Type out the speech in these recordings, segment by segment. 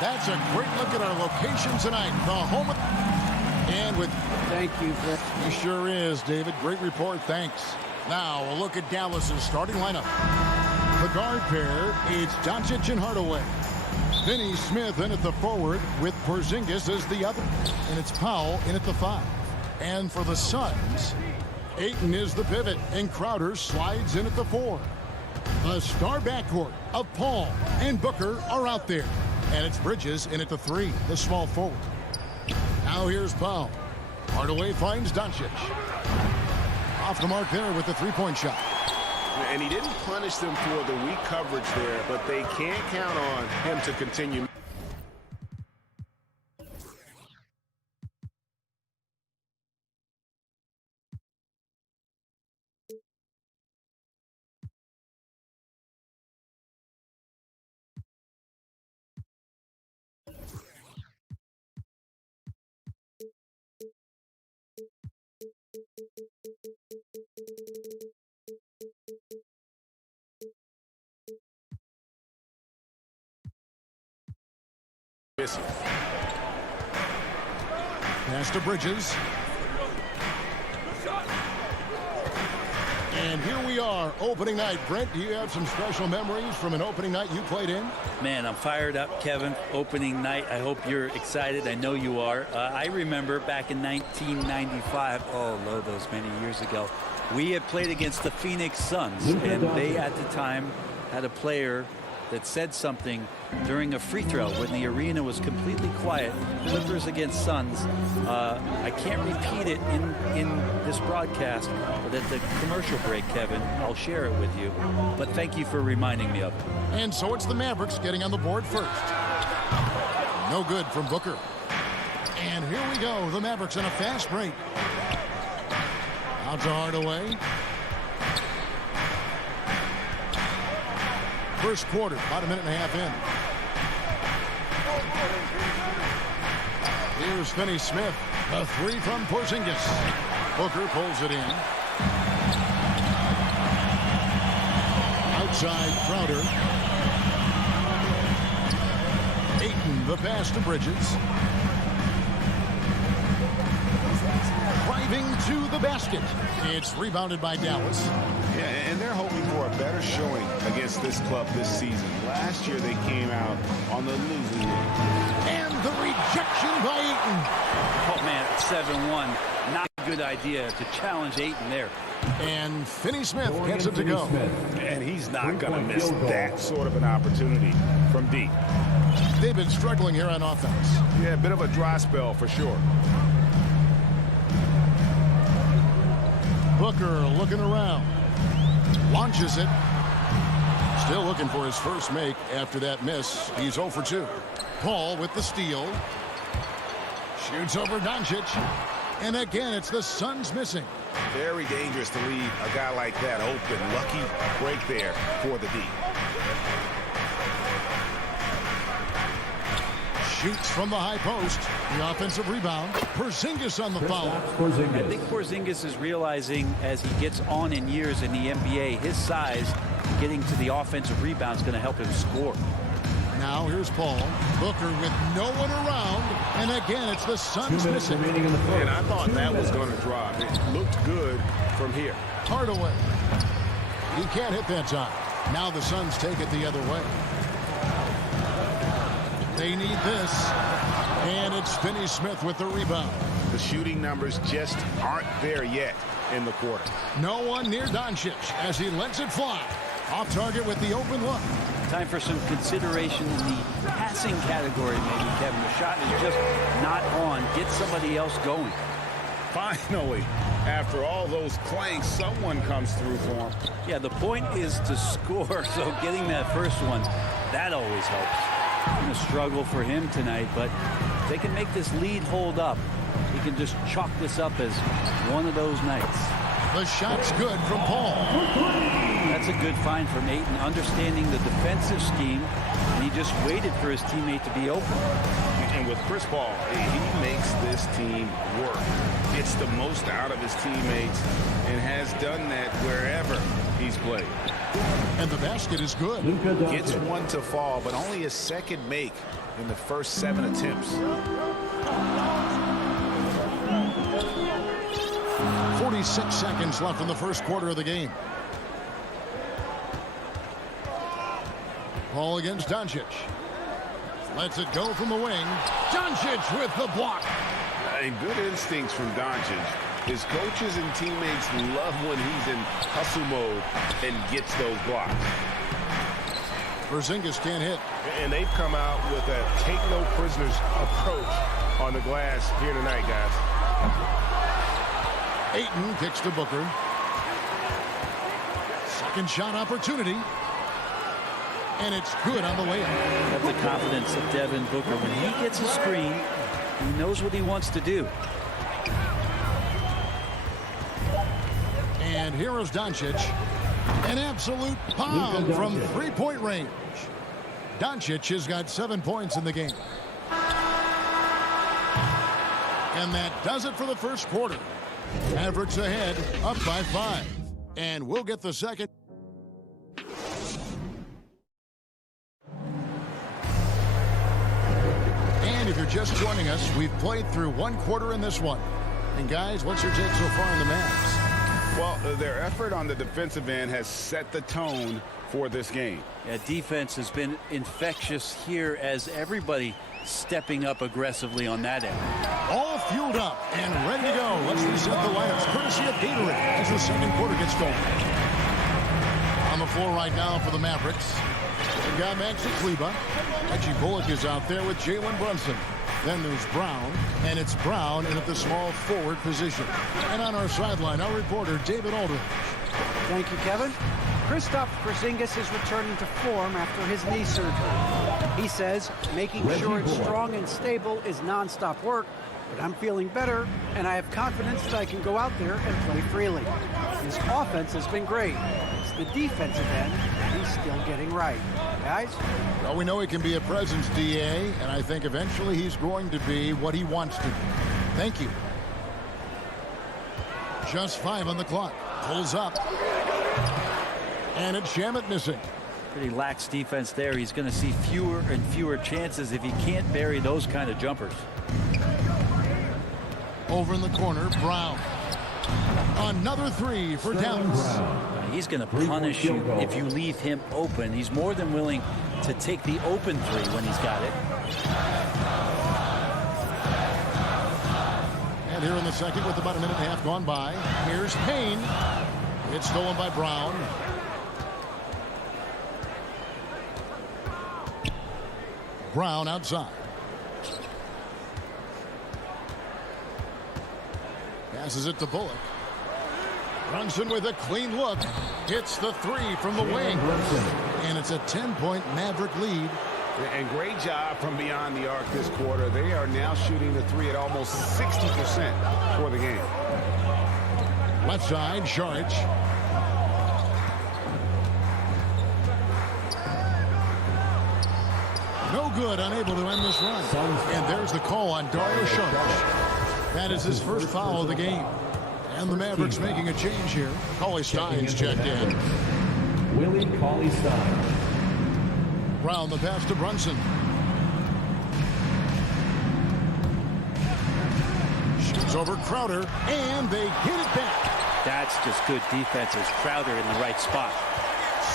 That's a great look at our location tonight. The home and with thank you. He sure is, David. Great report. Thanks. Now a look at Dallas's starting lineup. The guard pair, it's Doncic and Hardaway. Finney Smith in at the forward with Porzingis as the other. And it's Powell in at the 5. And for the Suns, Ayton is the pivot and Crowder slides in at the 4. The star backcourt of Paul and Booker are out there. And it's Bridges in at the 3, the small forward. Now here's Powell. Hardaway finds Doncic. Off the mark there with the three-point shot. And he didn't punish them for the weak coverage there, but they can't count on him to continue. Pass to Bridges. And here we are, opening night. Brent, do you have some special memories from an opening night you played in? Man, I'm fired up, Kevin. Opening night. I hope you're excited. I know you are. I remember back in 1995, oh, Lord, those many years ago, we had played against the Phoenix Suns, and they at the time had a player that said something during a free throw when the arena was completely quiet. Clippers against Suns. I can't repeat it in this broadcast, but at the commercial break, Kevin, I'll share it with you. But thank you for reminding me of it. And so it's the Mavericks getting on the board first. No good from Booker. And here we go. The Mavericks on a fast break. Out to Hardaway. First quarter, about a minute and a half in. Here's Finney Smith. The 3 from Porzingis. Booker pulls it in. Outside Crowder. Ayton, the pass to Bridges. Driving to the basket. It's rebounded by Dallas. Yeah, and they're hoping for a better showing against this club this season. Last year they came out on the losing end. And the rejection by Ayton. Oh, man, 7-1. Not a good idea to challenge Ayton there. And Finney Smith gets it to go. And he's not going to miss that sort of an opportunity from deep. They've been struggling here on offense. Yeah, a bit of a dry spell for sure. Booker looking around. Launches it. Still looking for his first make after that miss. He's 0 for 2. Paul with the steal. Shoots over Doncic. And again, it's the Suns missing. Very dangerous to leave a guy like that open. Lucky break there for the D. Shoots from the high post. The offensive rebound. Porzingis on the foul. I think Porzingis is realizing as he gets on in years in the NBA, his size getting to the offensive rebound is going to help him score. Now here's Paul. Booker with no one around. And again, it's the Suns missing. And I thought that was going to drop. It looked good from here. Hardaway. He can't hit that time. Now the Suns take it the other way. They need this. And it's Finney Smith with the rebound. The shooting numbers just aren't there yet in the quarter. No one near Doncic as he lets it fly. Off target with the open look. Time for some consideration in the passing category, maybe, Kevin. The shot is just not on. Get somebody else going. Finally, after all those clanks, someone comes through for him. Yeah, the point is to score, so getting that first one, that always helps. It's going to struggle for him tonight, but if they can make this lead hold up, he can just chalk this up as one of those nights. The shot's good from Paul. That's a good find from Ayton, understanding the defensive scheme, and he just waited for his teammate to be open. And with Chris Paul, he makes this team work. Gets the most out of his teammates and has done that wherever he's played. And the basket is good. Gets one to fall, but only a second make in the first 7 attempts. 46 seconds left in the first quarter of the game. Ball against Doncic. Lets it go from the wing. Doncic with the block. And good instincts from Doncic. His coaches and teammates love when he's in hustle mode and gets those blocks. Porzingis can't hit. And they've come out with a take-no-prisoners approach on the glass here tonight, guys. Ayton kicks to Booker. Second shot opportunity. And it's good on the way up. Love the confidence of Devin Booker. When he gets a screen, he knows what he wants to do. And here is Doncic. An absolute bomb from three-point range. Doncic has got 7 points in the game. And that does it for the first quarter. Mavericks ahead, up by 5. And we'll get the second. And if you're just joining us, we've played through 1 quarter in this one. And guys, what's your take so far in the Mavs? Well, their effort on the defensive end has set the tone for this game. Yeah, defense has been infectious here as everybody stepping up aggressively on that end. All fueled up and ready to go. Let's reset the lineups courtesy of Gatorade as the second quarter gets going. On the floor right now for the Mavericks, they've got Maxi Kleber. Reggie Bullock is out there with Jalen Brunson. Then there's Brown, and it's Brown in at the small forward position. And on our sideline, our reporter, David Aldridge. Thank you, Kevin. Kristaps Porzingis is returning to form after his knee surgery. He says making sure it's strong and stable is nonstop work, but I'm feeling better, and I have confidence that I can go out there and play freely. His offense has been great. It's the defensive end he's still getting right. Guys? Well, we know he can be a presence, DA, and I think eventually he's going to be what he wants to be. Thank you. Just 5 on the clock. Pulls up. And it's Shamet missing. Pretty lax defense there. He's going to see fewer and fewer chances if he can't bury those kind of jumpers. Over in the corner, Brown. Another 3 for Dallas. He's going to punish you if you leave him open. He's more than willing to take the open 3 when he's got it. And here in the second with about a minute and a half gone by, here's Payne. It's stolen by Brown. Brown outside. Passes it to Bullock. Brunson with a clean look. Hits the 3 from the wing. And it's a 10-point Maverick lead. And great job from beyond the arc this quarter. They are now shooting the 3 at almost 60% for the game. Left side, Saric. No good, unable to end this run. And there's the call on Dario Saric. That is his first foul of the game. And the Mavericks making a change here. Cauley-Stein's checked in. Willie Cauley-Stein. Brown, the pass to Brunson. Shoots over Crowder, and they hit it back. That's just good defense as Crowder in the right spot.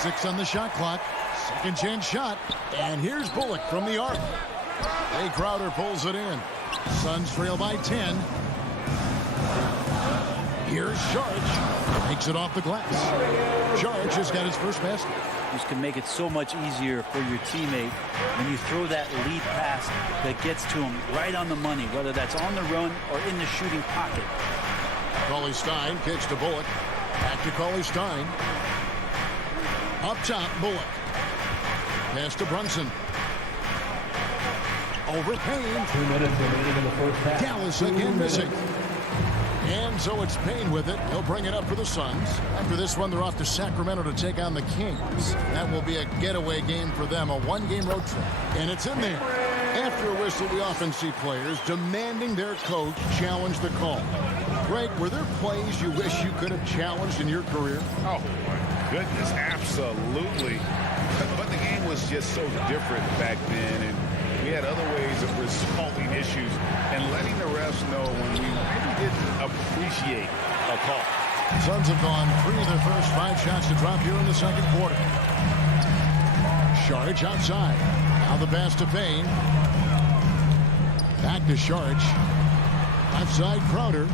6 on the shot clock. Second chance shot. And here's Bullock from the arc. Jay Crowder pulls it in. Suns trail by 10. Here's Saric. Makes it off the glass. Saric has got his first basket. This can make it so much easier for your teammate when you throw that lead pass that gets to him right on the money, whether that's on the run or in the shooting pocket. Cauley-Stein kicks to Bullock. Back to Cauley-Stein. Up top, Bullock. Pass to Brunson. Over Payne. 2 minutes remaining in the first half. Dallas again missing. And so it's Payne with it. He'll bring it up for the Suns. After this one, they're off to Sacramento to take on the Kings. That will be a getaway game for them, a 1-game road trip. And it's in there. After a whistle, we often see players demanding their coach challenge the call. Greg, were there plays you wish you could have challenged in your career? Oh, my goodness, absolutely. But the game was just so different back then, and We had other ways of resolving issues and letting the refs know when we maybe didn't appreciate a call. Suns have gone 3 of their first 5 shots to drop here in the second quarter. Saric outside. Now the pass to Payne. Back to Saric. Outside Crowder.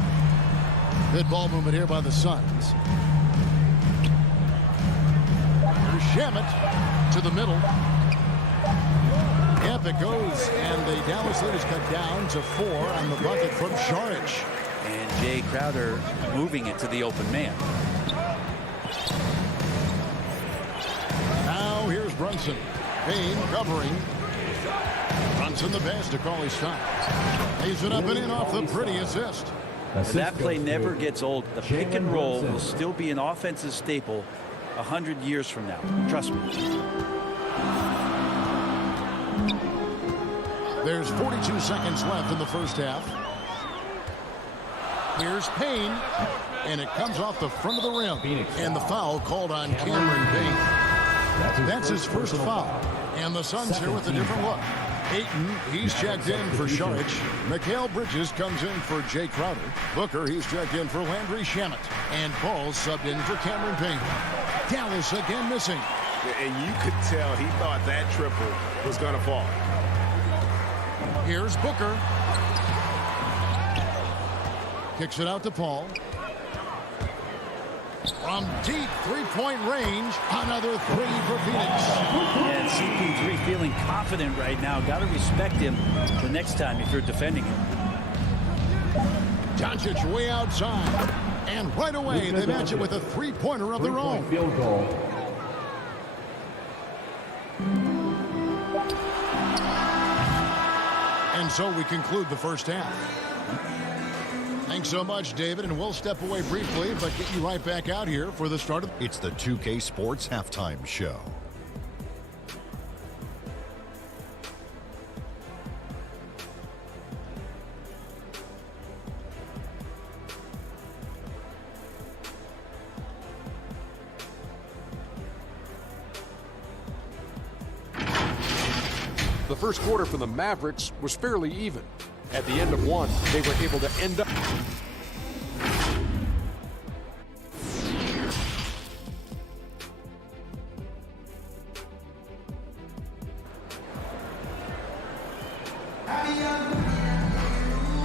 Good ball movement here by the Suns. Here's Shamet to the middle. Up it goes, and the Dallas lead is cut down to 4 on the bucket from Saric. And Jay Crowder moving it to the open man. Now here's Brunson. Payne covering. Brunson the pass to Cauley Stein. Lays it up and in off the pretty assist. That play never gets old. The pick and roll will still be an offensive staple 100 years from now. Trust me. There's 42 seconds left in the first half. Here's Payne, and it comes off the front of the rim. And the foul called on Cameron Payne. That's his first foul. And the Suns here with a different look. Ayton, he's checked in for Saric. Mikal Bridges comes in for Jay Crowder. Booker, he's checked in for Landry Shamet. And Paul subbed in for Cameron Payne. Dallas again missing. And you could tell he thought that triple was going to fall. Here's Booker. Kicks it out to Paul. From deep three-point range, another 3 for Phoenix. And CP3 feeling confident right now. Got to respect him the next time if you're defending him. Doncic way outside. And right away, they match it with a three-pointer of their own. Field goal. And so we conclude the first half. Thanks so much, David, and we'll step away briefly, but get you right back out here for the start of... It's the 2K Sports Halftime Show. The first quarter for the Mavericks was fairly even. At the end of one, they were able to end up.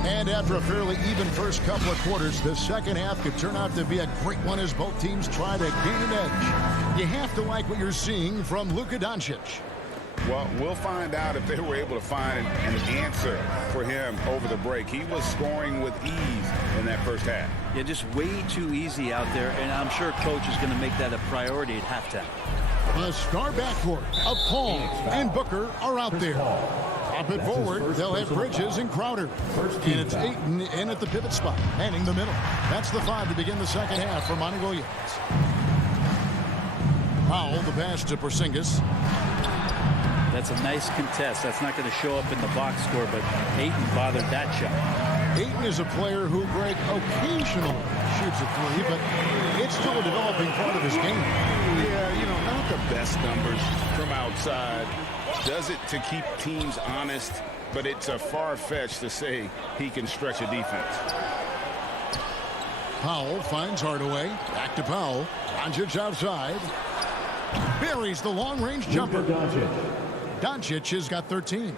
And after a fairly even first couple of quarters, the second half could turn out to be a great one as both teams try to gain an edge. You have to like what you're seeing from Luka Doncic. Well, we'll find out if they were able to find an answer for him over the break. He was scoring with ease in that first half. Yeah, just way too easy out there, and I'm sure coach is going to make that a priority at halftime. The star backcourt of Paul and Booker are out there. Up it forward, they'll have Bridges and Crowder. And it's Ayton in at the pivot spot, manning the middle. That's the 5 to begin the second half for Monty Williams. Powell, the pass to Porzingis. That's a nice contest. That's not going to show up in the box score, but Ayton bothered that shot. Ayton is a player who, Greg, occasionally shoots a 3, but it's still a developing part of his game. Yeah, you know, not the best numbers from outside. Does it to keep teams honest, but it's a far-fetched to say he can stretch a defense. Powell finds Hardaway. Back to Powell. Doncic outside. Buries the long-range jumper. Doncic has got 13.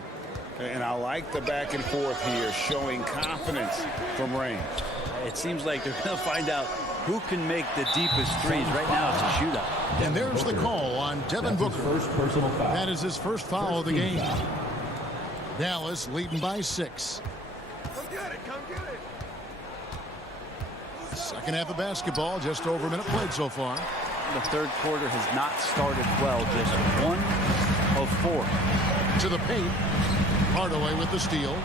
And I like the back and forth here, showing confidence from range. It seems like they're going to find out who can make the deepest threes. Right now it's a shootout. And there's the call on Devin Booker. First personal foul. That is his first foul of the game. Dallas leading by 6. Come get it, come get it. Second half of basketball, just over a minute played so far. The third quarter has not started well. Just 1 of 4. To the paint. Hardaway with the steal.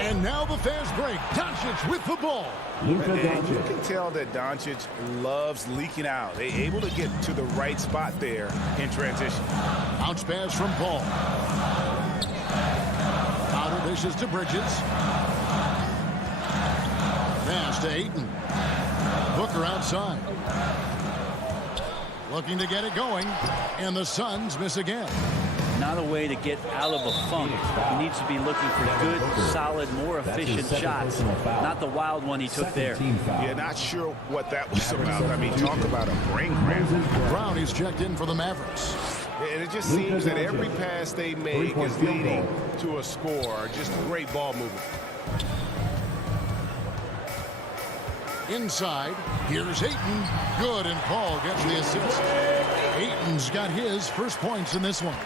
And now the fast break. Doncic with the ball. Luka And you Doncic. can tell that Doncic loves leaking out. They're able to get to the right spot there in transition. Bounce pass from Paul. Crowder dishes to Bridges. Pass to Ayton. Booker outside. Looking to get it going. And the Suns miss again. not a way to get out of a funk. He needs to be looking for good, solid, more efficient shots, not the wild one he took there. Yeah, not sure what that was about. I mean, talk about a brain cramp. Brown is checked in for the Mavericks. And it just seems that every pass they make is leading to a score. Just great ball movement. Inside, here's Ayton. Good, and Paul gets the assist. Ayton's got his first points in this one.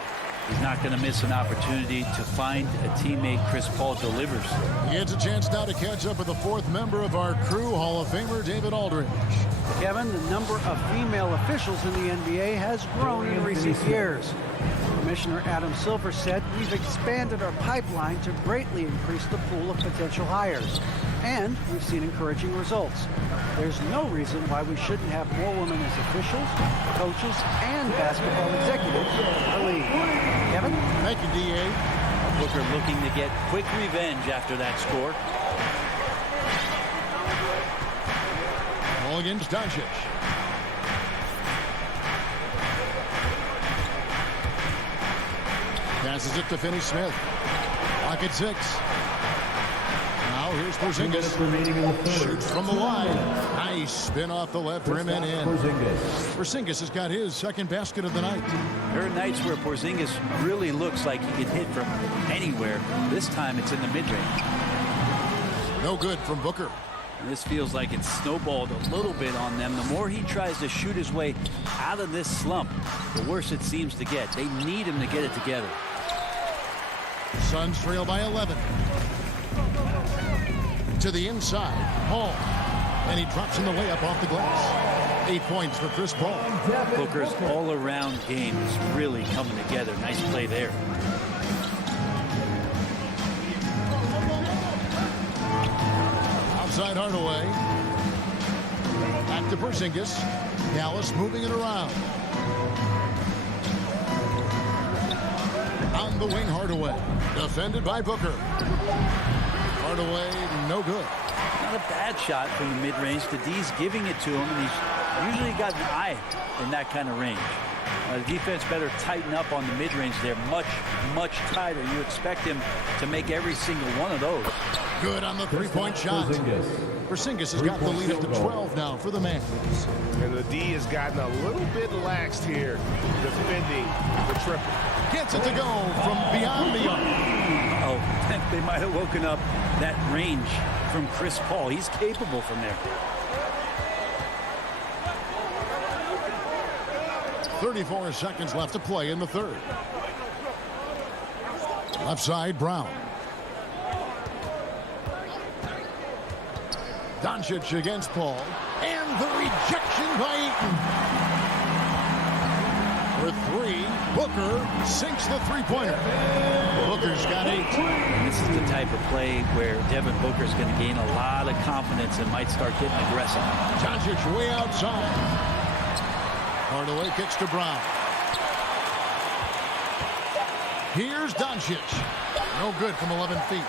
He's not going to miss an opportunity to find a teammate. Chris Paul delivers. He gets a chance now to catch up with the fourth member of our crew, Hall of Famer David Aldridge. Kevin, the number of female officials in the NBA has grown in recent years. Commissioner Adam Silver said, "We've expanded our pipeline to greatly increase the pool of potential hires. And we've seen encouraging results. There's no reason why we shouldn't have more women as officials, coaches, and basketball executives in the league." Kevin? Thank you, D.A. Booker looking to get quick revenge after that score. Ball against Doncic. Passes it to Finney-Smith. Clock at 6. Now here's Porzingis. Shoots from the line. Nice spin off the left rim and in. Porzingis has got his second basket of the night. There are nights where Porzingis really looks like he can hit from anywhere. This time it's in the mid-range. No good from Booker. And this feels like it's snowballed a little bit on them. The more he tries to shoot his way out of this slump, the worse it seems to get. They need him to get it together. Suns trail by 11. To the inside, Paul. And he drops in the layup off the glass. 8 points for Chris Paul. Booker's all-around game is really coming together. Nice play there. Outside Hardaway. Back to Porzingis. Dallas moving it around. On the wing, Hardaway. Defended by Booker. Hardaway, no good. Not a bad shot from the mid-range. The D's giving it to him, and he's usually got an eye in that kind of range. The defense better tighten up on the mid-range there. Much, much tighter. You expect him to make every single one of those. Good on the three-point shot. Porzingis has got the lead up to 12 now for the Mavs. And the D has gotten a little bit laxed here defending the triple. Gets it to go from beyond the arc. Oh, they might have woken up that range from Chris Paul. He's capable from there. 34 seconds left to play in the third. Left side, Brown. Doncic against Paul. And the rejection by Ayton. For three, Booker sinks the three-pointer. Booker's got 8. And this is the type of play where Devin Booker's going to gain a lot of confidence and might start getting aggressive. Doncic way outside. Hardaway kicks to Brown. Here's Doncic. No good from 11 feet.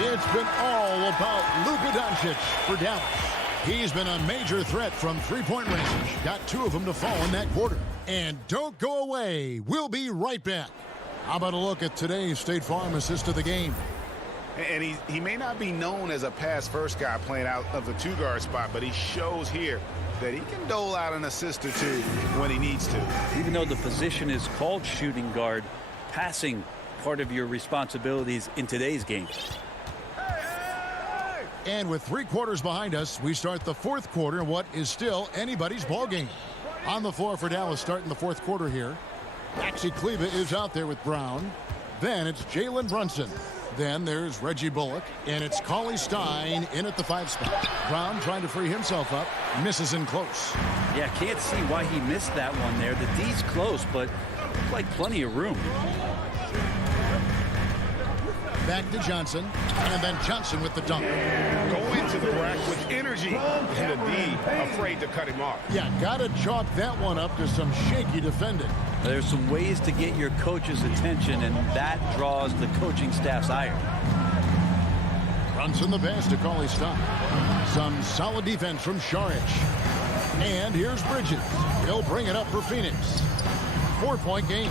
It's been all about Luka Doncic for Dallas. He's been a major threat from three-point range. Got 2 of them to fall in that quarter. And don't go away. We'll be right back. How about a look at today's State Farm assist of the game? And he may not be known as a pass-first guy playing out of the two-guard spot, but he shows here that he can dole out an assist or two when he needs to. Even though the position is called shooting guard, passing part of your responsibilities in today's game. And with 3 quarters behind us, we start the fourth quarter, what is still anybody's ball game. On the floor for Dallas starting the fourth quarter here. Maxi Kleber is out there with Brown. Then it's Jalen Brunson. Then there's Reggie Bullock. And it's Cauley Stein in at the 5 spot. Brown trying to free himself up. Misses in close. Yeah, can't see why he missed that one there. The D's close, but looked like plenty of room. Back to Johnson. And then Johnson with the dunk. Going to the rack with energy. And the D afraid to cut him off. Yeah, got to chalk that one up to some shaky defending. There's some ways to get your coach's attention, and that draws the coaching staff's ire. Brunson the pass to Cauley Stein. Some solid defense from Šarić. And here's Bridges. He'll bring it up for Phoenix. 4-point game.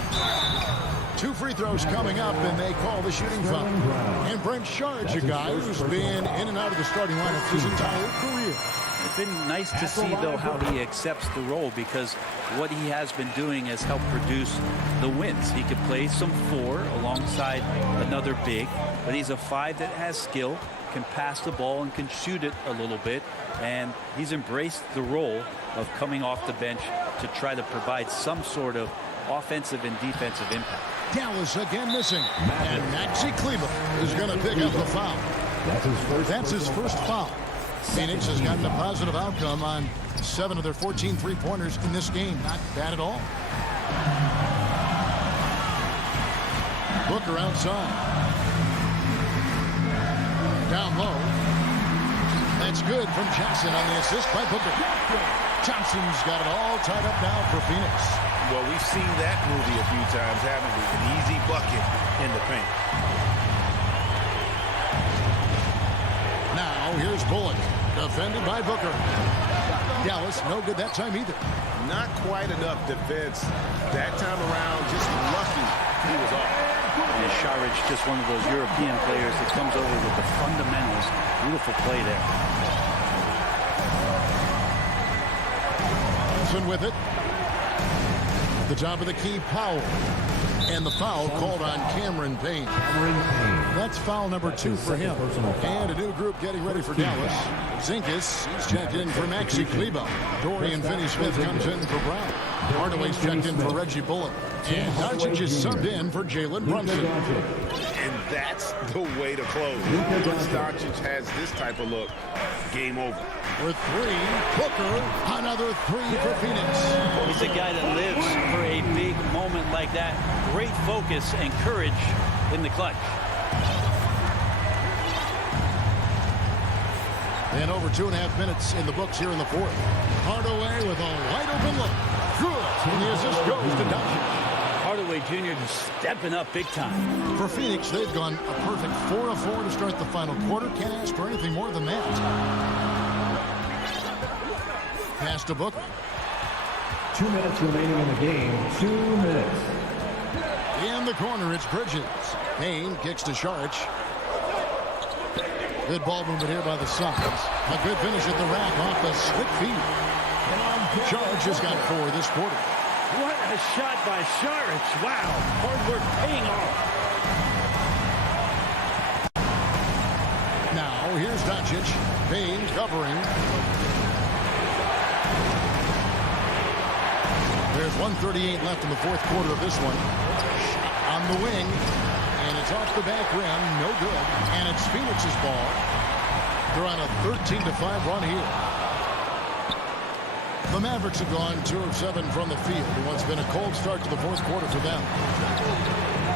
2 free throws coming up, and they call the shooting foul. And Brent Sharge, a guy who's been in and out of the starting lineup his entire career. It's been nice to see, though, how he accepts the role, because what he has been doing has helped produce the wins. He could play some 4 alongside another big, but he's a 5 that has skill, can pass the ball, and can shoot it a little bit. And he's embraced the role of coming off the bench to try to provide some sort of offensive and defensive impact. Dallas again missing. And Maxi Kleber is going to pick up the foul. That's his first foul. Phoenix has gotten a positive outcome on 7 of their 14 three-pointers in this game. Not bad at all. Booker outside. Down low. That's good from Jackson on the assist by Booker. Johnson's got it all tied up now for Phoenix. Well, we've seen that movie a few times, haven't we? An easy bucket in the paint. Now here's Bullock, defended by Booker. Dallas no good that time either. Not quite enough defense that time around. Just lucky he was off. And Saric, just one of those European players that comes over with the fundamentals. Beautiful play there. Johnson with it. At the top of the key, Powell. And the foul called on Cameron Payne. That's foul number 2 for him. And a new group getting ready for Dallas. Zinkas, he's checked in for Maxi Kleber. Dorian Finney-Smith comes in for Brown. Hardaway's checked in for Reggie Bullock. And Doncic is subbed in for Jalen Brunson. And that's the way to close. Once Doncic has this type of look, game over. For 3, Booker, another 3 for Phoenix. He's a guy that lives for a big moment like that. Great focus and courage in the clutch. And over 2.5 minutes in the books here in the 4th. Hardaway with a wide open look. Good. And the assist goes to Doncic. Hardaway Jr. just stepping up big time. For Phoenix, they've gone a perfect 4 of 4 to start the final quarter. Can't ask for anything more than that. Pass to Booker. 2 minutes remaining in the game. 2 minutes. In the corner, it's Bridges. Payne kicks to Saric. Good ball movement here by the Suns. A good finish at the rack off the slick feet. Saric has got 4 this quarter. What a shot by Saric. Wow. Hard work paying off. Now, here's Doncic. Payne covering. There's 1:38 left in the 4th quarter of this one. On the wing. And it's off the back rim. No good. And it's Phoenix's ball. They're on a 13-5 run here. The Mavericks have gone 2 of 7 from the field in what's been a cold start to the 4th quarter for them.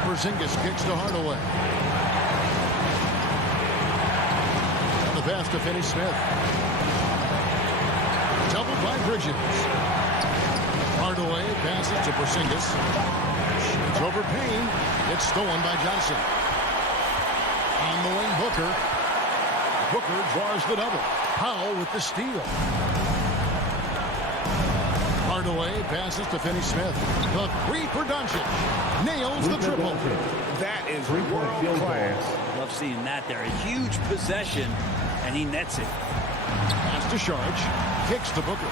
Porzingis kicks to Hardaway. And the pass to Finney-Smith. Doubled by Bridges. Hardaway passes to Porzingis. Shoots over Payne. It's stolen by Johnson. On the wing, Booker. Booker draws the double. Powell with the steal. Hardaway passes to Finney-Smith. The 3 for Doncic. Nails the triple. That is world class. Love seeing that there. A huge possession, and he nets it. Pass to Saric. Kicks to Booker.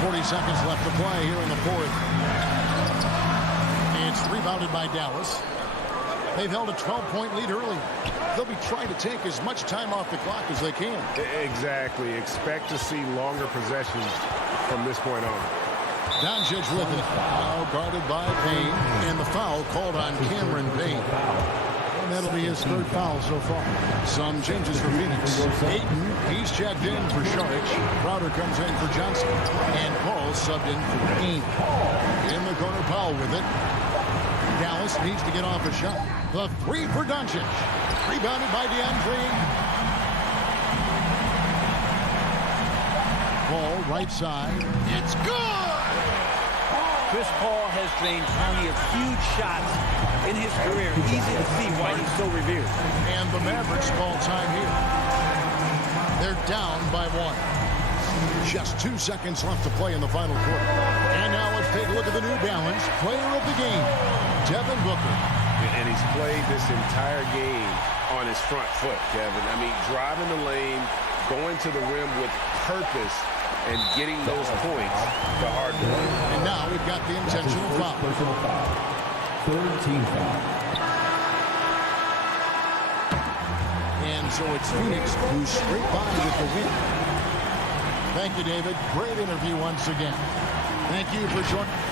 40 seconds left to play here in the 4th. It's rebounded by Dallas. They've held a 12-point lead early. They'll be trying to take as much time off the clock as they can. Exactly. Expect to see longer possessions from this point on. Doncic with it. Now guarded by Payne. And the foul called on Cameron Payne. And that'll be his 3rd foul so far. Some changes for Phoenix. Ayton, he's checked in for Saric. Crowder comes in for Johnson. And Paul subbed in for Payne. In the corner, Powell with it. Dallas needs to get off a shot. The 3 for Doncic. Rebounded by DeAndre. Paul, right side. It's good! Chris Paul has drained plenty of huge shots in his career. Easy to see why he's so revered. And the Mavericks call time here. They're down by 1. Just 2 seconds left to play in the final quarter. And now take a look at the New Balance player of the game, Devin Booker. And he's played this entire game on his front foot, Kevin. I mean, driving the lane, going to the rim with purpose, and getting those points the hard way. And now we've got the intentional foul. Personal foul. Third team foul. And so it's Phoenix who's straight by with the win. Thank you, David. Great interview once again. Thank you for joining.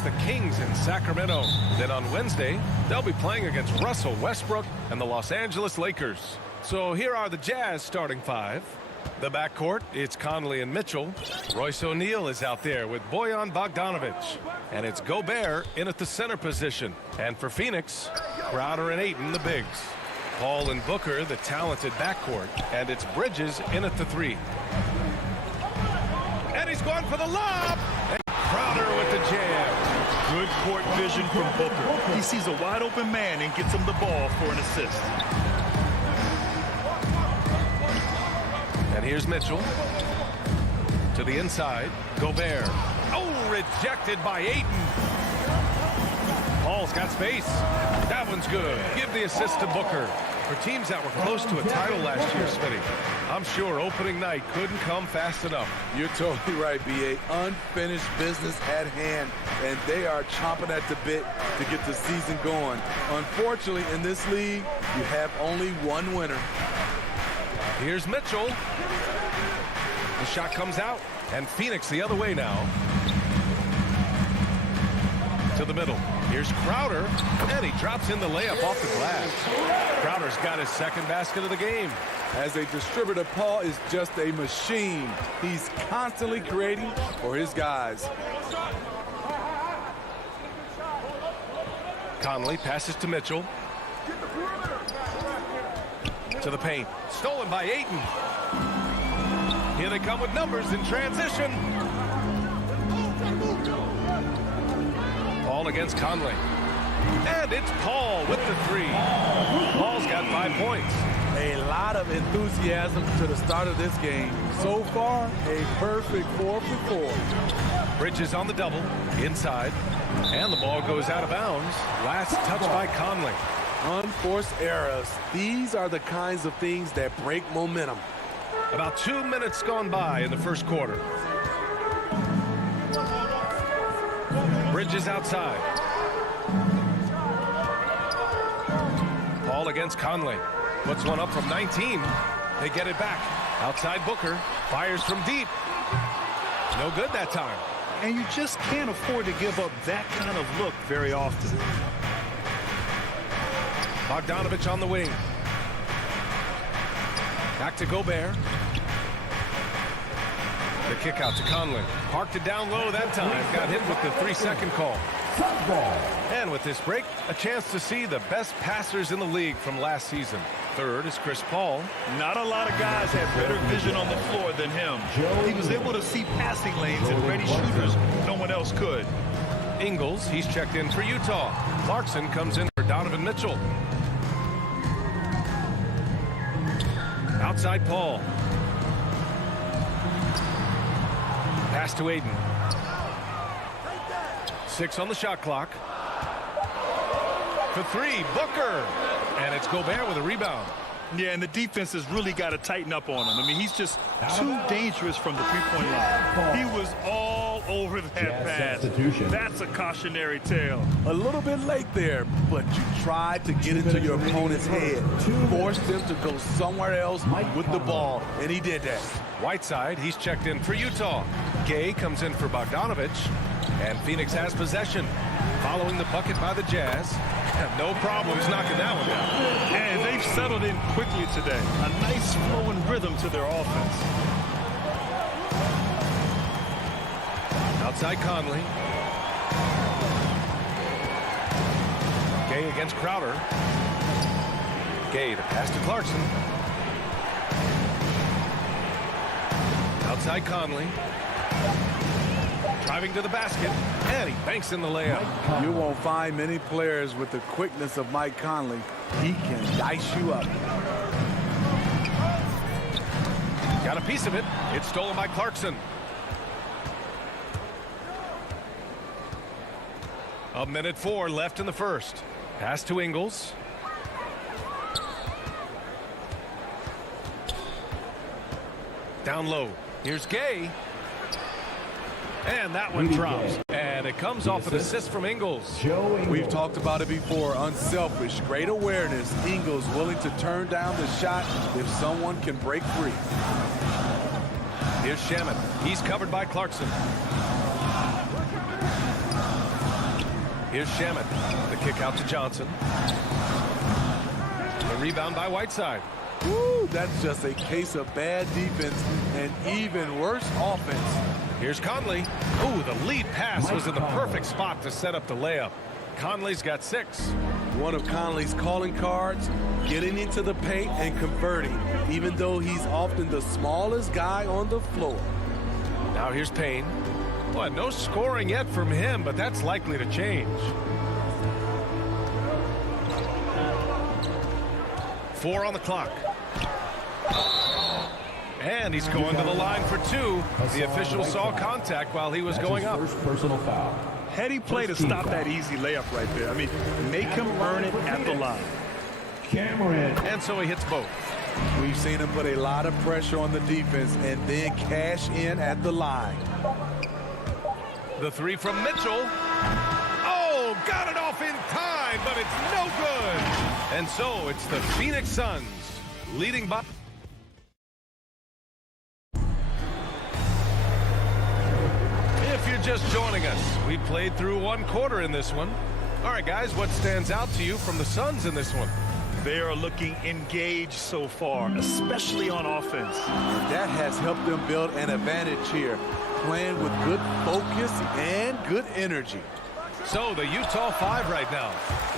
face the Kings in Sacramento. Then on Wednesday, they'll be playing against Russell Westbrook and the Los Angeles Lakers. So here are the Jazz starting five. The backcourt, it's Conley and Mitchell. Royce O'Neal is out there with Bojan Bogdanovic. And it's Gobert in at the center position. And for Phoenix, Crowder and Ayton, the bigs. Paul and Booker, the talented backcourt. And it's Bridges in at the three. And he's going for the lob. And Crowder with the jam. Good court vision from Booker. He sees a wide open man and gets him the ball for an assist. And here's Mitchell. To the inside. Gobert. Oh, rejected by Ayton. Paul's got space. That one's good. Give the assist to Booker. For teams that were close to a title last year, Smitty, I'm sure opening night couldn't come fast enough. You're totally right, B.A. Unfinished business at hand, and they are chomping at the bit to get the season going. Unfortunately, in this league, you have only one winner. Here's Mitchell. The shot comes out, and Phoenix the other way now. To the middle. Here's Crowder, and he drops in the layup off the glass. Crowder's got his second basket of the game. As a distributor, Paul is just a machine. He's constantly creating for his guys. Conley passes to Mitchell. To the paint. Stolen by Ayton. Here they come with numbers in transition. Paul against Conley. And it's Paul with the three. Paul's got 5 points. A lot of enthusiasm to the start of this game. So far, a perfect 4 for 4. Bridges on the double. Inside. And the ball goes out of bounds. Last touch by Conley. Unforced errors. These are the kinds of things that break momentum. About 2 minutes gone by in the first quarter. Bridges outside. Paul against Conley. Puts one up from 19. They get it back. Outside Booker. Fires from deep. No good that time. And you just can't afford to give up that kind of look very often. Bogdanovic on the wing. Back to Gobert. The kick out to Conley. Parked it down low that time. Got hit with the 3-second call. And with this break, a chance to see the best passers in the league from last season. Third is Chris Paul. Not a lot of guys had better vision on the floor than him. He was able to see passing lanes and ready shooters no one else could. Ingles, he's checked in for Utah. Clarkson comes in for Donovan Mitchell. Outside Paul. Pass to Ayton. 6 on the shot clock. For 3, Booker. And it's Gobert with a rebound. Yeah, and the defense has really got to tighten up on him. I mean, he's just too dangerous from the three-point line. He was all over that pass. That's a cautionary tale. A little bit late there, but you tried to get into your opponent's head. Forced him to go somewhere else with the ball, and he did that. Whiteside, he's checked in for Utah. Gay comes in for Bogdanovic. And Phoenix has possession. Following the bucket by the Jazz. Have no problems knocking that one down. And they've settled in quickly today. A nice flowing rhythm to their offense. Outside Conley. Gay against Crowder. Gay to pass to Clarkson. Outside Conley. Driving to the basket, and he banks in the layup. You won't find many players with the quickness of Mike Conley. He can dice you up. Got a piece of it. It's stolen by Clarkson. A minute 4 left in the first. Pass to Ingles. Down low. Here's Gay. And that one drops. And it comes off an assist from Ingles. We've talked about it before. Unselfish, great awareness. Ingles willing to turn down the shot if someone can break free. Here's Shaman. He's covered by Clarkson. Here's Shamet. The kick out to Johnson. The rebound by Whiteside. Woo, that's just a case of bad defense and even worse offense. Here's Conley. Ooh, the lead pass was in the perfect spot to set up the layup. Conley's got 6. One of Conley's calling cards, getting into the paint and converting, even though he's often the smallest guy on the floor. Now here's Payne. Boy, no scoring yet from him, but that's likely to change. 4 on the clock. And he's going to the line for 2. The official saw contact while he was going up. First personal foul. Heady play to stop that easy layup right there. I mean, make him earn it at the line. Cameron. And so he hits both. We've seen him put a lot of pressure on the defense and then cash in at the line. The 3 from Mitchell. Oh, got it off in time, but it's no good. And so it's the Phoenix Suns leading by. If you're just joining us, we played through 1 quarter in this one. All right, guys, what stands out to you from the Suns in this one? They are looking engaged so far, especially on offense. That has helped them build an advantage here, playing with good focus and good energy. So the Utah 5 right now.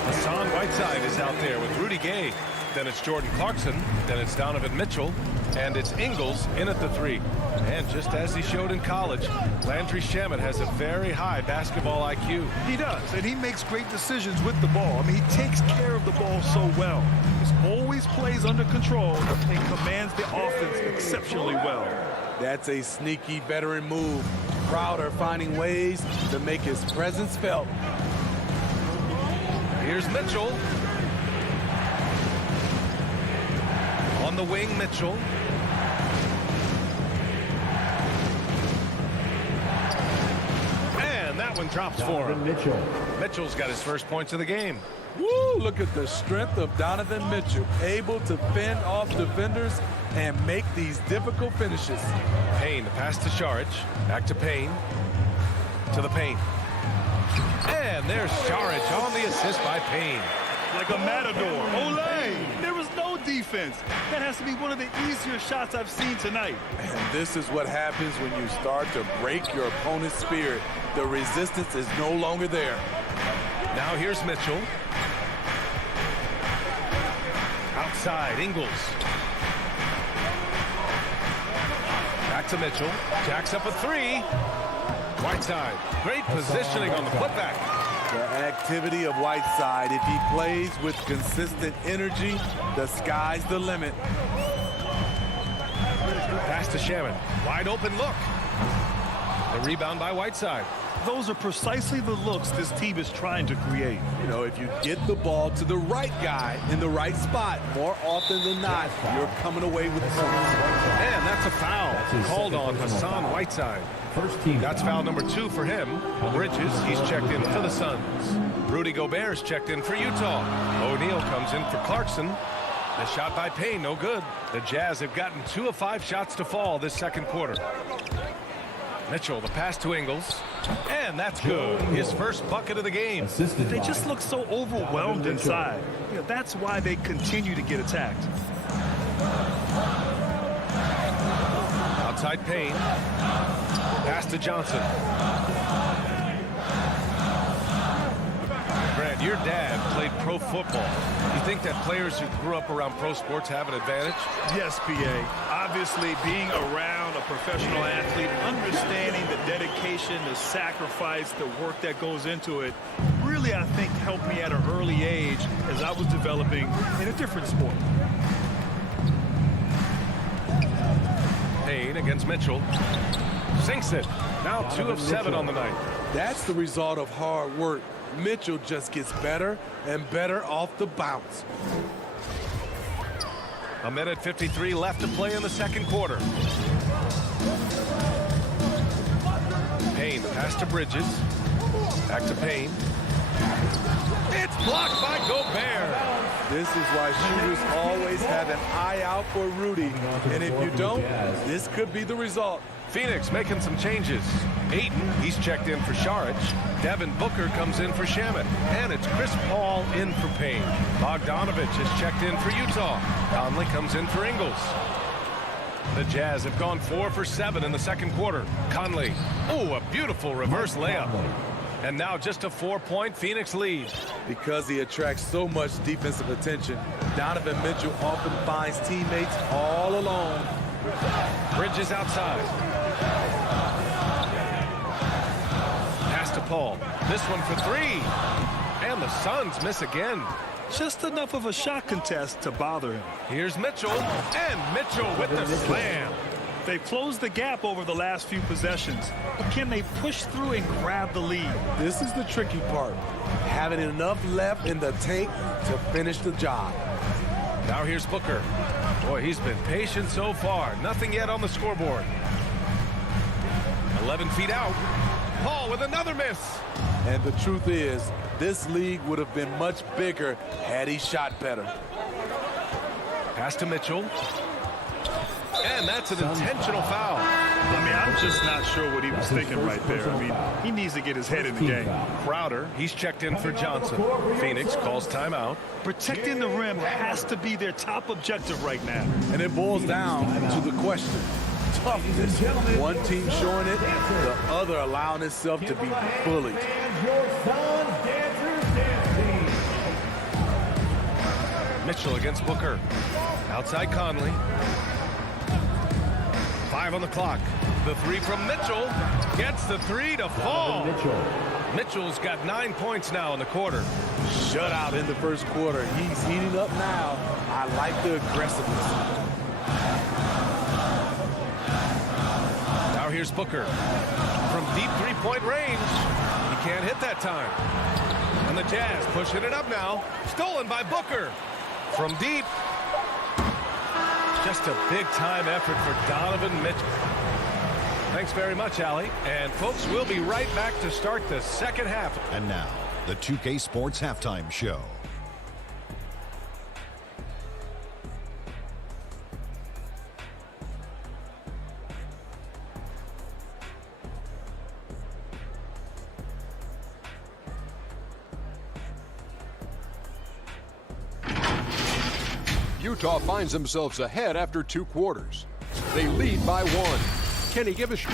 Hassan Whiteside is out there with Rudy Gay. Then it's Jordan Clarkson. Then it's Donovan Mitchell. And it's Ingles in at the 3. And just as he showed in college, Landry Shamet has a very high basketball IQ. He does, and he makes great decisions with the ball. I mean, he takes care of the ball so well. He always plays under control and commands the offense exceptionally well. That's a sneaky veteran move. Crowder finding ways to make his presence felt. Here's Mitchell. On the wing, Mitchell. And that one drops for him. Mitchell's got his first points of the game. Woo, look at the strength of Donovan Mitchell, able to fend off defenders and make these difficult finishes. Payne, the pass to Šarić. Back to Payne. To the paint. And there's Šarić on the assist by Payne. Like a matador. Olay! There was no defense. That has to be one of the easier shots I've seen tonight. And this is what happens when you start to break your opponent's spirit. The resistance is no longer there. Now here's Mitchell. Outside, Ingles. Back to Mitchell. Jacks up a 3. Whiteside. Great positioning on the putback. The activity of Whiteside, if he plays with consistent energy, the sky's the limit. Pass to Shamet. Wide open look. The rebound by Whiteside. Those are precisely the looks this team is trying to create. You know, if you get the ball to the right guy in the right spot, more often than not, you're coming away with points. And that's a foul called on Hassan Whiteside. First team. That's foul number 2 for him. Bridges, he's checked in for the Suns. Rudy Gobert's checked in for Utah. O'Neal comes in for Clarkson. The shot by Payne, no good. The Jazz have gotten 2 of 5 shots to fall this second quarter. Mitchell, the pass to Ingles. And that's good. His first bucket of the game. They just look so overwhelmed inside. You know, that's why they continue to get attacked. Outside Payne. Pass to Johnson. Grant, your dad played pro football. You think that players who grew up around pro sports have an advantage? Yes, PA. Obviously, being around a professional athlete, understanding the dedication, the sacrifice, the work that goes into it, really, I think, helped me at an early age as I was developing in a different sport. Payne against Mitchell. Sinks it. Now 2 of 7 on the night. That's the result of hard work. Mitchell just gets better and better off the bounce. 1:53 left to play in the second quarter. Payne, pass to Bridges. Back to Payne. It's blocked by Gobert. This is why shooters always have an eye out for Rudy. And if you don't, this could be the result. Phoenix making some changes. Ayton, he's checked in for Saric. Devin Booker comes in for Shamet. And it's Chris Paul in for Payne. Bogdanovich has checked in for Utah. Conley comes in for Ingles. The Jazz have gone 4 for 7 in the second quarter. Conley, oh, a beautiful reverse layup. And now just a 4-point Phoenix lead. Because he attracts so much defensive attention, Donovan Mitchell often finds teammates all alone. Bridges outside. Pass to Paul. This one for 3. And the Suns miss again. Just enough of a shot contest to bother him. Here's Mitchell. And Mitchell with the slam. They've closed the gap over the last few possessions, but can they push through and grab the lead? This is the tricky part. Having enough left in the tank to finish the job. Now here's Booker. Boy, he's been patient so far. Nothing yet on the scoreboard. 11 feet out. Paul with another miss. And the truth is, this league would have been much bigger had he shot better. Pass to Mitchell. And that's an intentional foul. I mean, I'm just not sure what he was thinking right there. I mean, he needs to get his head in the game. Crowder, he's checked in for Johnson. Phoenix calls timeout. Protecting the rim has to be their top objective right now. And it boils down to the question. Toughness. One team showing it, the other allowing itself to be bullied. Mitchell against Booker. Outside Conley. 5 on the clock. The 3 from Mitchell. Gets the 3 to fall. Mitchell's got 9 points now in the quarter. Shutout in the first quarter. He's heating up now. I like the aggressiveness. Now here's Booker. From deep 3-point range. He can't hit that time. And the Jazz pushing it up now. Stolen by Booker. From deep. Just a big-time effort for Donovan Mitchell. Thanks very much, Allie. And, folks, we'll be right back to start the second half. And now, the 2K Sports Halftime Show. Utah finds themselves ahead after 2 quarters. They lead by 1. Can he give a shot?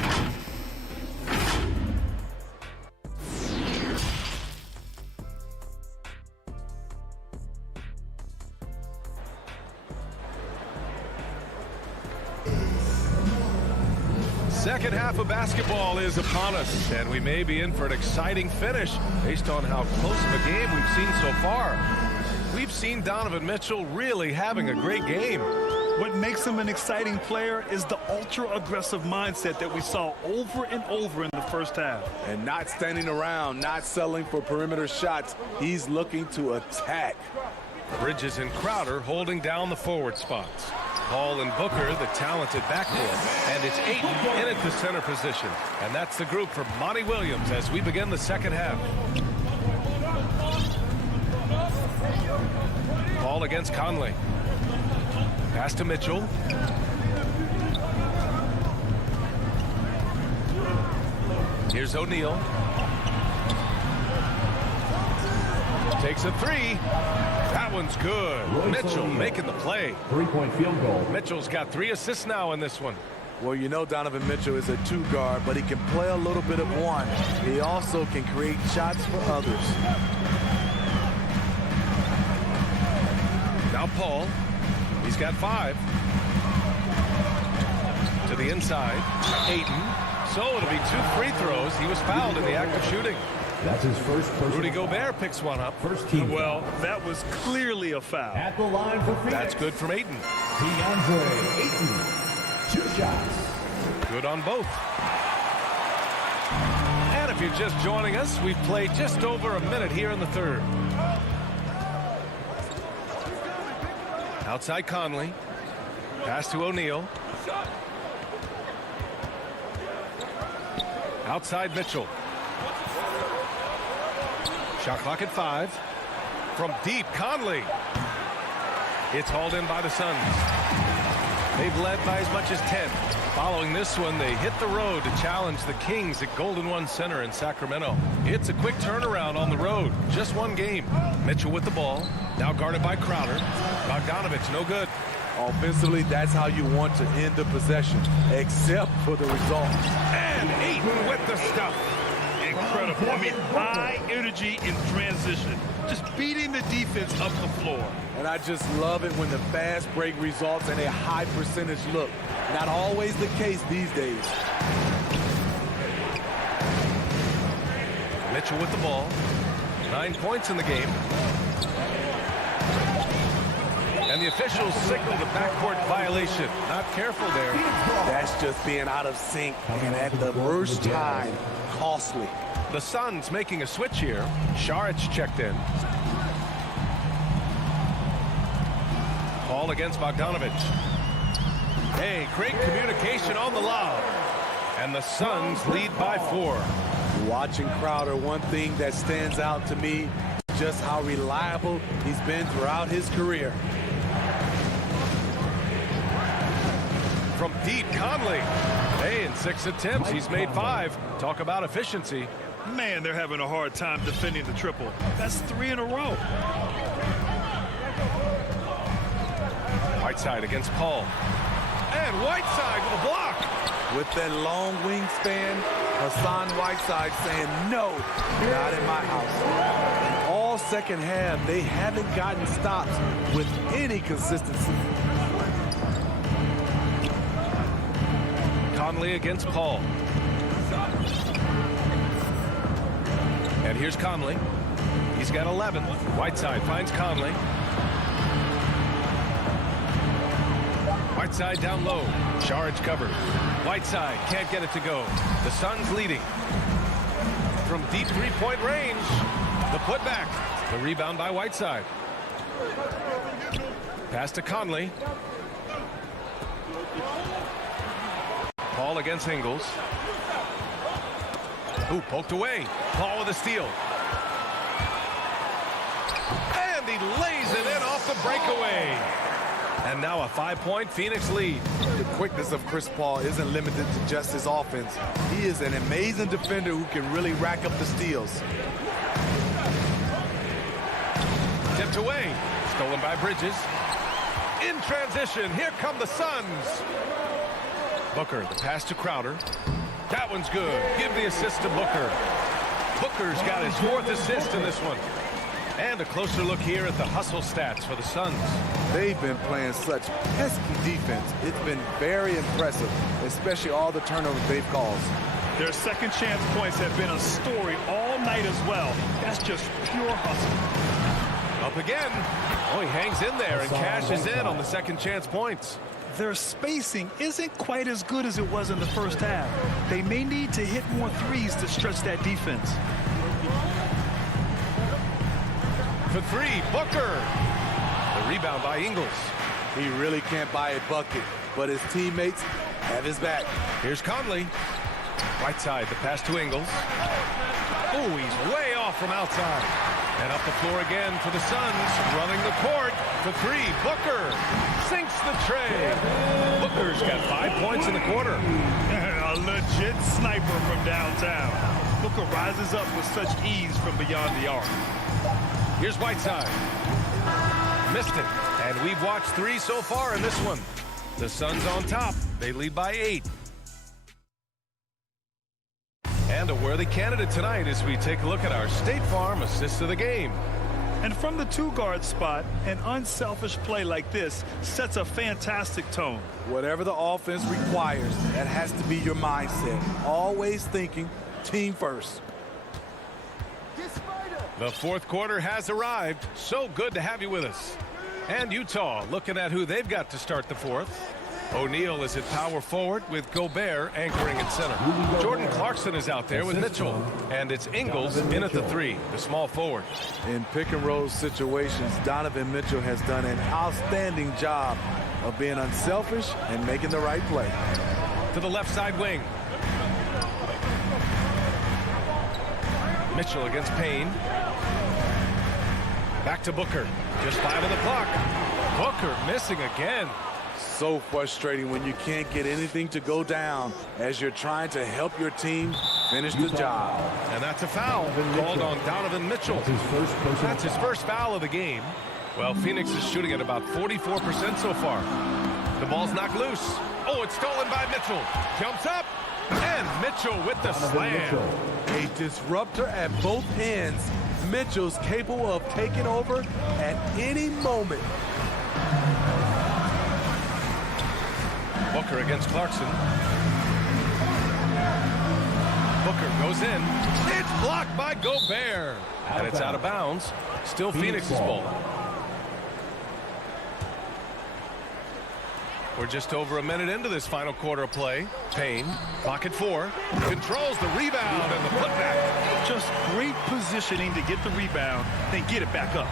Second half of basketball is upon us, and we may be in for an exciting finish based on how close of a game we've seen so far. We've seen Donovan Mitchell really having a great game. What makes him an exciting player is the ultra-aggressive mindset that we saw over and over in the first half. And not standing around, not settling for perimeter shots. He's looking to attack. Bridges and Crowder holding down the forward spots. Paul and Booker, the talented backcourt. And it's Ayton in at the center position. And that's the group for Monty Williams as we begin the second half. Paul against Conley. Pass to Mitchell. Here's O'Neal. Takes a 3. That one's good. Mitchell making the play. 3-point field goal. Mitchell's got 3 assists now in this one. Well, you know Donovan Mitchell is a 2 guard, but he can play a little bit of 1. He also can create shots for others. Now Paul. He's got 5. To the inside. Ayton. So it'll be 2 free throws. He was fouled in the act of shooting. That's his first personal. Rudy Gobert picks one up. First team. Well, that was clearly a foul. At the line for Phoenix. That's good from Ayton. DeAndre Ayton. 2 shots. Good on both. And if you're just joining us, we've played just over a minute here in the third. Outside Conley. Pass to O'Neal. Outside Mitchell. Shot clock at 5. From deep, Conley. It's hauled in by the Suns. They've led by as much as 10. Following this one, they hit the road to challenge the Kings at Golden One Center in Sacramento. It's a quick turnaround on the road. Just one game. Mitchell with the ball. Now guarded by Crowder. Bogdanovich, no good. Offensively, that's how you want to end the possession, except for the results. And Ayton with the stuff. Incredible. I mean, high energy in transition. Just beating the defense up the floor. And I just love it when the fast break results in a high percentage look. Not always the case these days. Mitchell with the ball. 9 points in the game. And the officials signal the backcourt violation. Not careful there. That's just being out of sync and at the worst time, costly. The Suns making a switch here. Šarić checked in. Ball against Bogdanovich. Hey, great communication on the lob. And the Suns lead by 4. Watching Crowder, one thing that stands out to me, just how reliable he's been throughout his career. From deep, Conley. Hey, in 6 attempts, he's made 5. Talk about efficiency. Man, they're having a hard time defending the triple. That's 3 in a row. Whiteside against Paul. And Whiteside with a block. With that long wingspan, Hassan Whiteside saying, no, not in my house. And all second half, they haven't gotten stops with any consistency. Conley against Paul. And here's Conley. He's got 11. Whiteside finds Conley. Whiteside down low. Šarić covers. Whiteside can't get it to go. The Suns leading. From deep three-point range. The putback. The rebound by Whiteside. Pass to Conley. Paul against Ingles. Ooh, poked away. Paul with a steal. And he lays it in off the breakaway. And now a 5-point Phoenix lead. The quickness of Chris Paul isn't limited to just his offense. He is an amazing defender who can really rack up the steals. Tipped away. Stolen by Bridges. In transition, here come the Suns. Booker, the pass to Crowder. That one's good. Give the assist to Booker. Booker's got his 4th assist in this one. And a closer look here at the hustle stats for the Suns. They've been playing such pesky defense. It's been very impressive, especially all the turnovers they've caused. Their second chance points have been a story all night as well. That's just pure hustle. Up again. Oh, he hangs in there and cashes in on the second chance points. Their spacing isn't quite as good as it was in the first half. They may need to hit more threes to stretch that defense. For 3, Booker. The rebound by Ingles. He really can't buy a bucket, but his teammates have his back. Here's Conley. Whiteside, the pass to Ingles. Oh, he's way off from outside. And up the floor again for the Suns. Running the court for 3. Booker sinks the tray. Booker's got 5 points in the quarter. A legit sniper from downtown. Booker rises up with such ease from beyond the arc. Here's Whiteside. Missed it. And we've watched 3 so far in this one. The Suns on top. They lead by 8. And a worthy candidate tonight as we take a look at our State Farm assist of the game. And from the 2-guard spot, an unselfish play like this sets a fantastic tone. Whatever the offense requires, that has to be your mindset. Always thinking team first. The 4th quarter has arrived. So good to have you with us. And Utah looking at who they've got to start the 4th. O'Neal is at power forward with Gobert anchoring at center. Jordan Clarkson is out there with Mitchell. And it's Ingles in at the 3, the small forward. In pick and roll situations, Donovan Mitchell has done an outstanding job of being unselfish and making the right play. To the left side wing. Mitchell against Payne. Back to Booker. Just 5 on the clock. Booker missing again. so frustrating when you can't get anything to go down as you're trying to help your team finish the job. And that's a foul called on Donovan Mitchell. That's his first foul of the game. Well, Phoenix is shooting at about 44% so far. The ball's knocked loose. Oh, it's stolen by Mitchell. Jumps up, and Mitchell with the slam. A disruptor at both ends. Mitchell's capable of taking over at any moment. Booker against Clarkson. Booker goes in. It's blocked by Gobert. And it's out of bounds. Still Phoenix's ball. We're just over a minute into this final quarter of play. Payne, clock at 4, controls the rebound and the putback. Just great positioning to get the rebound, then get it back up.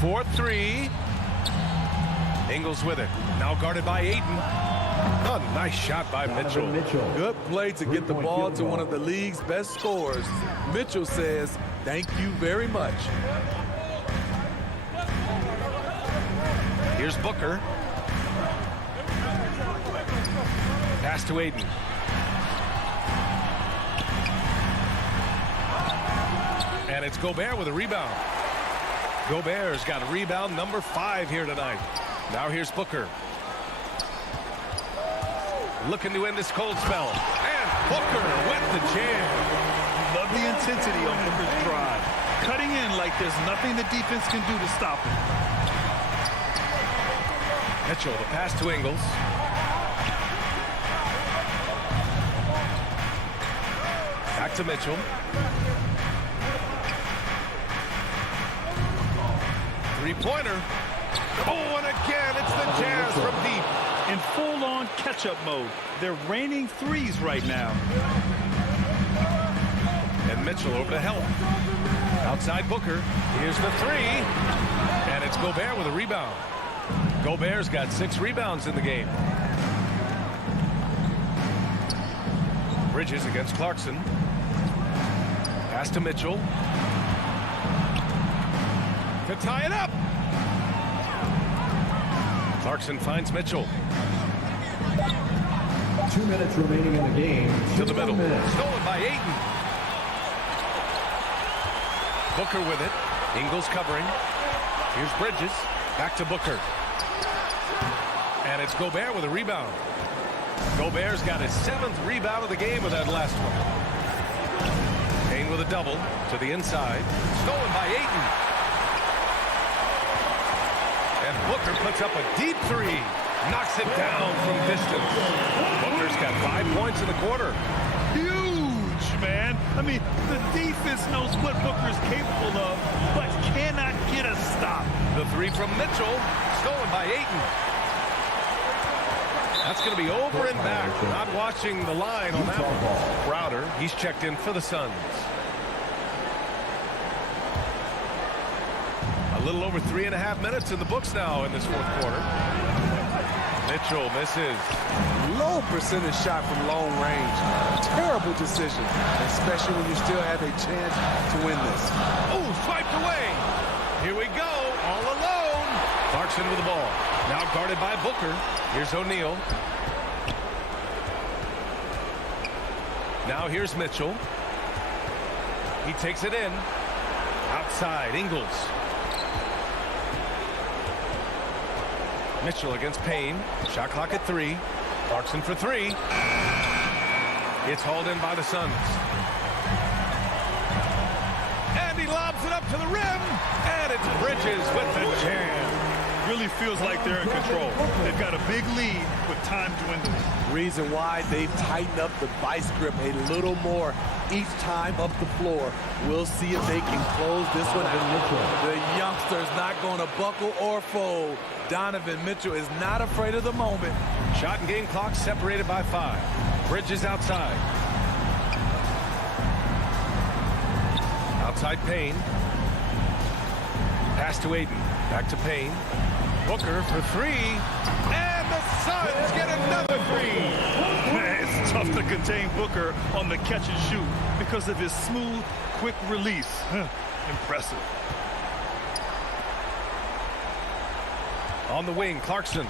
4-3. Ingles with it. Now guarded by Ayton. A nice shot by Mitchell. Good play to get the ball to one of the league's best scorers. Mitchell says, thank you very much. Here's Booker. Pass to Ayton. And it's Gobert with a rebound. Gobert's got a rebound number 5 here tonight. Now here's Booker. Looking to end this cold spell. And Booker with the jam. Love the intensity on Booker's drive. Cutting in like there's nothing the defense can do to stop him. Mitchell, the pass to Ingles. Back to Mitchell. Three-pointer. Oh, and again, it's the Jazz from deep. In full-on catch-up mode. They're raining threes right now. And Mitchell over to help. Outside Booker. Here's the 3. And it's Gobert with a rebound. Gobert's got 6 rebounds in the game. Bridges against Clarkson. Pass to Mitchell. To tie it up. Clarkson finds Mitchell. 2 minutes remaining in the game. To the middle. Stolen by Ayton. Booker with it. Ingles covering. Here's Bridges. Back to Booker. And it's Gobert with a rebound. Gobert's got his 7th rebound of the game with that last one. Payne with a double to the inside. Stolen by Ayton. And Booker puts up a deep 3. Knocks it down from distance. Booker's got 5 points in the quarter. Huge, man. I mean, the defense knows what Booker's capable of, but cannot get a stop. The 3 from Mitchell. Stolen by Ayton. That's going to be over and back. Not watching the line on that one. Crowder, he's checked in for the Suns. A little over 3.5 minutes in the books now in this 4th quarter. Mitchell misses. Low percentage shot from long range. Terrible decision, especially when you still have a chance to win this. Oh, swiped away. Here we go, all alone. Clarkson with the ball. Now guarded by Booker. Here's O'Neal. Now here's Mitchell. He takes it in. Outside, Ingles. Mitchell against Payne. Shot clock at 3. Clarkson for 3. It's hauled in by the Suns. And he lobs it up to the rim. And it's Bridges with the jam. Really feels like they're in control. They've got a big lead with time dwindling. Reason why they've tightened up the vice grip a little more each time up the floor. We'll see if they can close this one out. The youngster's not going to buckle or fold. Donovan Mitchell is not afraid of the moment. Shot and game clock separated by 5. Bridges outside. Outside Payne. Pass to Ayton. Back to Payne. Booker for 3. And the Suns get another 3. Man, it's tough to contain Booker on the catch and shoot because of his smooth, quick release. Impressive. On the wing, Clarkson.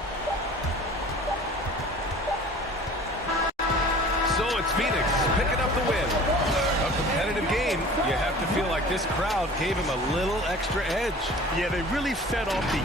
So it's Phoenix picking up the win. A competitive game. You have to feel like this crowd gave him a little extra edge. Yeah, they really fed off the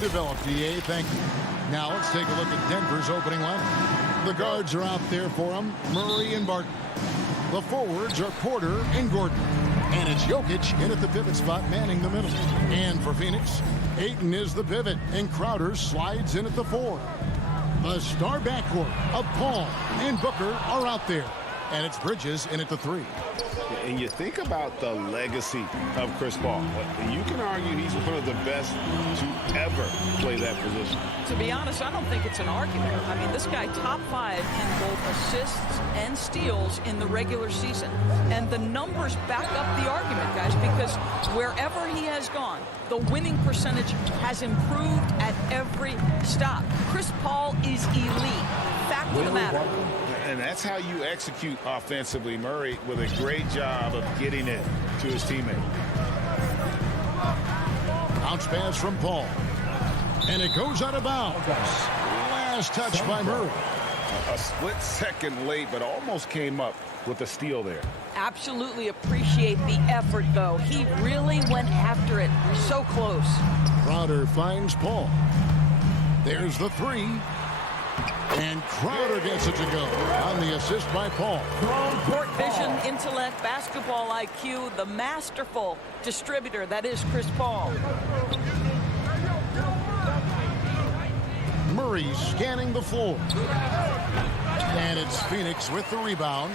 Developed, DA. Thank you. Now let's take a look at Denver's opening lineup. The guards are out there for them, Murray and Barton. The forwards are Porter and Gordon. And it's Jokic in at the pivot spot, manning the middle. And for Phoenix, Ayton is the pivot, and Crowder slides in at the 4. The star backcourt of Paul and Booker are out there. And it's Bridges in at the 3. And you think about the legacy of Chris Paul. You can argue he's one of the best to ever play that position. To be honest, I don't think it's an argument. I mean, this guy top 5 in both assists and steals in the regular season. And the numbers back up the argument, guys, because wherever he has gone, the winning percentage has improved at every stop. Chris Paul is elite. fact of the matter. And that's how you execute offensively. Murray with a great job of getting it to his teammate. Bounce pass from Paul. And it goes out of bounds. Last touch by Murray. A split second late, but almost came up with a steal there. Absolutely appreciate the effort, though. He really went after it. So close. Crowder finds Paul. There's the three. And Crowder gets it to go on the assist by Paul. Court vision, intellect, basketball IQ, the masterful distributor that is Chris Paul. Murray scanning the floor. And it's Phoenix with the rebound.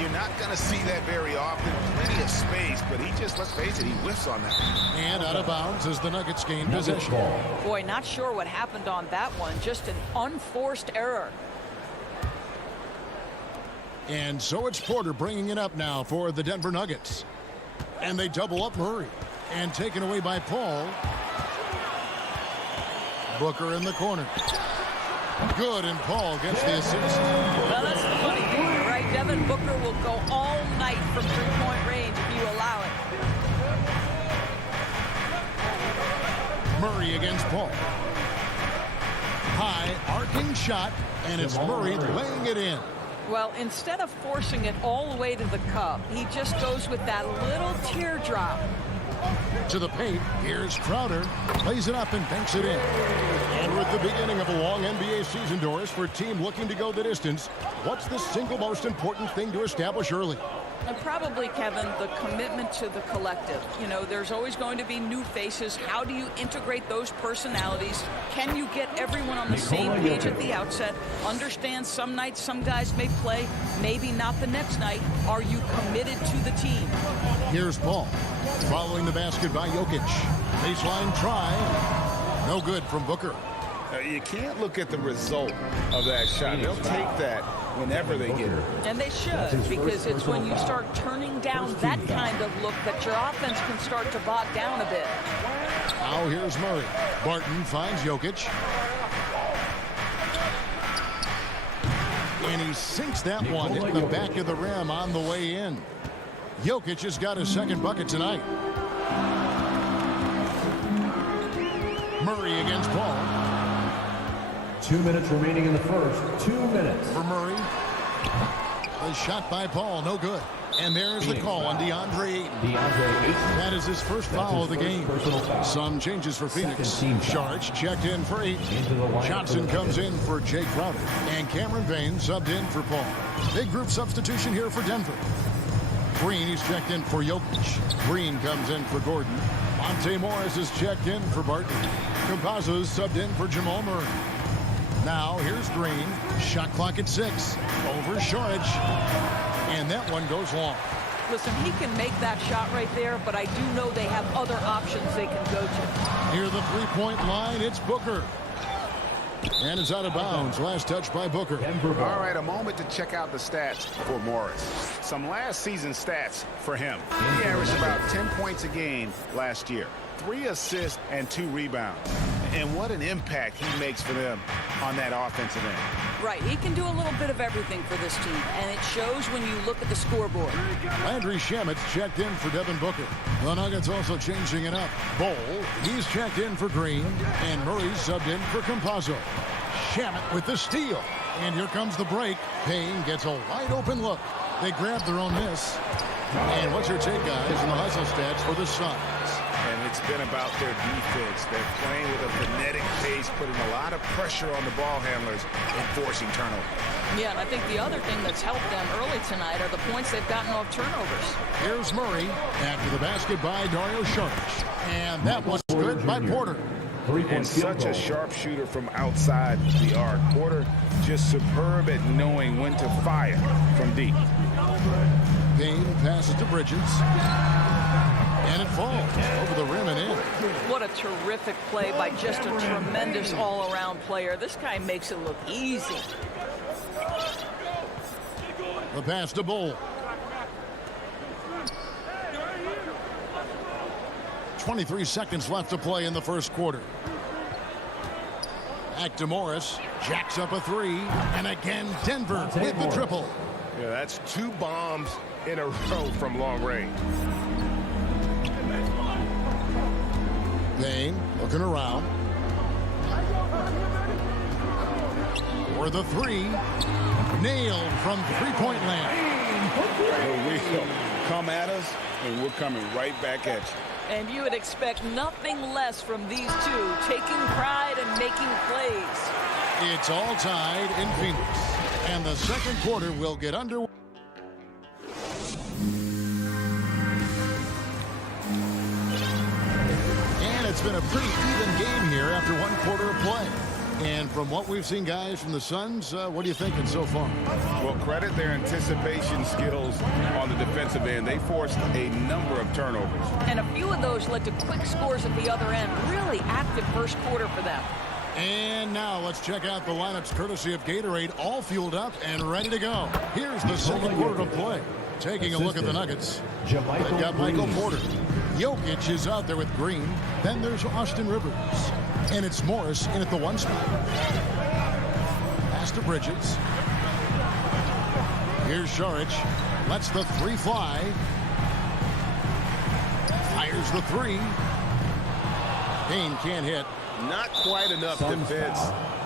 You're not going to see that very often. Plenty of space, but he just, let's face it, he whiffs on that. And out of bounds as the Nuggets gain possession. Boy, not sure what happened on that one. Just an unforced error. And so it's Porter bringing it up now for the Denver Nuggets. And they double up Murray. And taken away by Paul. Booker in the corner. Good, and Paul gets the assist. Well, that's the funny thing, right? Devin Booker will go all night from three-point range if you allow it. Murray against Paul. High, arcing shot, and it's Murray laying it in. Well, instead of forcing it all the way to the cup, he just goes with that little teardrop. To the paint, here's Crowder. Plays it up and banks it in. And with the beginning of a long NBA season, Doris, for a team looking to go the distance, what's the single most important thing to establish early? And probably, Kevin, the commitment to the collective. You know, there's always going to be new faces. How do you integrate those personalities? Can you get everyone on the same page at the outset? Understand some nights some guys may play, maybe not the next night. Are you committed to the team? Here's Paul. Following the basket by Jokic. Baseline try. No good from Booker. You can't look at the result of that shot. They'll take that whenever they get it. And they should, because it's when you start turning down that kind of look that your offense can start to bog down a bit. Now here's Murray. Barton finds Jokic. And he sinks that one in the back of the rim on the way in. Jokic has got his second bucket tonight. Murray against Paul. 2 minutes remaining in the first. 2 minutes. For Murray. A shot by Paul, no good. And there's the call on DeAndre Ayton. That is his first foul of the game. Some changes for Phoenix. Sharch checked in for Ayton. Johnson comes in for Jay Crowder. And Cameron Payne subbed in for Paul. Big group substitution here for Denver. Green is checked in for Jokic. Green comes in for Gordon. Monte Morris is checked in for Barton. Campazzo's subbed in for Jamal Murray. Now here's Green. Shot clock at 6. Over Sharch. And that one goes long. Listen, he can make that shot right there, but I do know they have other options they can go to. Near the three-point line, it's Booker. And it's out of bounds. Last touch by Booker. All right, a moment to check out the stats for Morris. Some last season stats for him. He averaged about 10 points a game last year. 3 assists and 2 rebounds. And what an impact he makes for them on that offensive end. Right, he can do a little bit of everything for this team, and it shows when you look at the scoreboard. Landry Shamet's checked in for Devin Booker. The Nuggets also changing it up. Bowl, he's checked in for Green, and Murray's subbed in for Campazzo. Shamet with the steal. And here comes the break. Payne gets a wide open look. They grab their own miss. And what's your take, guys, in the hustle stats for the Suns? And it's been about their defense. They're playing with a frenetic pace, putting a lot of pressure on the ball handlers and forcing turnovers. Yeah, and I think the other thing that's helped them early tonight are the points they've gotten off turnovers. Here's Murray after the basket by Dario Saric. And that was good by Porter. And such a sharp shooter from outside the arc. Porter just superb at knowing when to fire from deep. Payne passes to Bridges. And it falls over the rim and in. What a terrific play by just a tremendous all-around player. This guy makes it look easy. The pass to Bull. 23 seconds left to play in the first quarter. Back to Morris. Jacks up a three. And again, Denver with the triple. Yeah, that's 2 bombs in a row from long range. Payne looking around. For the three. Nailed from three-point land. We'll come at us, and we're coming right back at you. And you would expect nothing less from these two, taking pride and making plays. It's all tied in Phoenix. And the second quarter will get underway. And it's been a pretty even game here after 1 quarter of play. And from what we've seen, guys, from the Suns, what are you thinking so far? Well, credit their anticipation skills on the defensive end. They forced a number of turnovers. And a few of those led to quick scores at the other end. Really active first quarter for them. And now let's check out the lineups courtesy of Gatorade, all fueled up and ready to go. Here's the second quarter of play. Taking a look at the Nuggets. They've got Michael Porter. Jokic is out there with Green. Then there's Austin Rivers. And it's Morris in at the 1 spot. Pass to Bridges. Here's Šarić. Lets the 3 fly. Fires the 3. Payne can't hit. Not quite enough defense.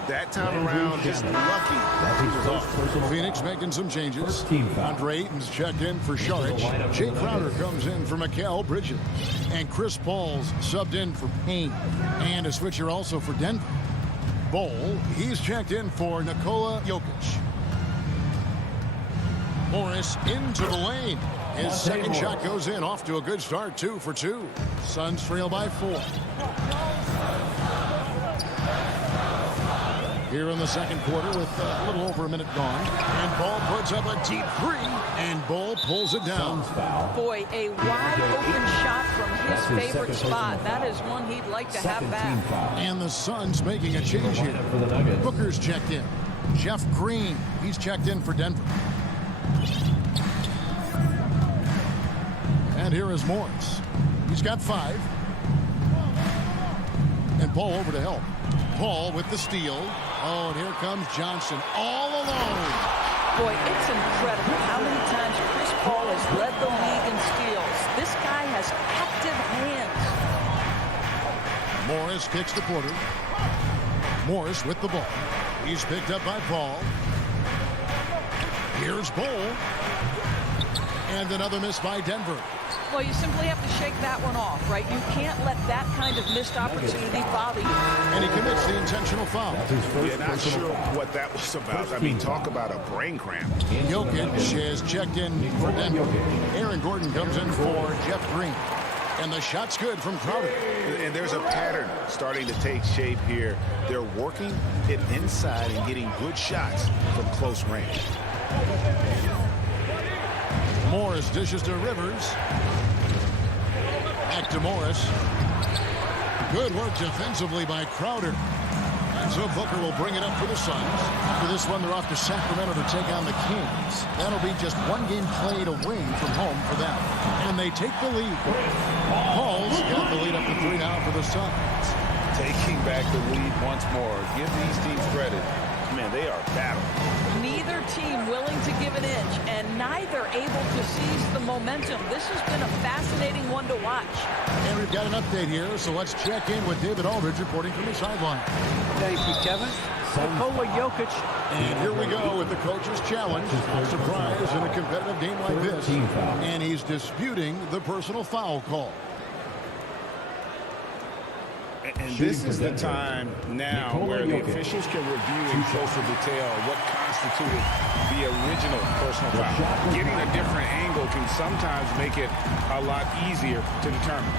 That time around, just lucky. Phoenix making some changes. Andre Ayton's checked in for Šarić. Jay Crowder comes in for Mikal Bridges. And Chris Paul's subbed in for Payne. And a switcher also for Denver. Bol, he's checked in for Nikola Jokic. Morris into the lane. His second shot goes in, off to a good start, 2 for 2. Suns trail by 4. Here in the second quarter with a little over a minute gone. And Ball puts up a deep 3. And Ball pulls it down. Boy, a wide open shot from his favorite spot. That is one he'd like to have back. And the Suns making a change here. Booker's checked in. Jeff Green, he's checked in for Denver. And here is Morris. He's got 5. And Paul over to help. Paul with the steal. Oh, and here comes Johnson all alone. Boy, it's incredible how many times Chris Paul has led the league in steals. This guy has active hands. Morris kicks to Porter. Morris with the ball. He's picked up by Paul. Here's Bol. And another miss by Denver. Well, you simply have to shake that one off, right? You can't let that kind of missed opportunity bother you. And he commits the intentional foul. Yeah, not sure what that was about. I mean, talk about a brain cramp. Jokic is checked in for Denver. Aaron Gordon comes in for Jeff Green. And the shot's good from Crowder. And there's a pattern starting to take shape here. They're working it inside and getting good shots from close range. Morris dishes to Rivers. Back to Morris. Good work defensively by Crowder. And so Booker will bring it up for the Suns. For this one, they're off to Sacramento to take on the Kings. That'll be just 1 game played away from home for them. And they take the lead. Paul's got the lead up to 3 now for the Suns. Taking back the lead once more. Give these teams credit. Man, they are battling. Neither team willing to give an inch, and neither able to seize the momentum. This has been a fascinating one to watch. And we've got an update here, so let's check in with David Aldridge reporting from the sideline. Thank you, Kevin. Nikola Jokic. And here we go with the coach's challenge. No surprise in a competitive game like this. And he's disputing the personal foul call. And this is the time now where the officials can review in closer detail what constituted the original personal foul. Getting a different angle can sometimes make it a lot easier to determine.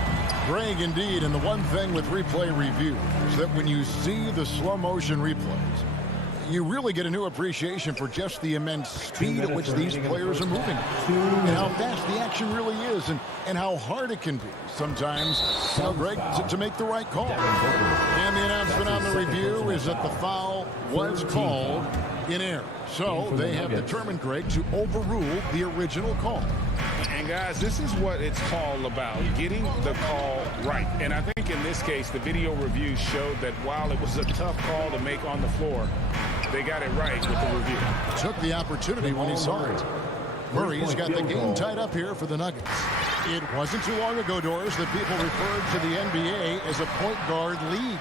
Greg, indeed, and the one thing with replay review is that when you see the slow motion replays, you really get a new appreciation for just the immense speed at which these players are moving and how fast the action really is and how hard it can be sometimes, Greg, to make the right call. And the announcement on the review is that the foul was called in air. So they have determined, Greg, to overrule the original call. And guys, this is what it's all about, getting the call right. And I think in this case, the video review showed that while it was a tough call to make on the floor, they got it right with the review. Took the opportunity when he saw it. Murray's got the game tied up here for the Nuggets. It wasn't too long ago, Doris, that people referred to the NBA as a point guard league.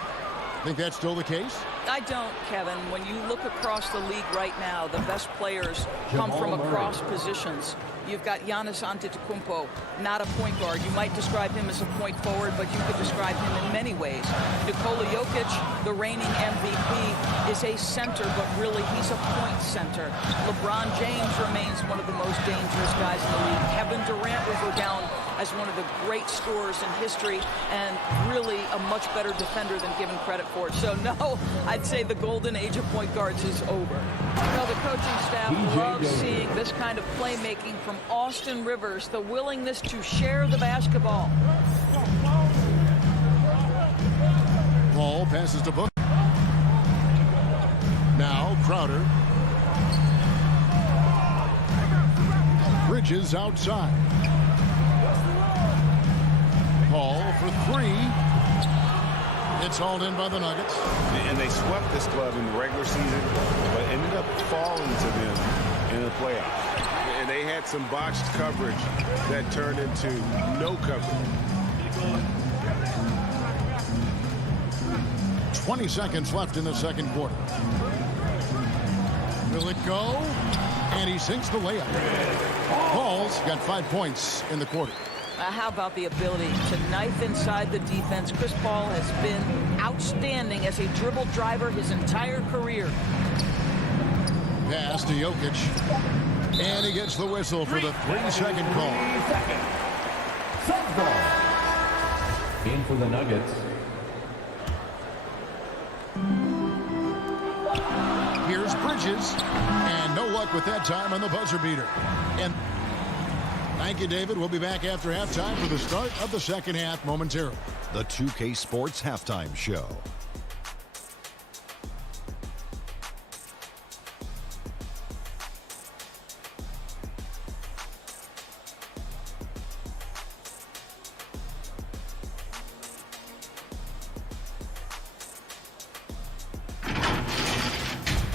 Think that's still the case? I don't, Kevin. When you look across the league right now, the best players come from across positions. You've got Giannis Antetokounmpo, not a point guard. You might describe him as a point forward, but you could describe him in many ways. Nikola Jokic, the reigning MVP, is a center, but really he's a point center. LeBron James remains one of the most dangerous guys in the league. Kevin Durant will go down as one of the great scorers in history and really a much better defender than given credit for. So no, I'd say the golden age of point guards is over. Well, the coaching staff loves seeing this kind of playmaking from Austin Rivers, the willingness to share the basketball. Ball passes to Book. Now Crowder. Bridges outside. Paul for three. It's hauled in by the Nuggets. And they swept this club in the regular season, but ended up falling to them in the playoffs. And they had some botched coverage that turned into no coverage. 20 seconds left in the second quarter. Will it go? And he sinks the layup. Paul's got 5 points in the quarter. How about the ability to knife inside the defense? Chris Paul has been outstanding as a dribble driver his entire career. Pass to Jokic. And he gets the whistle for the 3-second call. Suns ball. In for the Nuggets. Here's Bridges. And no luck with that time on the buzzer beater. And thank you, David. We'll be back after halftime for the start of the second half momentarily. The 2K Sports Halftime Show.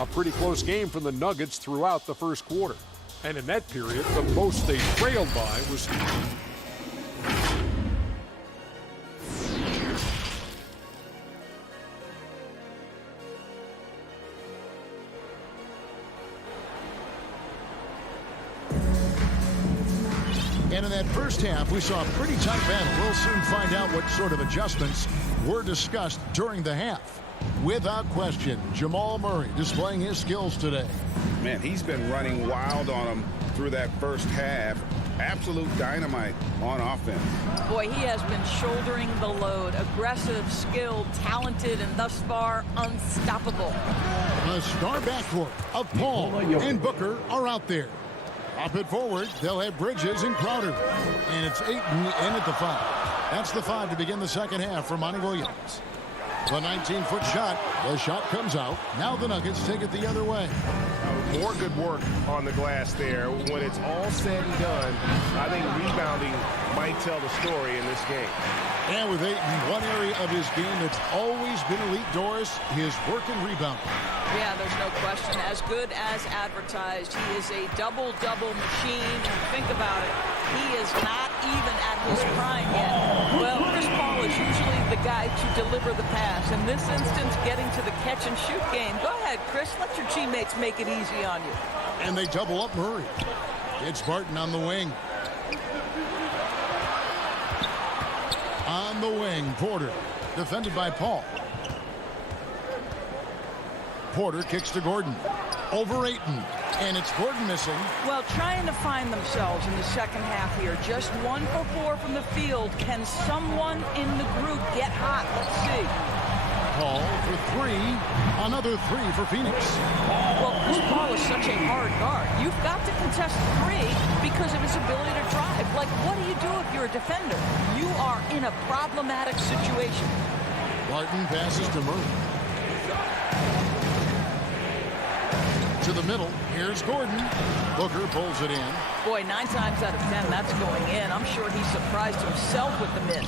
A pretty close game for the Nuggets throughout the first quarter. And in that period, the most they trailed by was... And in that first half, we saw a pretty tight battle. We'll soon find out what sort of adjustments were discussed during the half. Without question, Jamal Murray displaying his skills today. Man, he's been running wild on him through that first half. Absolute dynamite on offense. Boy, he has been shouldering the load. Aggressive, skilled, talented, and thus far unstoppable. The star backcourt of Paul and Booker are out there. Up it forward, they'll have Bridges and Crowder. And it's Ayton in at the 5. That's the 5 to begin the second half for Monty Williams. The 19-foot shot. The shot comes out. Now the Nuggets take it the other way. More good work on the glass there. When it's all said and done, I think rebounding might tell the story in this game. And with Ayton, one area of his game that's always been elite, Doris, his work and rebounding. Yeah, there's no question. As good as advertised, he is a double-double machine. And think about it, he is not even at his prime yet. Well, Chris Paul is usually the guy to deliver the pass. In this instance, getting to the catch-and-shoot game. Go ahead, Chris. Let your teammates make it easy on you. And they double up Murray. It's Barton on the wing. On the wing, Porter. Defended by Paul. Porter kicks to Gordon. Over Ayton. And it's Gordon missing. Well, trying to find themselves in the second half here. Just 1 for 4 from the field. Can someone in the group get hot? Let's see. Paul for 3. Another 3 for Phoenix. Well, Chris Paul is such a hard guard. You've got to contest 3 because of his ability to drive. Like, what do you do if you're a defender? You are in a problematic situation. Barton passes to Murray. To to the middle. Here's Gordon. Booker pulls it in. Boy, 9 times out of 10, that's going in. I'm sure he's surprised himself with the miss.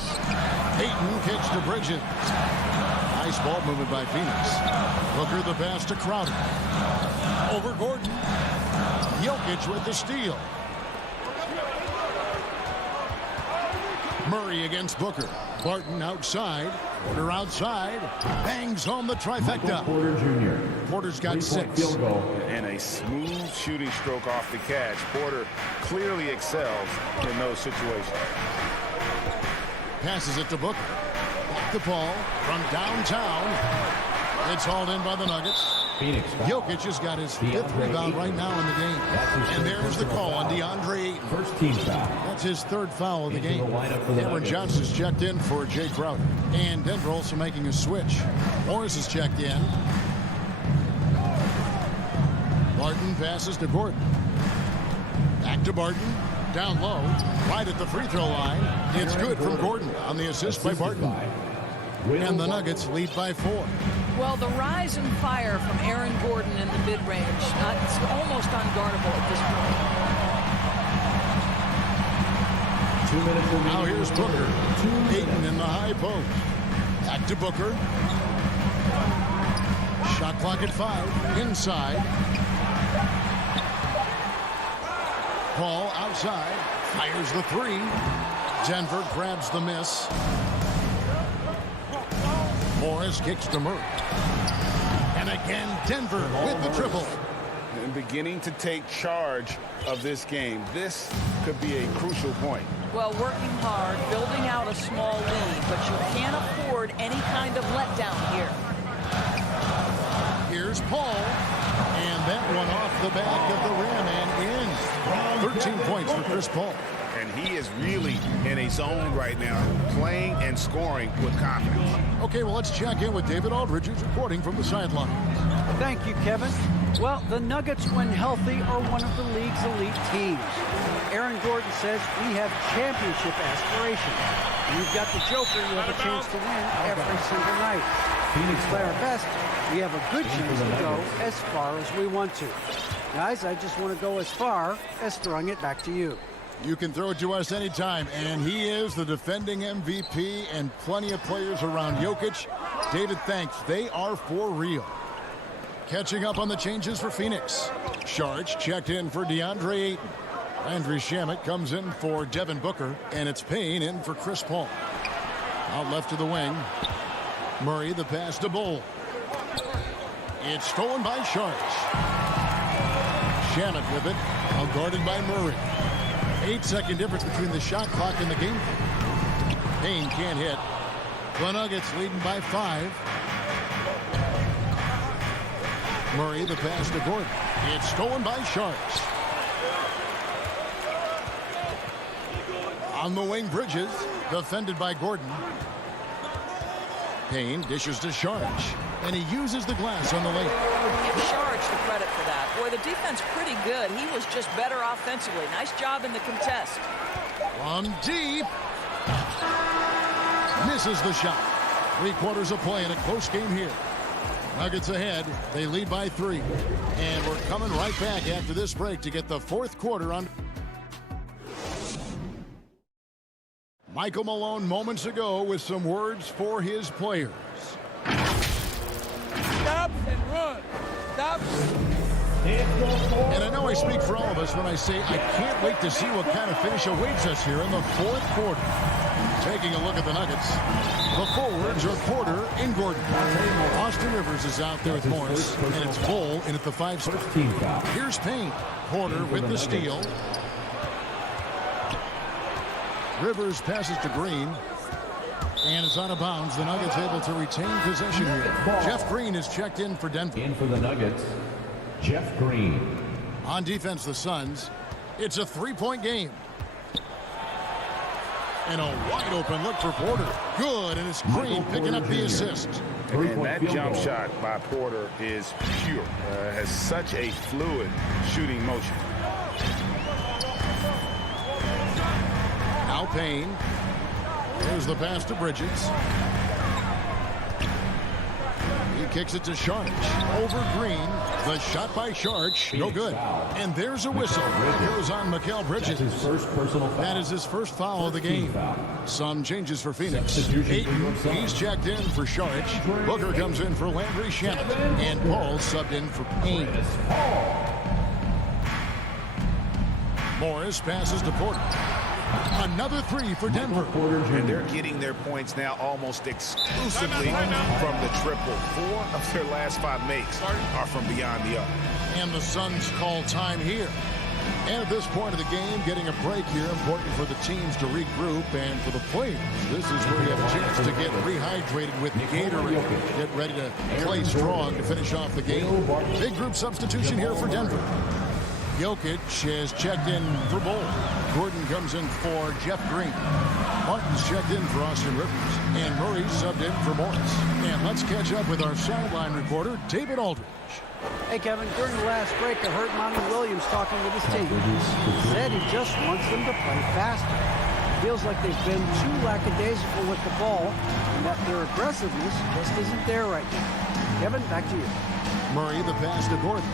Ayton kicks to Bridges. Nice ball movement by Phoenix. Booker the pass to Crowder. Over Gordon. Jokic with the steal. Murray against Booker. Barton outside. Porter outside. Bangs home the trifecta. Porter Jr. Porter's got 6. Field goal. And a smooth shooting stroke off the catch. Porter clearly excels in those situations. Passes it to Booker. Back the ball from downtown. It's hauled in by the Nuggets. Phoenix. Jokic has got his 5th rebound right now in the game. And there's the call on DeAndre Ayton. First team foul. That's his 3rd foul of the game. lineup for the Cameron Nuggets. Johnson's checked in for Jay Crowder. And Denver also making a switch. Morris is checked in. Barton passes to Gordon. Back to Barton. Down low. Right at the free throw line. It's good from Gordon on the assist by Barton. And the Nuggets lead by 4. Well, the rise and fire from Aaron Gordon in the mid-range, it's almost unguardable at this point. 2 minutes remaining. Now here's Booker. Ayton in the high post. Back to Booker. Shot clock at 5. Inside. Paul outside. Fires the 3. Denver grabs the miss. Morris kicks to Murray. And again, Denver with the triple. And beginning to take charge of this game. This could be a crucial point. Well, working hard, building out a small lead, but you can't afford any kind of letdown here. Here's Paul. And that one off the back of the rim and in. 13 points for Chris Paul. And he is really in a zone right now, playing and scoring with confidence. Okay, well, let's check in with David Aldridge, who's reporting from the sideline. Thank you, Kevin. Well, the Nuggets, when healthy, are one of the league's elite teams. Aaron Gordon says we have championship aspirations. And you've got the Joker, you have a chance to win every single night. Phoenix play our best, we have a good chance to go as far as we want to. Guys, I just want to go as far as throwing it back to you. You can throw it to us anytime, and he is the defending MVP and plenty of players around Jokic. David, thanks. They are for real. Catching up on the changes for Phoenix. Sharge checked in for DeAndre Ayton. Landry Shamet comes in for Devin Booker, and it's Payne in for Chris Paul. Out left to the wing. Murray the pass to Bull. It's stolen by Sharge. Shamet with it, now guarded by Murray. 8-second difference between the shot clock and the game. Payne can't hit. The Nuggets leading by 5. Murray the pass to Gordon. It's stolen by Sharks. On the wing, Bridges, defended by Gordon. Payne dishes to Sharge, and he uses the glass on the lane. Give Sharge the credit for that. Boy, the defense pretty good. He was just better offensively. Nice job in the contest. From deep. Misses the shot. 3 quarters of play in a close game here. Nuggets ahead. They lead by 3. And we're coming right back after this break to get the 4th quarter on. Michael Malone moments ago with some words for his players. Stop and run. Stop. And I know I speak for all of us when I say I can't wait to see what kind of finish awaits us here in the 4th quarter. Taking a look at the Nuggets. The forwards are Porter and Gordon. Austin Rivers is out there with Morris, and it's Bull in at the 5 spot. Here's Payne. Porter with the steal. Rivers passes to Green. And it's out of bounds. The Nuggets able to retain possession here. Jeff Green is checked in for Denver. In for the Nuggets, Jeff Green. On defense, the Suns. It's a 3-point game. And a wide open look for Porter. Good, and it's Green picking up the assist. And that jump shot by Porter is pure. Has such a fluid shooting motion. Now Payne. Here's the pass to Bridges. He kicks it to Sharge. Over Green. The shot by Sharch, no good. And there's a whistle. It goes on Mikal Bridges. That's his first personal foul. That is his first foul of the game. Some changes for Phoenix. Ayton, he's checked in for Sharch. Booker comes in for Landry Shamet. And Paul subbed in for Payne. Morris passes to Porter. Another three for Denver. And they're getting their points now almost exclusively from the triple. 4 of their last 5 makes are from beyond the arc. And the Suns call time here. And at this point of the game, getting a break here, important for the teams to regroup and for the players. This is where you have a chance to get rehydrated with Gatorade. Get ready to play strong to finish off the game. Big group substitution here for Denver. Jokic has checked in for Bull. Gordon comes in for Jeff Green. Martin's checked in for Austin Rivers. And Murray subbed in for Morris. And let's catch up with our sideline reporter, David Aldridge. Hey, Kevin, during the last break, I heard Monty Williams talking with his team. He said he just wants them to play faster. Feels like they've been too lackadaisical with the ball and that their aggressiveness just isn't there right now. Kevin, back to you. Murray, the pass to Gordon.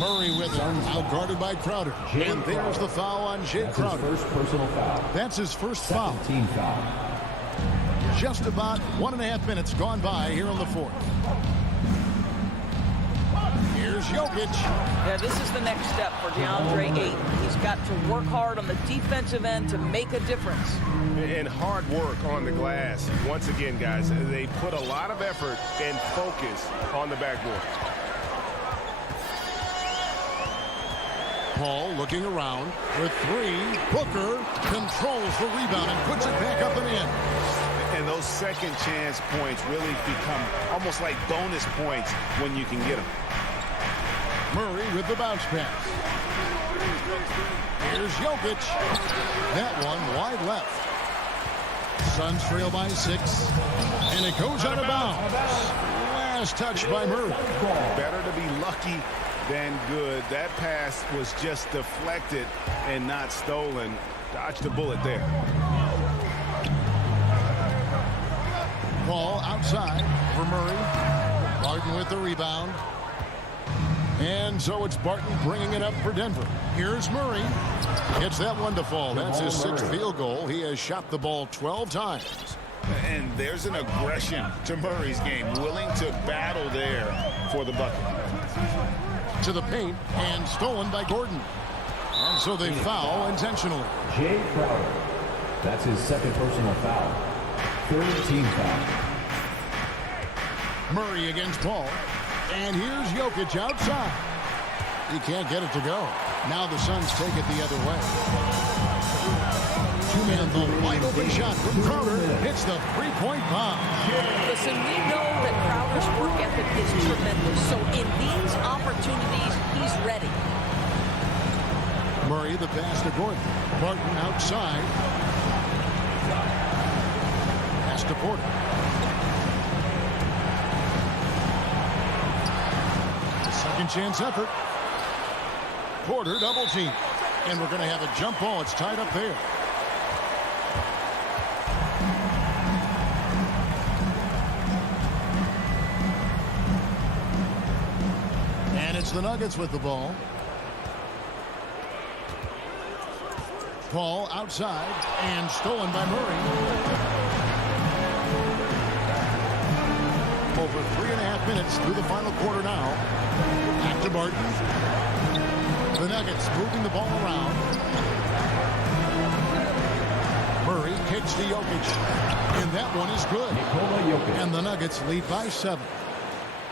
Murray with it, out guarded by Crowder. And there's the foul on Jay Crowder. His first personal foul. That's his first foul. Team foul. Just about 1.5 minutes gone by here in the fourth. Here's Jokic. Yeah, this is the next step for DeAndre Ayton. He's got to work hard on the defensive end to make a difference. And hard work on the glass. Once again, guys, they put a lot of effort and focus on the backboard. Paul looking around with 3. Booker controls the rebound and puts it back up and in. And those second chance points really become almost like bonus points when you can get them. Murray with the bounce pass. Here's Jokic. That one wide left. Suns trail by 6. And it goes out of bounds. Last touch by Murray. Better to be lucky than good. That pass was just deflected and not stolen. Dodged the bullet there. Ball outside for Murray. Barton with the rebound. And so it's Barton bringing it up for Denver. Here's Murray. Gets that one to fall. That's his 6th field goal. He has shot the ball 12 times. And there's an aggression to Murray's game. Willing to battle there for the bucket. To the paint and stolen by Gordon. And so they foul intentionally. Jay Crowder. That's his 2nd personal foul. 3rd team foul. Murray against Paul. And here's Jokic outside. He can't get it to go. Now the Suns take it the other way. And the wide open shot from Crowder hits the 3-point bomb. Listen, we know that Crowder's work ethic is tremendous. So in these opportunities, he's ready. Murray the pass to Gordon. Barton outside. Pass to Porter. Second chance effort. Porter double team. And we're going to have a jump ball. It's tied up there. And it's the Nuggets with the ball. Paul outside and stolen by Murray. Over 3.5 minutes through the final quarter now. Back to Barton. The Nuggets moving the ball around. Murray kicks to Jokic. And that one is good. And the Nuggets lead by 7.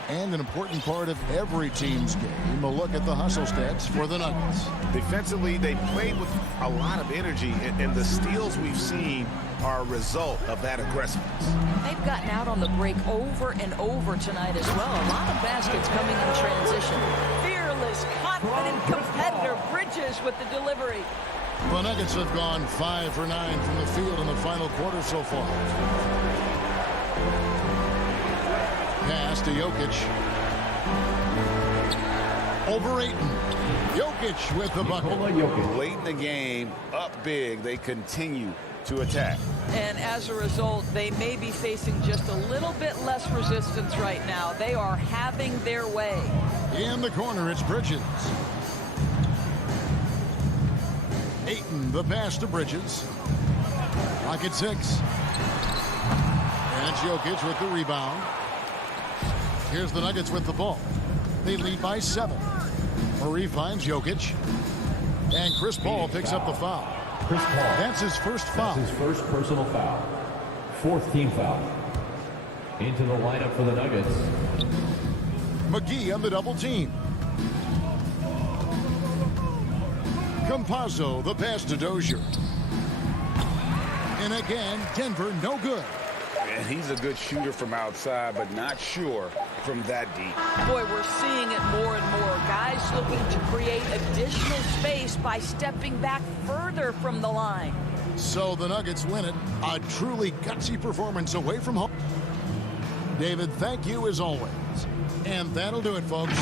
And an important part of every team's game, a look at the hustle stats for the Nuggets. Defensively, they played with a lot of energy, and the steals we've seen are a result of that aggressiveness. They've gotten out on the break over and over tonight as well. A lot of baskets coming in transition. Fearless, confident competitor. Bridges with the delivery. The Nuggets have gone 5 for 9 from the field in the final quarter so far. Pass to Jokic. Over Ayton. Jokic with the bucket. Late in the game, up big, they continue to attack. And as a result, they may be facing just a little bit less resistance right now. They are having their way. In the corner, it's Bridges. Ayton, the pass to Bridges. Rocket 6. And Jokic with the rebound. Here's the Nuggets with the ball. They lead by 7. Murray finds Jokic. And Chris Paul picks up the foul. Chris Paul. That's his first foul. That's his first personal foul. 4th team foul. Into the lineup for the Nuggets. McGee on the double team. Campazzo, the pass to Dozier. And again, Denver no good. And he's a good shooter from outside, but not sure from that deep. Boy, we're seeing it more and more. Guys looking to create additional space by stepping back further from the line. So the Nuggets win it. A truly gutsy performance away from home. David, thank you as always. And that'll do it, folks.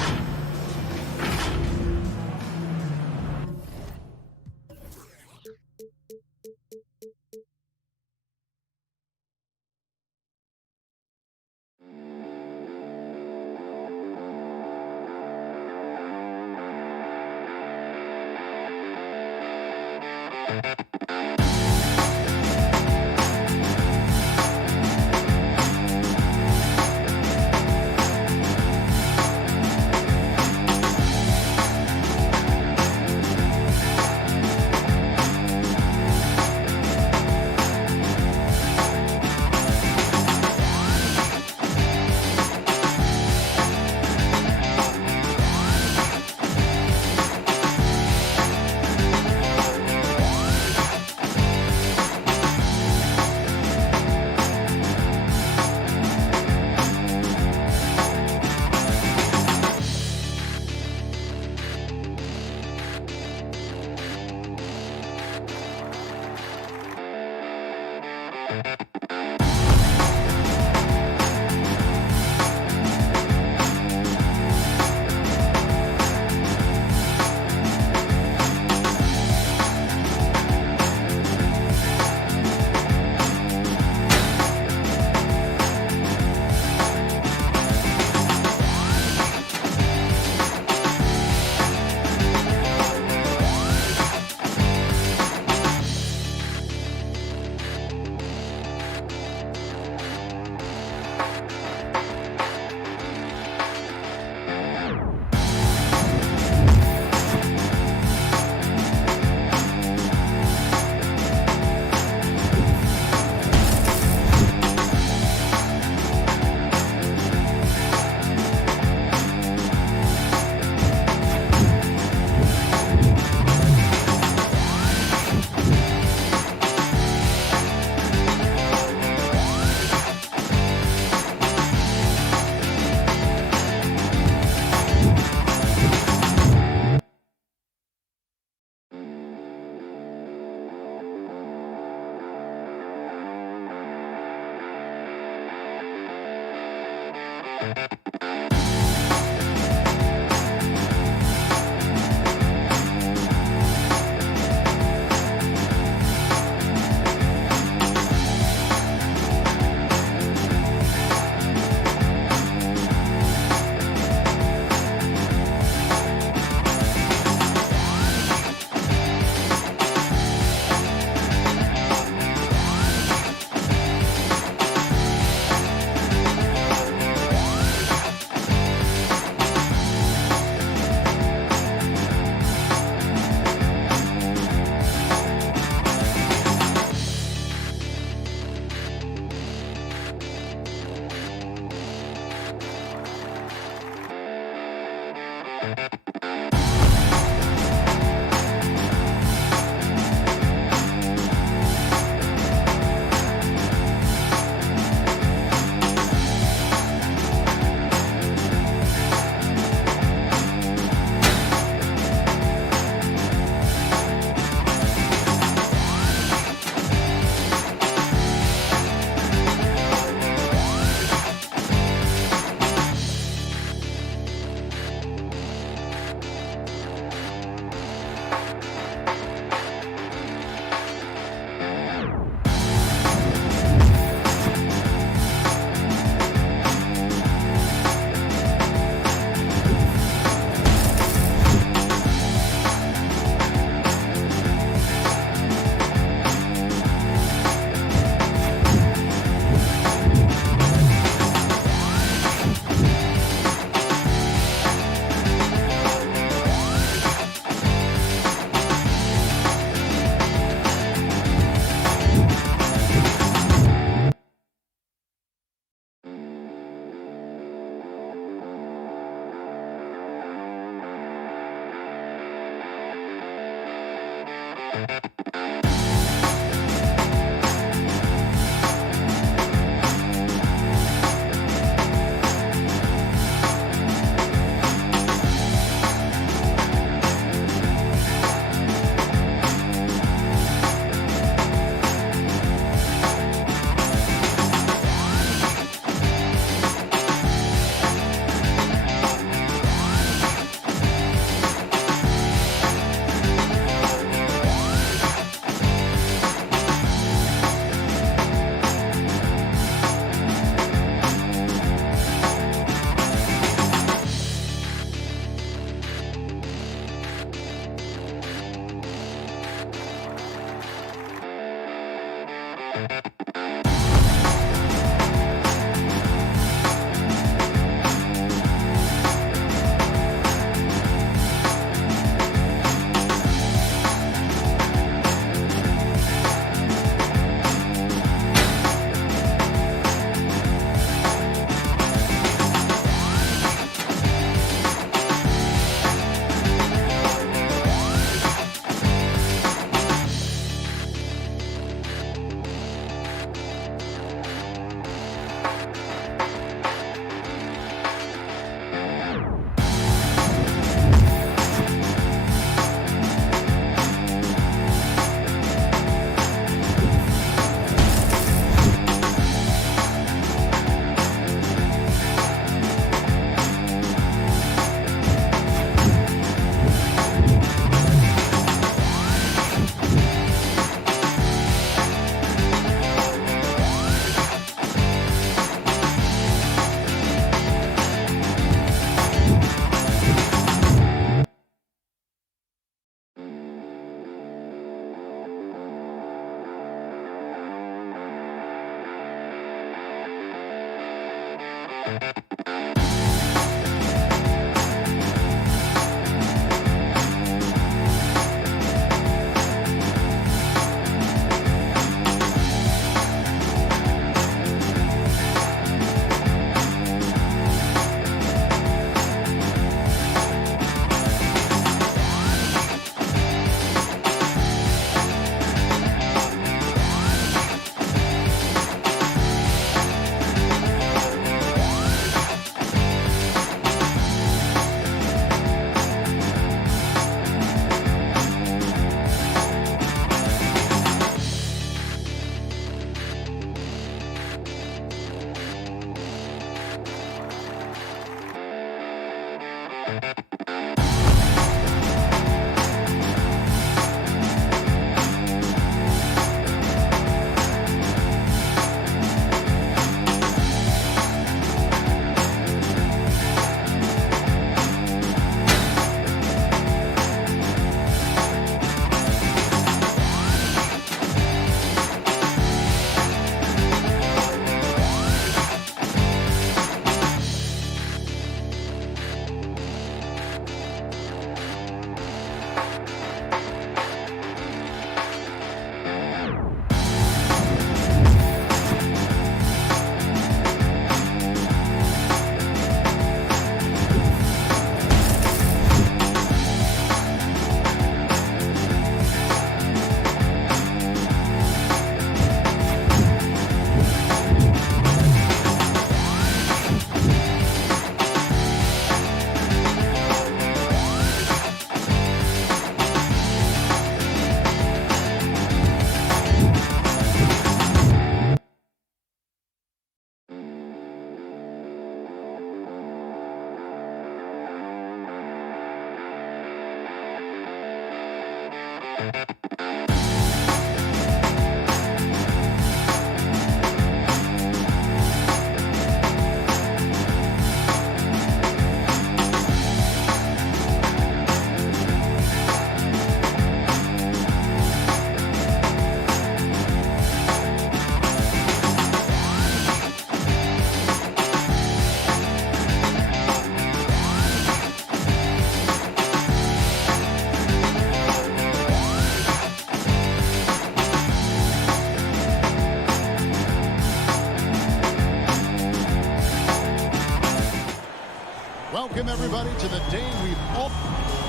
to the day we've all...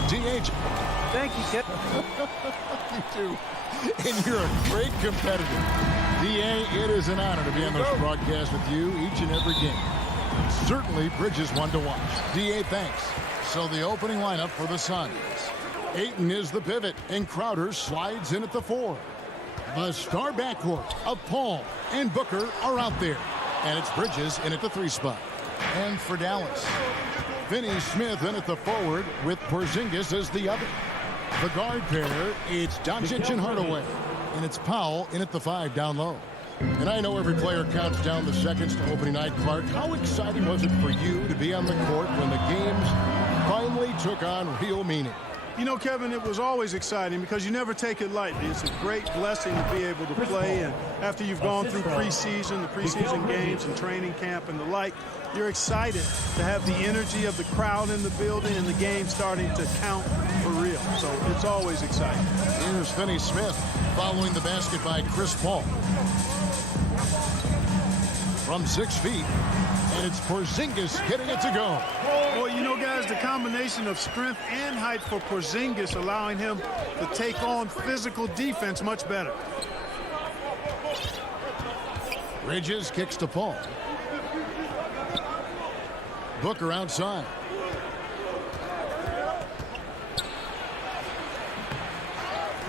DH. Thank you, Kip. You too. And you're a great competitor. DA, it is an honor to be on this broadcast with you each and every game. Certainly, Bridges one to watch. DA, thanks. So the opening lineup for the Suns. Ayton is the pivot, and Crowder slides in at the 4. The star backcourt of Paul and Booker are out there. And it's Bridges in at the 3 spot. And for Dallas, Finney Smith in at the forward with Porzingis as the other. The guard pair, it's Doncic and Hardaway. And it's Powell in at the 5 down low. And I know every player counts down the seconds to opening night. Clark, how exciting was it for you to be on the court when the games finally took on real meaning? You know, Kevin, it was always exciting because you never take it lightly. It's a great blessing to be able to play. And after you've gone through preseason, the preseason games and training camp and the like, you're excited to have the energy of the crowd in the building and the game starting to count for real. So it's always exciting. Here's Finney Smith following the basket by Chris Paul. From 6 feet, and it's Porzingis getting it to go. Well, you know, guys, the combination of strength and height for Porzingis allowing him to take on physical defense much better. Bridges kicks to Paul. Booker outside.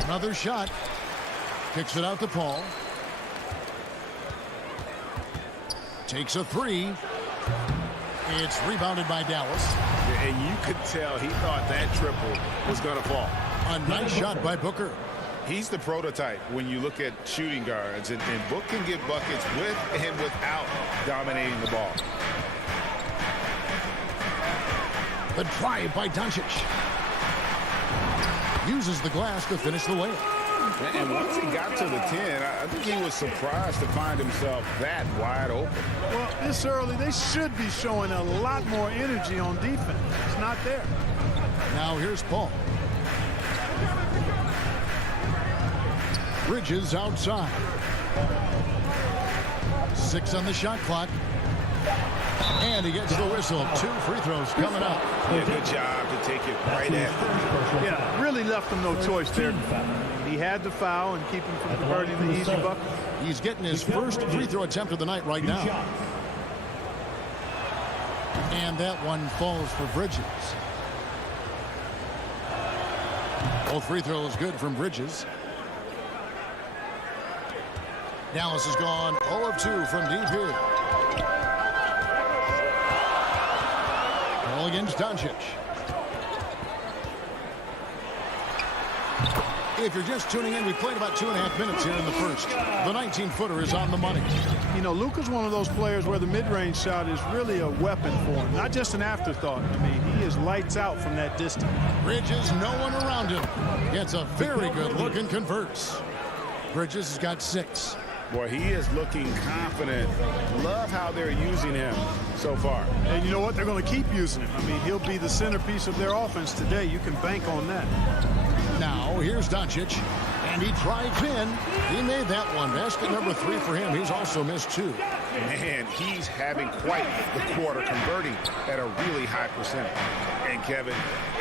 Another shot. Kicks it out to Paul. Takes a 3. It's rebounded by Dallas. And you could tell he thought that triple was going to fall. A nice shot by Booker. He's the prototype when you look at shooting guards. And Book can get buckets with and without dominating the ball. The drive by Doncic. Uses the glass to finish the layup. And once he got to the 10, I think he was surprised to find himself that wide open. Well, this early, they should be showing a lot more energy on defense. It's not there. Now here's Paul. Bridges outside. 6 on the shot clock. And he gets the whistle. 2 free throws coming up. Yeah, good job to take it right after. Yeah, really left him no choice there. He had to foul and keep him from converting the easy bucket. He's getting his first free throw attempt of the night right now. And that one falls for Bridges. Both free throws good from Bridges. Dallas has gone 0 of 2 from deep here. Ball against Doncic. If you're just tuning in, we played about 2.5 minutes here in the first. The 19-footer is on the money. You know, Luka's one of those players where the mid-range shot is really a weapon for him, not just an afterthought. I mean, he is lights out from that distance. Bridges, no one around him. Gets a very good look and converts. Bridges has got 6. Boy, he is looking confident. Love how they're using him so far. And you know what? They're going to keep using him. I mean, he'll be the centerpiece of their offense today. You can bank on that. Now, here's Doncic, and he drives in. He made that one. Basket number 3 for him. He's also missed 2. Man, he's having quite the quarter, converting at a really high percentage. And, Kevin,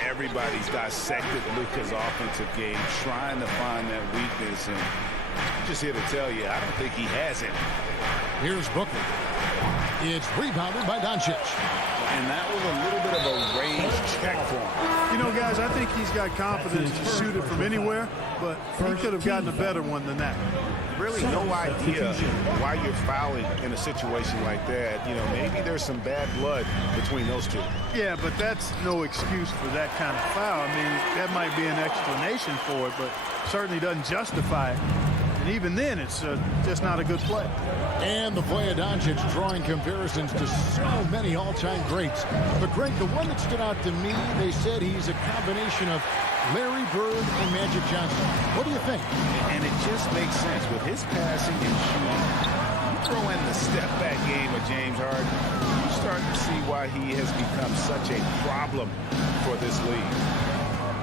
everybody's dissected Luka's offensive game, trying to find that weakness. And I'm just here to tell you, I don't think he has it. Here's Booker. It's rebounded by Doncic. And that was a little bit of a range check for him. You know, guys, I think he's got confidence to shoot it from anywhere, but he could have gotten a better one than that. Really no idea why you're fouling in a situation like that. You know, maybe there's some bad blood between those two. Yeah, but that's no excuse for that kind of foul. I mean, that might be an explanation for it, but certainly doesn't justify it. And even then, it's just not a good play. And the play of Doncic drawing comparisons to so many all-time greats. But, Greg, the one that stood out to me, they said he's a combination of Larry Bird and Magic Johnson. What do you think? And it just makes sense with his passing and shooting. You throw in the step-back game of James Harden, you start to see why he has become such a problem for this league.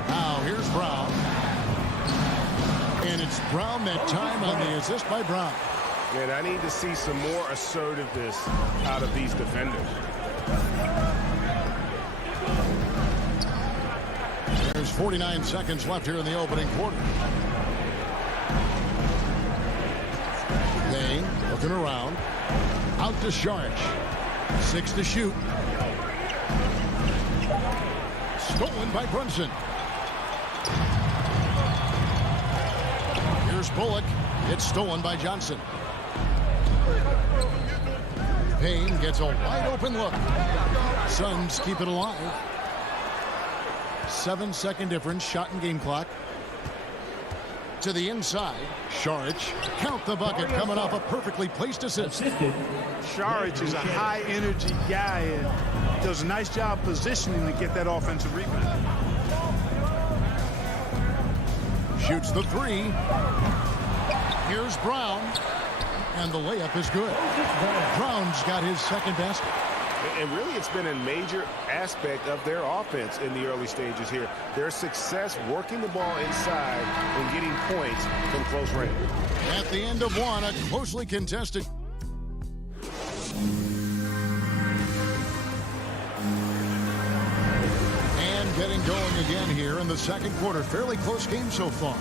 Now, here's Brown. And it's Brown that time on the assist by Brown. And I need to see some more assertiveness out of these defenders. 49 seconds left here in the opening quarter. Payne looking around. Out to Saric. 6 to shoot. Stolen by Brunson. Here's Bullock. It's stolen by Johnson. Payne gets a wide open look. Suns keep it alive. 7-second difference, shot and game clock. To the inside, Saric. Count the bucket, coming off a perfectly placed assist. Saric is a high-energy guy and does a nice job positioning to get that offensive rebound. Shoots the 3. Here's Brown. And the layup is good. Brown's got his second basket. And really, it's been a major aspect of their offense in the early stages here. Their success working the ball inside and getting points from close range. At the end of one, a closely contested. And getting going again here in the second quarter. Fairly close game so far.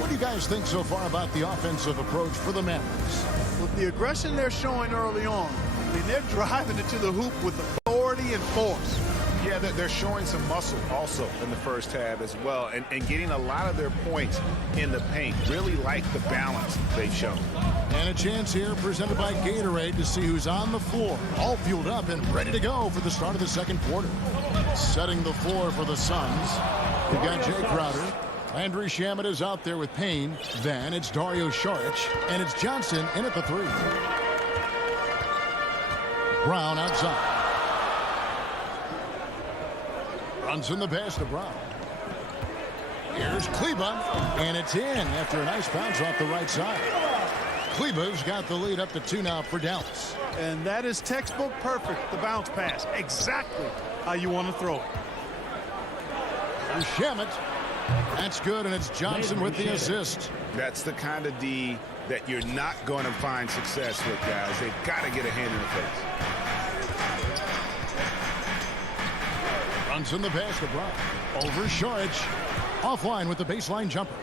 What do you guys think so far about the offensive approach for the Mavericks? With the aggression they're showing early on, I mean, they're driving it to the hoop with authority and force. Yeah, they're showing some muscle also in the first half as well, and getting a lot of their points in the paint. Really like the balance they've shown. And a chance here presented by Gatorade to see who's on the floor. All fueled up and ready to go for the start of the second quarter. Setting the floor for the Suns. We've got Jay Crowder. Landry Shamet is out there with Payne. Then it's Dario Saric. And it's Johnson in at the 3. Brown outside. Runs in the pass to Brown. Here's Kleba. And it's in after a nice bounce off the right side. Kleba's got the lead up to 2 now for Dallas. And that is textbook perfect, the bounce pass. Exactly how you want to throw it. Here's Shamet. That's good, and it's Johnson with the assist. That's the kind of D that you're not going to find success with, guys. They've got to get a hand in the face. Runs in the pass to Brown. Over Saric. Offline with the baseline jumper.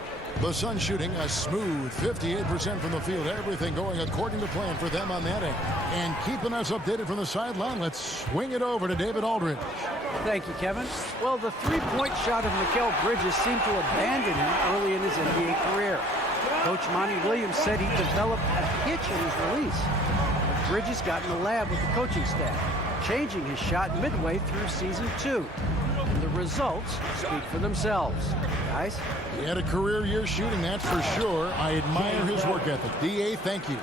The Suns shooting a smooth 58% from the field. Everything going according to plan for them on that end. And keeping us updated from the sideline, let's swing it over to David Aldridge. Thank you, Kevin. Well, the three-point shot of Mikal Bridges seemed to abandon him early in his NBA career. Coach Monty Williams said he developed a hitch in his release. But Bridges got in the lab with the coaching staff, changing his shot midway through season 2. And the results speak for themselves. Guys? He had a career year shooting, that's for sure. I admire his work ethic. D.A., thank you.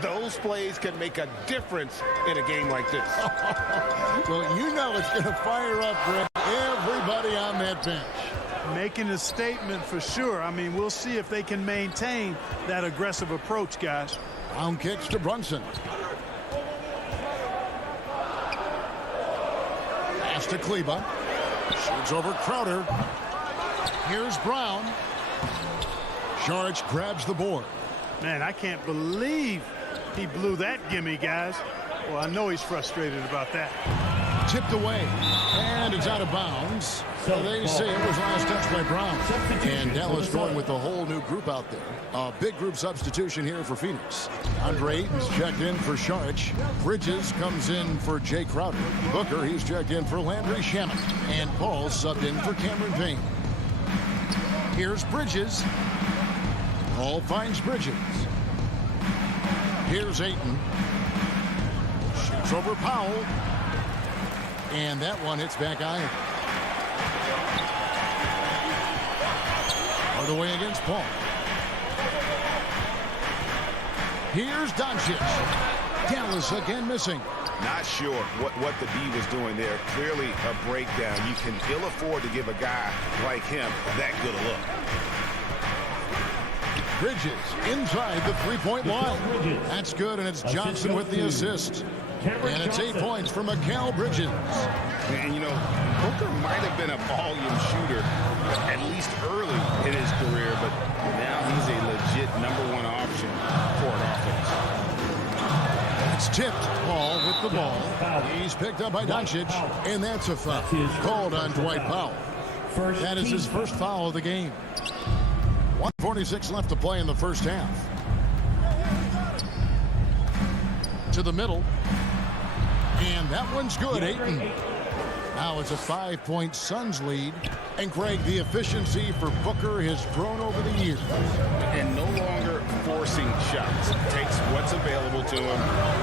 Those plays can make a difference in a game like this. Well, you know it's going to fire up, Greg, everybody on that bench. Making a statement for sure. I mean, we'll see if they can maintain that aggressive approach, guys. Brown kicks to Brunson. Pass to Kleba. Shoots over Crowder. Here's Brown. Saric grabs the board. Man, I can't believe he blew that gimme, guys. Well, I know he's frustrated about that. Tipped away, and it's out of bounds. So they say it was last touch by Brown. And Dallas going with a whole new group out there. A big group substitution here for Phoenix. Andre Ayton's checked in for Saric. Bridges comes in for Jay Crowder. Booker, he's checked in for Landry Shamet. And Paul subbed in for Cameron Payne. Here's Bridges. Paul finds Bridges. Here's Ayton. Shoots over Powell. And that one hits back iron. All the way against Paul. Here's Doncic. Dallas again missing. Not sure what the D was doing there. Clearly a breakdown. You can ill afford to give a guy like him that good a look. Bridges inside the three-point line. That's good, and it's Johnson with the assist. And it's 8 points for Mikal Bridges. And, you know, Booker might have been a volume shooter, at least early in his career, but now he's a legit #1 option for an offense. It's tipped. Paul with the ball. He's picked up by Doncic, and that's a foul called on Dwight Powell. That is his first foul of the game. 1:46 left to play in the first half. To the middle. And that one's good, Ayton. Now it's a 5-point Suns lead. And Greg, the efficiency for Booker has grown over the years. And no longer forcing shots. Takes what's available to him.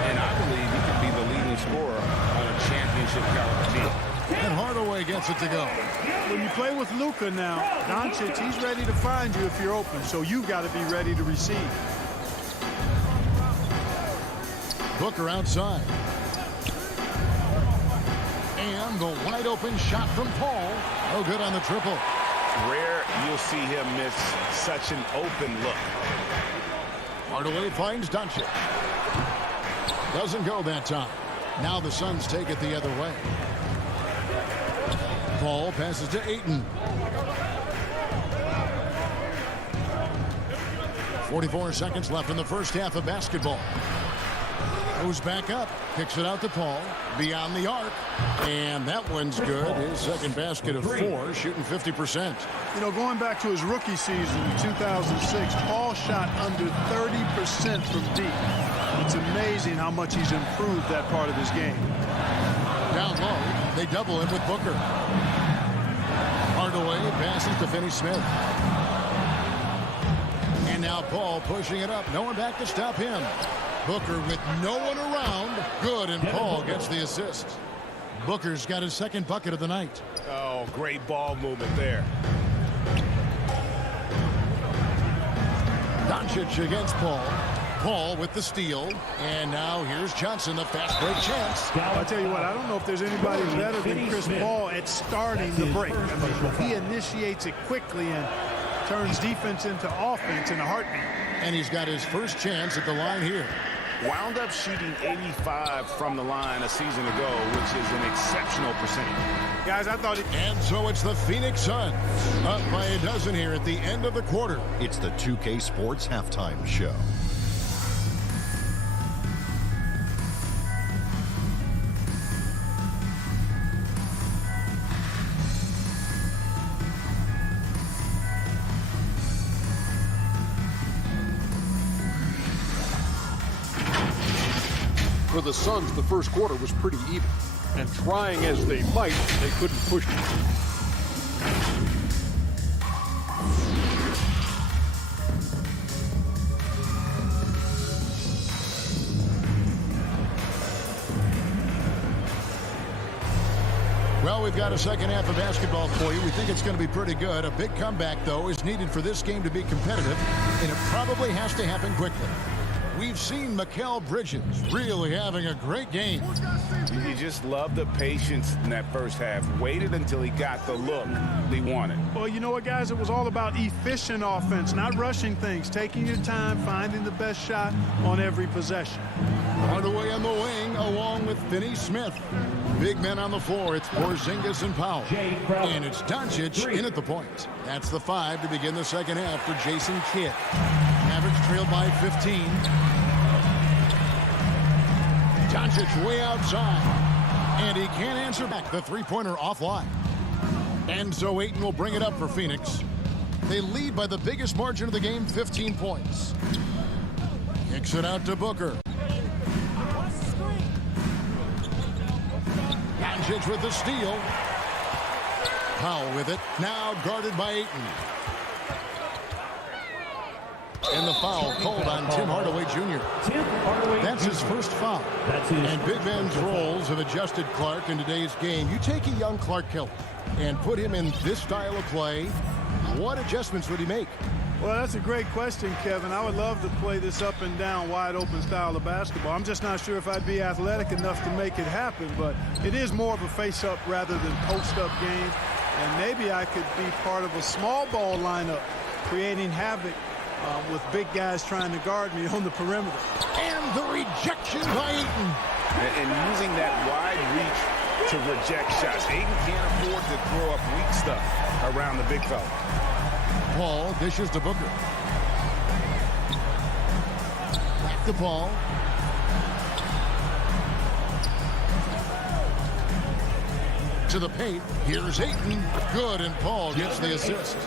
And I believe he could be the leading scorer on a championship caliber team. And Hardaway gets it to go. When you play with Luka now, Doncic, he's ready to find you if you're open. So you've got to be ready to receive. Booker outside. And the wide open shot from Paul. Oh, good on the triple. Rare you'll see him miss such an open look. Hardaway finds Doncic. Doesn't go that time. Now the Suns take it the other way. Paul passes to Ayton. 44 seconds left in the first half of basketball. Goes back up, kicks it out to Paul, beyond the arc, and that one's good. His second basket of 4, shooting 50%. You know, going back to his rookie season in 2006, Paul shot under 30% from deep. It's amazing how much he's improved that part of his game. Down low, they double him with Booker. Hardaway passes to Finney-Smith. And now Paul pushing it up. No one back to stop him. Booker with no one around. Good, and Paul gets the assist. Booker's got his second bucket of the night. Oh, great ball movement there. Doncic against Paul. Paul with the steal. And now here's Johnson, the fast break chance. I'll tell you what, I don't know if there's anybody better than Chris Paul at starting the break. I mean, he initiates it quickly and turns defense into offense in a heartbeat. And he's got his first chance at the line here. Wound up shooting 85 from the line a season ago, which is an exceptional percentage. Guys, I thought it... And so it's the Phoenix Suns up by a dozen here at the end of the quarter. It's the 2K Sports Halftime Show. For the Suns, the first quarter was pretty even. And trying as they might, they couldn't push it. Well, we've got a second half of basketball for you. We think it's going to be pretty good. A big comeback, though, is needed for this game to be competitive, and it probably has to happen quickly. We've seen Mikal Bridges really having a great game. You just love the patience in that first half. Waited until he got the look he wanted. Well, you know what, guys? It was all about efficient offense, not rushing things, taking your time, finding the best shot on every possession. Hardaway on the wing along with Finney-Smith. Big men on the floor. It's Porzingis and Powell. And it's Doncic in at the point. That's the 5 to begin the second half for Jason Kidd. Mavericks trailed by 15. Doncic way outside. And he can't answer back. The three-pointer offline. And so Ayton will bring it up for Phoenix. They lead by the biggest margin of the game, 15 points. Kicks it out to Booker. Doncic with the steal. Powell with it. Now guarded by Ayton. And the foul called on Tim Hardaway Jr. That's his first foul. And big men's roles have adjusted Clark in today's game. You take a young Clark Kelly and put him in this style of play, what adjustments would he make? Well, that's a great question, Kevin. I would love to play this up and down, wide open style of basketball. I'm just not sure if I'd be athletic enough to make it happen, but it is more of a face-up rather than post-up game. And maybe I could be part of a small ball lineup, creating havoc with big guys trying to guard me on the perimeter. And the rejection by Ayton. And using that wide reach to reject shots. Ayton can't afford to throw up weak stuff around the big fella. Paul dishes to Booker. Back to Paul. to the paint. Here's Ayton. Good, and Paul gets the assist.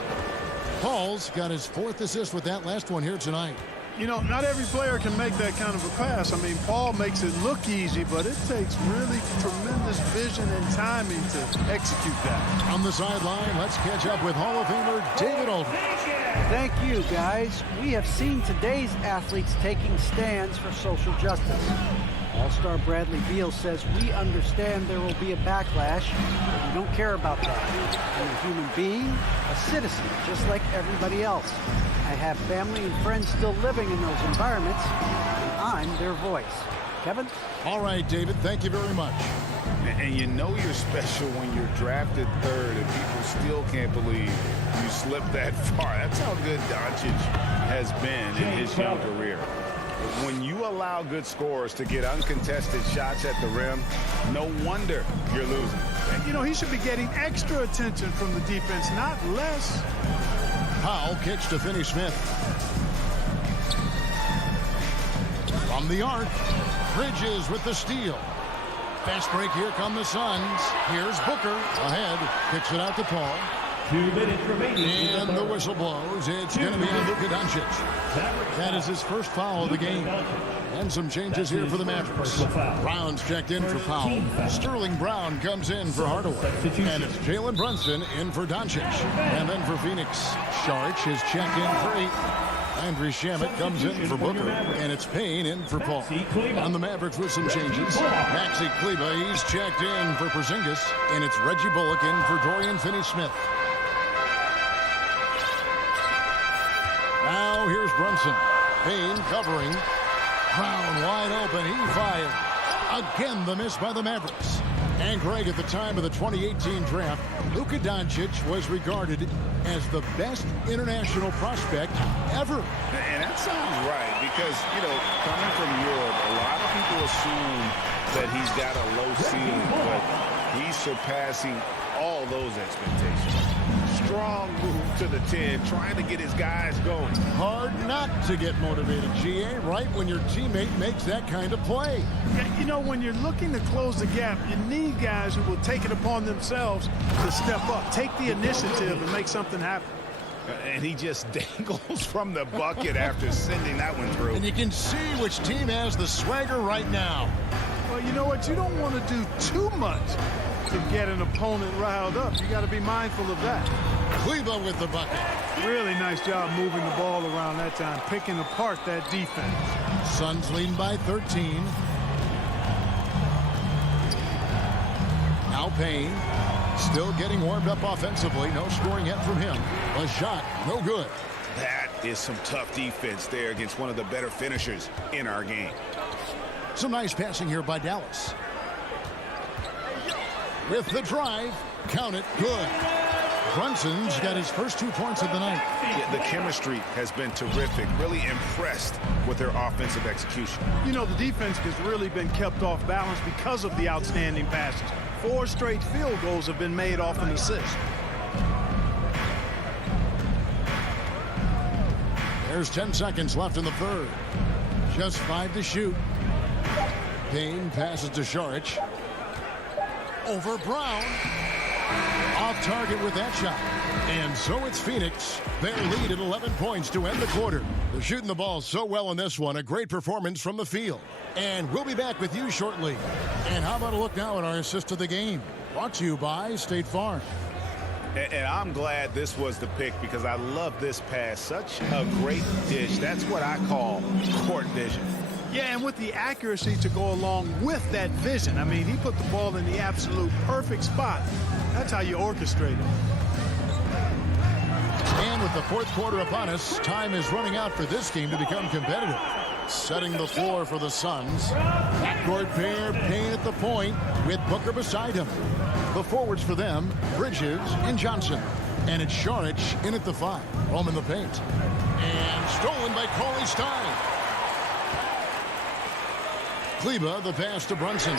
Paul's got his 4th assist with that last one here tonight. You know, not every player can make that kind of a pass. I mean, Paul makes it look easy, but it takes really tremendous vision and timing to execute that. On the sideline, let's catch up with Hall of Famer David Aldridge. Thank you, guys. We have seen today's athletes taking stands for social justice. All-star Bradley Beal says we understand there will be a backlash, but we don't care about that. I'm a human being, a citizen, just like everybody else. I have family and friends still living in those environments, and I'm their voice. Kevin? All right, David, thank you very much. And you know you're special when you're drafted 3rd and people still can't believe you slipped that far. That's how good Doncic has been in his young career. When you allow good scorers to get uncontested shots at the rim, no wonder you're losing. And, you know, he should be getting extra attention from the defense, not less. Powell kicks to Finney Smith. From the arc, Bridges with the steal. Fast break, here come the Suns. Here's Booker ahead, kicks it out to Paul. 2 minutes remaining. And the whistle blows. It's going to be on Luka Doncic. That is his first foul of the game. And some changes here for the Mavericks. Brown's checked in for Powell. Sterling Brown comes in for Hardaway. And it's Jalen Brunson in for Doncic. And then for Phoenix, Saric is checked in for 8. Landry Shamet comes in for Booker. And it's Payne in for Paul. On the Mavericks with some changes. Maxi Kleba, he's checked in for Porzingis. And it's Reggie Bullock in for Dorian Finney-Smith. Now here's Brunson. Payne covering. Brown wide open. He fired. Again, the miss by the Mavericks. And Greg, at the time of the 2018 draft, Luka Doncic was regarded as the best international prospect ever. And that sounds right because, you know, coming from Europe, a lot of people assume that he's got a low ceiling, but he's surpassing all those expectations. Strong move to the 10, trying to get his guys going. Hard not to get motivated, GA, right when your teammate makes that kind of play. Yeah, you know, when you're looking to close the gap, you need guys who will take it upon themselves to step up, take the initiative and make something happen. And he just dangles from the bucket after sending that one through. And you can see which team has the swagger right now. Well, you know what? You don't want to do too much to get an opponent riled up. You got to be mindful of that. Kleba with the bucket. Really nice job moving the ball around that time, picking apart that defense. Suns leading by 13. Now Payne still getting warmed up offensively. No scoring yet from him. A shot, no good. That is some tough defense there against one of the better finishers in our game. Some nice passing here by Dallas. With the drive, count it, good. Brunson's got his first 2 points of the night. Yeah, the chemistry has been terrific. Really impressed with their offensive execution. You know, the defense has really been kept off balance because of the outstanding passes. 4 straight field goals have been made off an assist. There's 10 seconds left in the third. Just 5 to shoot. Payne passes to Saric. Over Brown. Off target with that shot. And so it's Phoenix. Their lead at 11 points to end the quarter. They're shooting the ball so well in this one. A great performance from the field. And we'll be back with you shortly. And how about a look now at our assist of the game? Brought to you by State Farm. And I'm glad this was the pick because I love this pass. Such a great dish. That's what I call court vision. Yeah, and with the accuracy to go along with that vision. I mean, he put the ball in the absolute perfect spot. That's how you orchestrate it. And with the fourth quarter upon us, time is running out for this game to become competitive. Setting the floor for the Suns. Backcourt pair, Payne at the point with Booker beside him. The forwards for them, Bridges and Johnson. And it's Saric in at the 5. Home in the paint. And stolen by Corey Stein. Kleba, the pass to Brunson.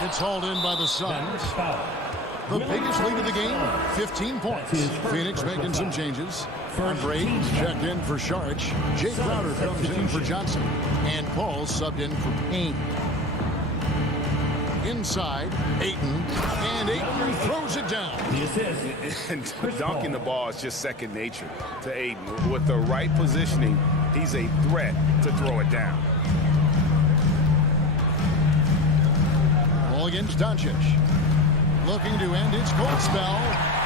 It's hauled in by the Suns. The biggest lead of the game, 15 points. Phoenix making some changes. Braden's checked in for Saric. Jake Crowder comes in for Johnson. And Paul subbed in for Payne. inside. Ayton. And Ayton throws it down. The assist. And dunking the ball is just second nature to Ayton. With the right positioning, he's a threat to throw it down. Ball against Doncic. Looking to end his cold spell.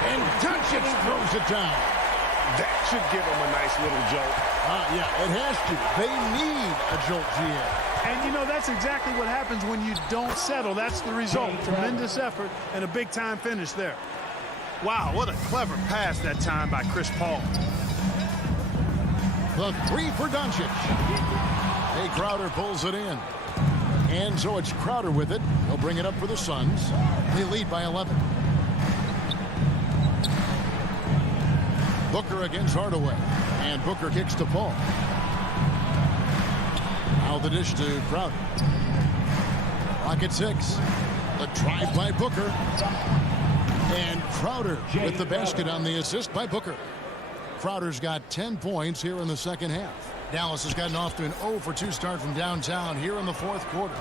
And Doncic throws it down. That should give him a nice little jolt. Yeah, it has to. They need a jolt, GM. And, you know, that's exactly what happens when you don't settle. That's the result. Tremendous effort and a big-time finish there. Wow, what a clever pass that time by Chris Paul. The three for Doncic. Hey, Crowder pulls it in. And so it's Crowder with it. He'll bring it up for the Suns. They lead by 11. Booker against Hardaway. And Booker kicks to Paul. Now the dish to Crowder. Clock at 6. The drive by Booker. And Crowder with the basket on the assist by Booker. Crowder's got 10 points here in the second half. Dallas has gotten off to an 0 for 2 start from downtown here in the fourth quarter.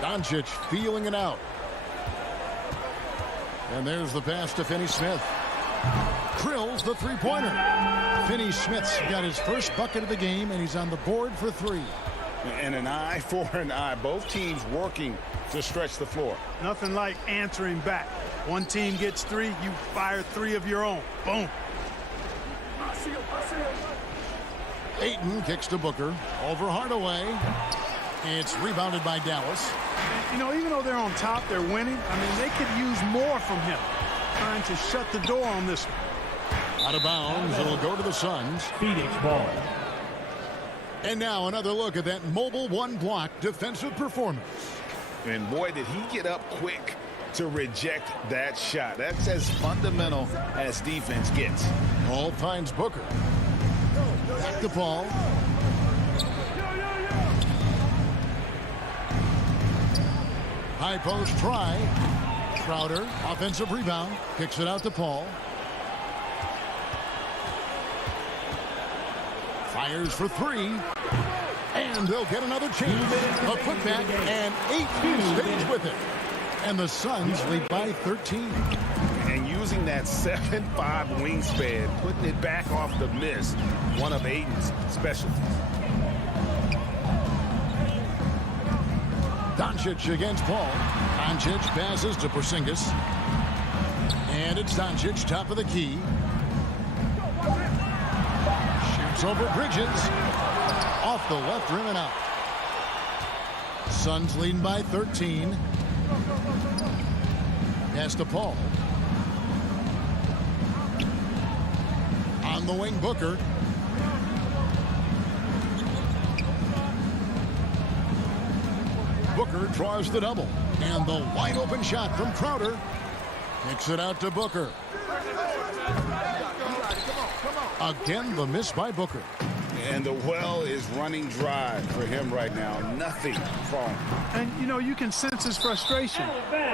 Doncic feeling it out. And there's the pass to Finney-Smith. Drills the three-pointer. Finney-Smith's got his first bucket of the game, and he's on the board for 3. And an eye for an eye. Both teams working to stretch the floor. Nothing like answering back. One team gets 3, you fire 3 of your own. Boom. Ayton kicks to Booker. Over Hardaway. It's rebounded by Dallas. You know, even though they're on top, they're winning. I mean, they could use more from him. Trying to shut the door on this one. Out of bounds. It'll go to the Suns. Phoenix ball. And now another look at that mobile one-block defensive performance. And boy, did he get up quick to reject that shot. That's as fundamental as defense gets. Paul finds Booker. Back to Paul. High post try. Crowder, offensive rebound. Kicks it out to Paul. Fires for 3. And they'll get another chance. A putback, and 18 stays with it. And the Suns lead by 13. And using that 7'5" wingspan, putting it back off the miss, one of Ayton's specialties. Doncic against Paul. Doncic passes to Porzingis. And it's Doncic, top of the key. Shoots over Bridges. Off the left rim and out. Suns leading by 13. Pass to Paul. On the wing, Booker. Booker draws the double. And the wide open shot from Crowder. Kicks it out to Booker. Again, the miss by Booker. And the well is running dry for him right now. Nothing falling. And, you know, you can sense his frustration.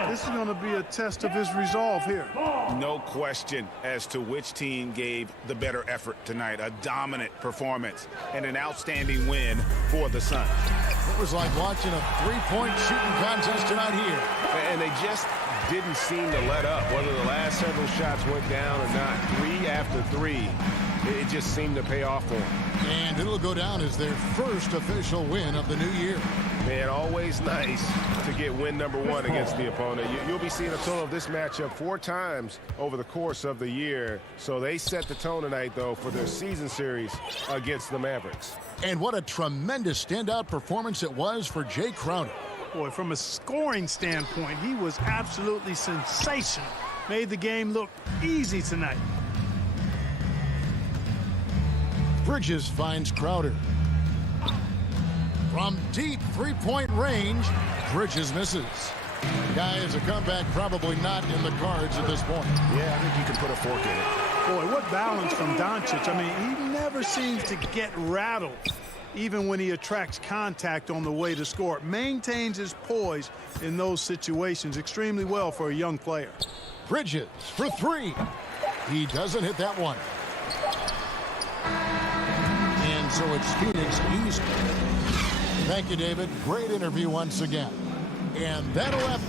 This is going to be a test of his resolve here. No question as to which team gave the better effort tonight. A dominant performance and an outstanding win for the Suns. It was like watching a three-point shooting contest tonight here. And they just didn't seem to let up. Whether the last several shots went down or not, 3 after 3, it just seemed to pay off for them. And it'll go down as their first official win of the new year. Man, always nice to get win number 1 against the opponent. You'll be seeing a total of this matchup 4 times over the course of the year. So they set the tone tonight, though, for their season series against the Mavericks. And what a tremendous standout performance it was for Jay Crowder. Boy, from a scoring standpoint, he was absolutely sensational. Made the game look easy tonight. Bridges finds Crowder. From deep three-point range, Bridges misses. Guys, a comeback probably not in the cards at this point. Yeah, I think you can put a fork in it. Boy, what balance from Doncic. I mean, he never seems to get rattled, even when he attracts contact on the way to score. Maintains his poise in those situations extremely well for a young player. Bridges for 3. He doesn't hit that one. And so it's Phoenix East. Thank you, David. Great interview once again. And that'll have...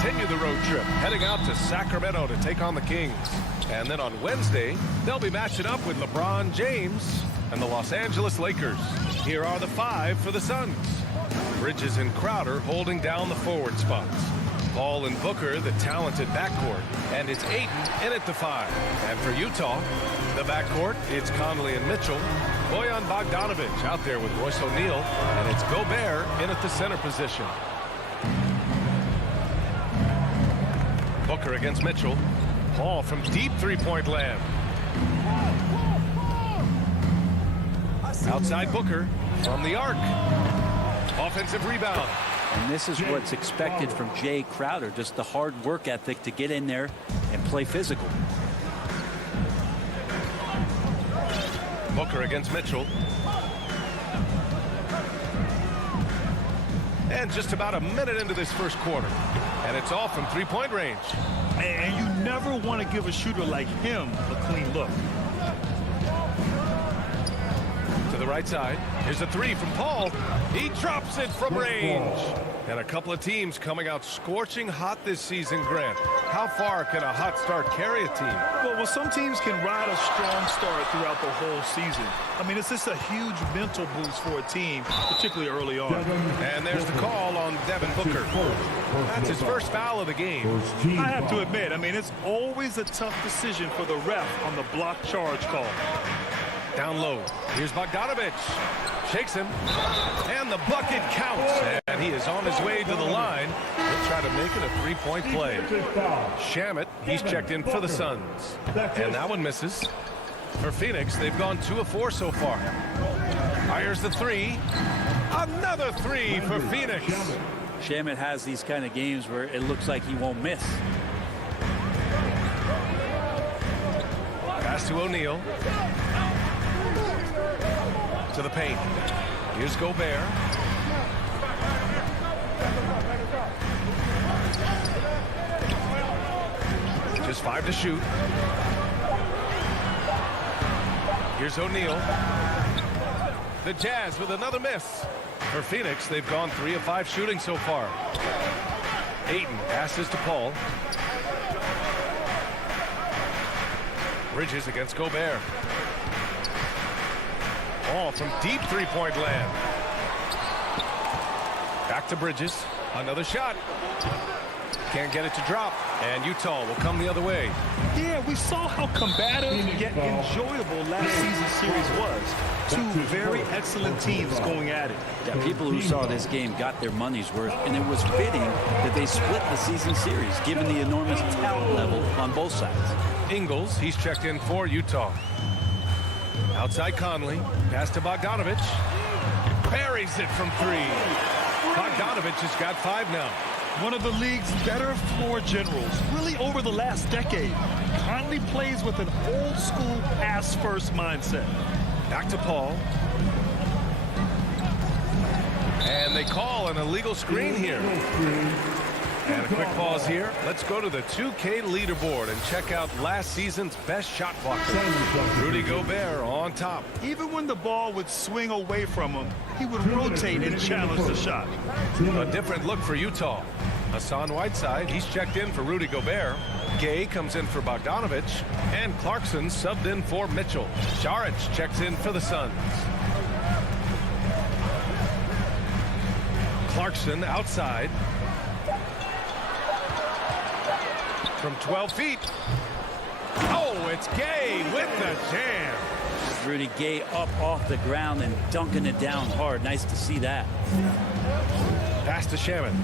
Continue the road trip, heading out to Sacramento to take on the Kings. And then on Wednesday, they'll be matching up with LeBron James and the Los Angeles Lakers. Here are the five for the Suns. Bridges and Crowder holding down the forward spots. Paul and Booker, the talented backcourt. And it's Ayton in at the five. And for Utah, the backcourt, it's Conley and Mitchell. Bojan Bogdanovic out there with Royce O'Neal. And it's Gobert in at the center position. Booker against Mitchell. Paul from deep three-point land. Outside Booker from the arc. Offensive rebound. And this is what's expected from Jay Crowder, just the hard work ethic to get in there and play physical. Booker against Mitchell. And just about a minute into this first quarter. And it's all from three-point range. And you never want to give a shooter like him a clean look. To the right side. Here's a three from Paul. He drops it from range. And a couple of teams coming out scorching hot this season, Grant. How far can a hot start carry a team? Well, some teams can ride a strong start throughout the whole season. I mean, it's just a huge mental boost for a team, particularly early on. And there's the call on Devin Booker. That's his first foul of the game. I have to admit, I mean, it's always a tough decision for the ref on the block charge call. Down low. Here's Bogdanovich. Shakes him. And the bucket counts. And he is on his way to the line. He'll try to make it a three-point play. Shamet, he's checked in for the Suns. And that one misses. For Phoenix, they've gone 2 of 4 so far. Fires the three. Another three for Phoenix. Shamet has these kind of games where it looks like he won't miss. Pass to O'Neal. To the paint. Here's Gobert. Just 5 to shoot. Here's O'Neal. The Jazz with another miss. For Phoenix, they've gone 3 of 5 shooting so far. Ayton passes to Paul. Bridges against Gobert. Ball from deep three-point land. Back to Bridges. Another shot. Can't get it to drop. And Utah will come the other way. Yeah, we saw how combative yet enjoyable last season's series was. 2 very excellent teams going at it. Yeah, people who saw this game got their money's worth, and it was fitting that they split the season series, given the enormous talent level on both sides. Ingles, he's checked in for Utah. Outside Conley, pass to Bogdanovich. Buries it from 3. Bogdanovich has got 5 now. One of the league's better floor generals, really over the last decade. Conley plays with an old-school pass-first mindset. Back to Paul. And they call an illegal screen here. And a quick pause here. Let's go to the 2K leaderboard and check out last season's best shot blocker. Rudy Gobert on top. Even when the ball would swing away from him, he would rotate and challenge the shot. A different look for Utah. Hassan Whiteside, he's checked in for Rudy Gobert. Gay comes in for Bogdanovich. And Clarkson subbed in for Mitchell. Saric checks in for the Suns. Clarkson outside. From 12 feet. Oh, it's Gay with the jam. Rudy Gay up off the ground and dunking it down hard. Nice to see that. Pass to Shamet.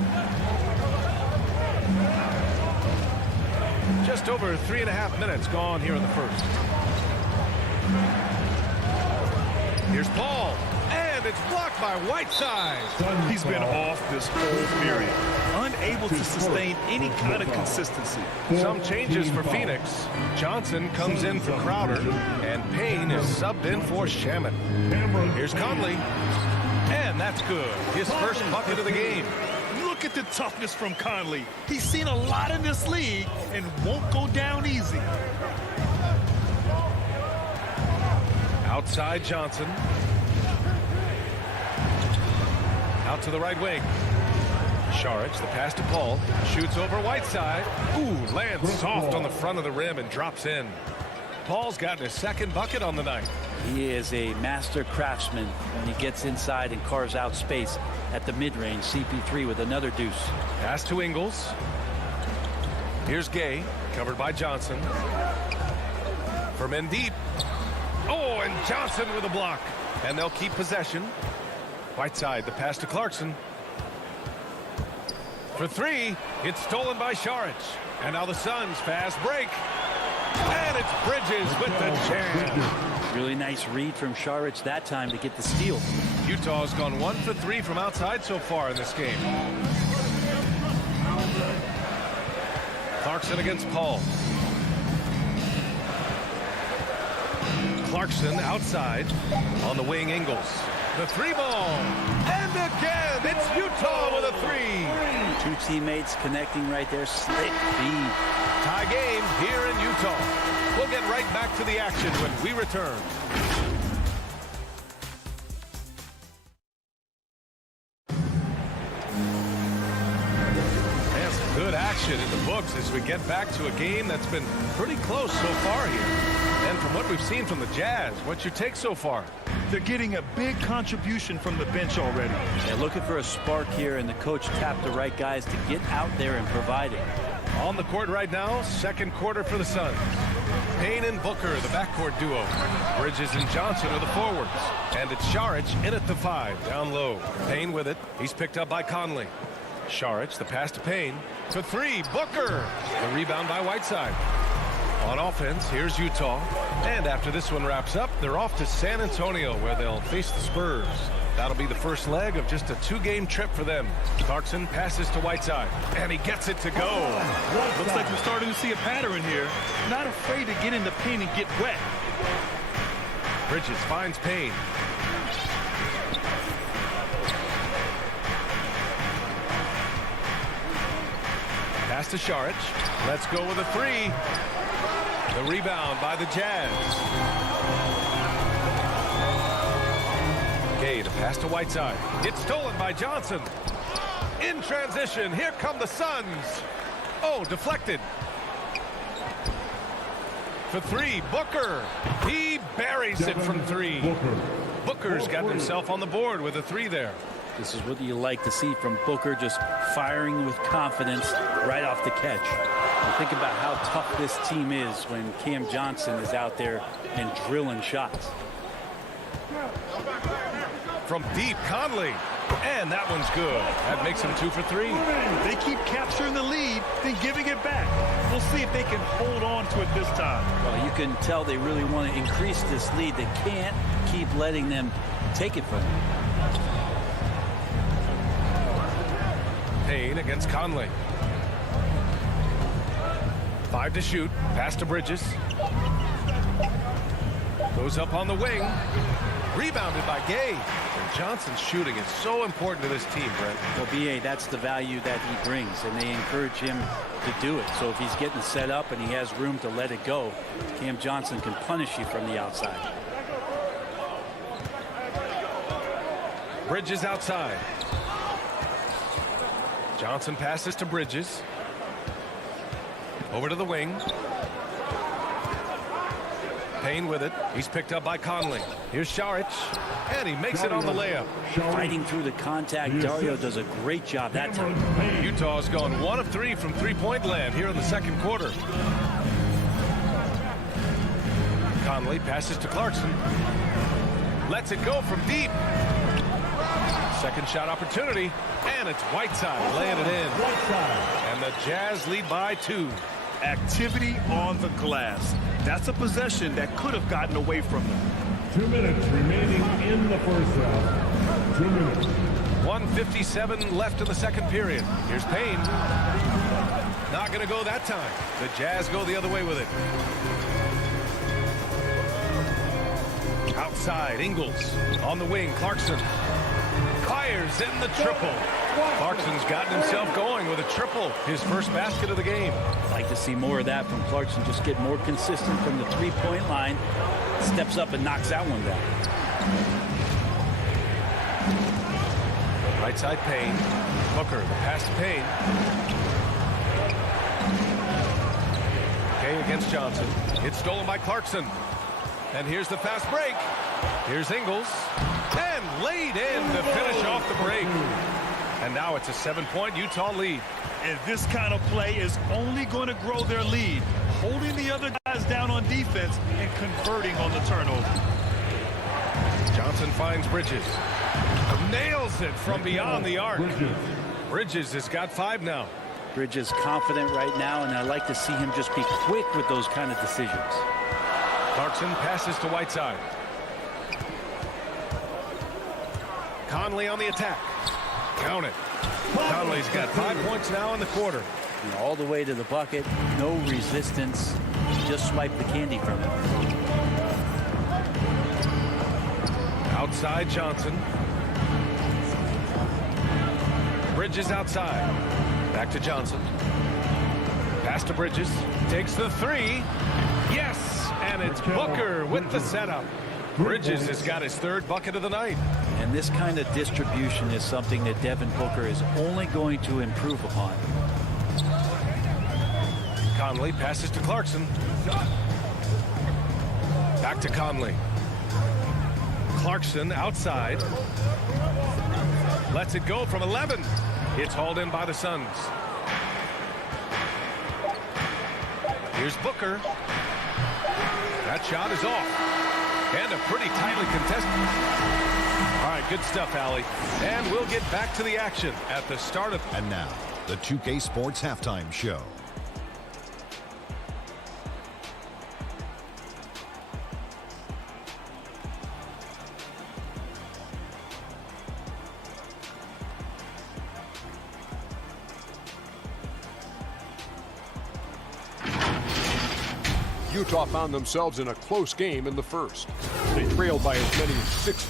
Just over 3.5 minutes gone here in the first. Here's Paul. And it's blocked by Whiteside. He's been off this whole period. Unable to sustain any kind of consistency. Some changes for Phoenix. Johnson comes in for Crowder. And Payne is subbed in for Shamet. Here's Conley. And that's good. His first bucket of the game. Look at the toughness from Conley. He's seen a lot in this league and won't go down easy. Outside Johnson. Out to the right wing. Saric, the pass to Paul. Shoots over Whiteside. Ooh, lands soft on the front of the rim and drops in. Paul's gotten his second bucket on the night. He is a master craftsman when he gets inside and carves out space at the mid-range. CP3 with another deuce. Pass to Ingles. Here's Gay, covered by Johnson. From in deep. Oh, and Johnson with a block. And they'll keep possession. Whiteside, the pass to Clarkson. For 3, it's stolen by Saric. And now the Suns fast break. And it's Bridges with the jam. Really nice read from Saric that time to get the steal. Utah's gone 1 for 3 from outside so far in this game. Clarkson against Paul. Clarkson outside. On the wing, Ingles. The 3-ball. And again, it's Utah with a 3. 2 teammates connecting right there. Slick feed. Tie game here in Utah. We'll get right back to the action when we return. Good action in the books as we get back to a game that's been pretty close so far here. And from what we've seen from the Jazz, what's your take so far? They're getting a big contribution from the bench already. They're looking for a spark here, and the coach tapped the right guys to get out there and provide it. On the court right now, second quarter for the Suns. Payne and Booker, the backcourt duo. Bridges and Johnson are the forwards. And it's Saric in at the 5, down low. Payne with it. He's picked up by Conley. Saric, the pass to Payne. For 3, Booker. The rebound by Whiteside. On offense, here's Utah. And after this one wraps up, they're off to San Antonio, where they'll face the Spurs. That'll be the first leg of just a 2-game trip for them. Clarkson passes to Whiteside, and he gets it to go. Looks like we're starting to see a pattern here. Not afraid to get in the paint and get wet. Bridges finds Payne. Pass to Saric. Let's go with a 3. The rebound by the Jazz. Gay to pass to Whiteside. It's stolen by Johnson. In transition, here come the Suns. Oh, deflected. For 3, Booker. He buries it from 3. Booker's got himself on the board with a 3 there. This is what you like to see from Booker, just firing with confidence right off the catch. And think about how tough this team is when Cam Johnson is out there and drilling shots. From deep, Conley. And that one's good. That makes him 2 for 3. They keep capturing the lead, then giving it back. We'll see if they can hold on to it this time. Well, you can tell they really want to increase this lead. They can't keep letting them take it from them. Payne against Conley. 5 to shoot. Pass to Bridges. Goes up on the wing. Rebounded by Gay. And Johnson's shooting is so important to this team, Brent. Well, B.A., that's the value that he brings, and they encourage him to do it. So if he's getting set up and he has room to let it go, Cam Johnson can punish you from the outside. Bridges outside. Johnson passes to Bridges. Over to the wing. Payne with it. He's picked up by Conley. Here's Saric. And he makes it on the layup. Fighting through the contact. Dario does a great job that time. Utah's gone 1 of 3 from three-point land here in the second quarter. Conley passes to Clarkson. Lets it go from deep. Second shot opportunity. And it's Whiteside laying it in. And the Jazz lead by 2. Activity on the glass. That's a possession that could have gotten away from them. 2 minutes remaining in the first half. 2 minutes. 1:57 left in the second period. Here's Payne. Not going to go that time. The Jazz go the other way with it. Outside, Ingles. On the wing, Clarkson. Fires in the triple. Clarkson's gotten himself going with a triple. His first basket of the game. I'd like to see more of that from Clarkson. Just get more consistent from the three-point line. Steps up and knocks that one down. Right side, Payne. Booker, the pass to Payne. Kay against Johnson. It's stolen by Clarkson. And here's the fast break. Here's Ingles. And laid in to finish off the break. And now it's a 7-point Utah lead. And this kind of play is only going to grow their lead. Holding the other guys down on defense and converting on the turnover. Johnson finds Bridges. Nails it from beyond the arc. Bridges has got 5 now. Bridges confident right now, and I like to see him just be quick with those kind of decisions. Clarkson passes to Whiteside. Conley on the attack. Count it. Conley's got 5 points now in the quarter. All the way to the bucket. No resistance. Just swipe the candy from him. Outside Johnson. Bridges outside. Back to Johnson. Pass to Bridges. Takes the three. Yes! And it's Booker with the setup. Bridges has got his third bucket of the night. And this kind of distribution is something that Devin Booker is only going to improve upon. Conley passes to Clarkson. Back to Conley. Clarkson outside. Lets it go from 11. It's hauled in by the Suns. Here's Booker. That shot is off. And a pretty tightly contested. All right, good stuff, Allie. And we'll get back to the action at the start of... And now, the 2K Sports Halftime Show. Utah found themselves in a close game in the first. They trailed by as many as 6.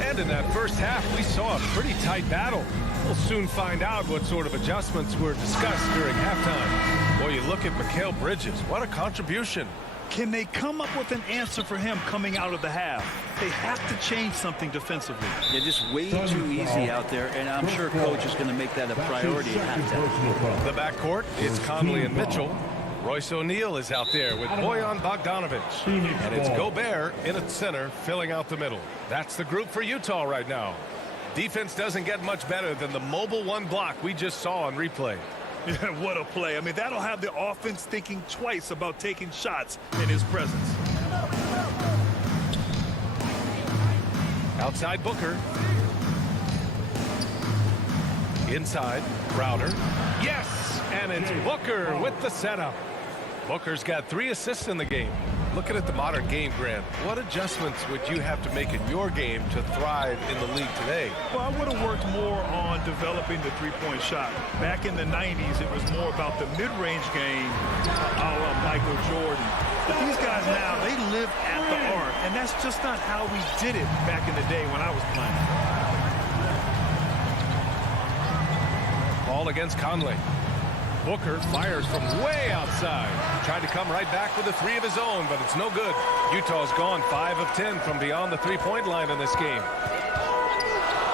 And in that first half, we saw a pretty tight battle. We'll soon find out what sort of adjustments were discussed during halftime. Boy, you look at Mikal Bridges. What a contribution. Can they come up with an answer for him coming out of the half? They have to change something defensively. They're just way too easy out there, and I'm sure coach is going to make that a priority at halftime. The backcourt, it's Conley and Mitchell. Royce O'Neal is out there with Bojan Bogdanovic. And it's Gobert in at center, filling out the middle. That's the group for Utah right now. Defense doesn't get much better than the mobile one block we just saw on replay. Yeah, what a play. I mean, that'll have the offense thinking twice about taking shots in his presence. Outside Booker. Inside, Crowder. Yes! And it's Booker with the setup. Booker's got 3 assists in the game. Looking at the modern game, Grant, what adjustments would you have to make in your game to thrive in the league today? Well, I would have worked more on developing the three-point shot. Back in the 90s, it was more about the mid-range game, a la Michael Jordan. But these guys now, they live at the arc, and that's just not how we did it back in the day when I was playing. Ball against Conley. Booker fires from way outside. Tried to come right back with a 3 of his own, but it's no good. Utah's gone 5 of 10 from beyond the three-point line in this game.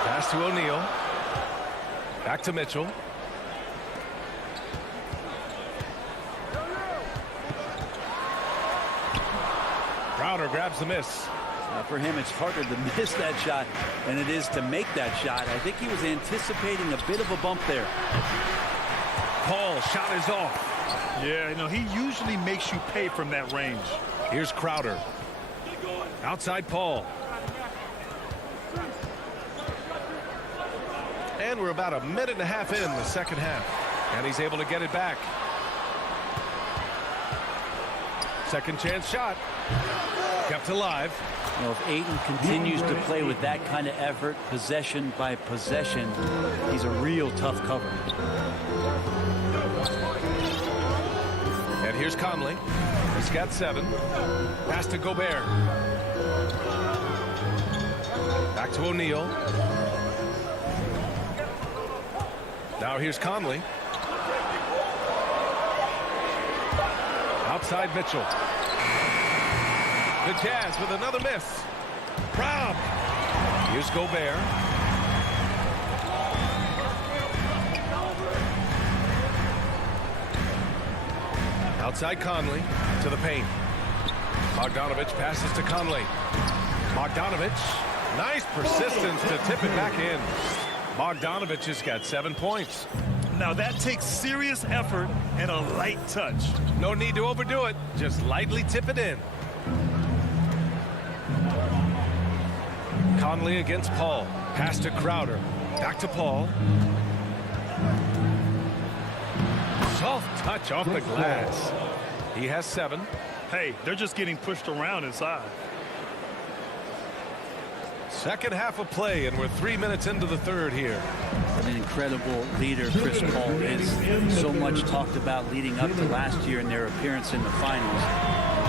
Pass to O'Neal. Back to Mitchell. Crowder grabs the miss. For him, it's harder to miss that shot than it is to make that shot. I think he was anticipating a bit of a bump there. Paul, shot is off. Yeah, you know, he usually makes you pay from that range. Here's Crowder. Outside Paul. And we're about a minute and a half in the second half. And he's able to get it back. Second chance shot. Kept alive. Well, if Ayton continues to play with that kind of effort, possession by possession, he's a real tough cover. And here's Conley. He's got 7. Pass to Gobert. Back to O'Neal. Now here's Conley. Outside Mitchell. The Jazz with another miss. Rob. Here's Gobert. Outside Conley to the paint. Bogdanovic passes to Conley. Bogdanovic. Nice persistence to tip it back in. Bogdanovic has got 7 points. Now that takes serious effort and a light touch. No need to overdo it. Just lightly tip it in. Conley against Paul. Pass to Crowder. Back to Paul. Soft touch off the glass. He has 7. Hey, they're just getting pushed around inside. Second half of play, and we're 3 minutes into the third here. What an incredible leader Chris Paul is. So much talked about leading up to last year in their appearance in the finals.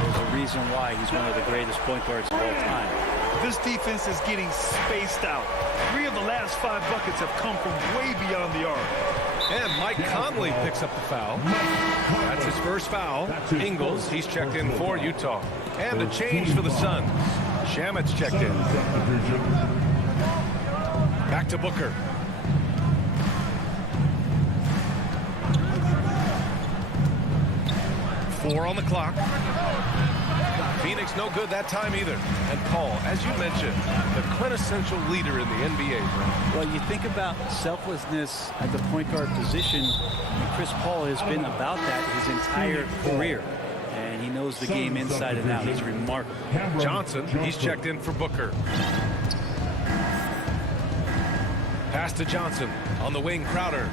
There's a reason why he's one of the greatest point guards of all time. This defense is getting spaced out. 3 of the last 5 buckets have come from way beyond the arc. And Mike Conley picks up the foul. That's his first foul. Ingles, he's checked in for Utah. And a change for the Suns. Shamet's checked in. Back to Booker. Four on the clock. Phoenix no good that time either. And Paul, as you mentioned, the quintessential leader in the NBA. Well, you think about selflessness at the point guard position, and Chris Paul has been about that his entire career. And he knows the game inside and out. He's remarkable. Johnson, he's checked in for Booker. Pass to Johnson. On the wing, Crowder.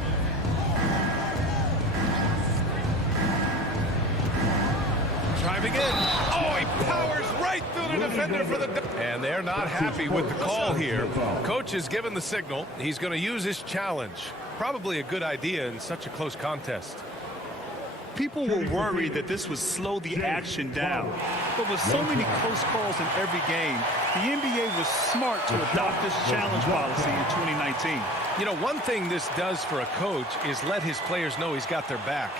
Driving in. Oh, he powers right through the defender for the... And they're not happy with the call here. Coach has given the signal. He's going to use his challenge. Probably a good idea in such a close contest. People were worried that this would slow the action down. But with so many close calls in every game, the NBA was smart to adopt this challenge policy in 2019. You know, one thing this does for a coach is let his players know he's got their back.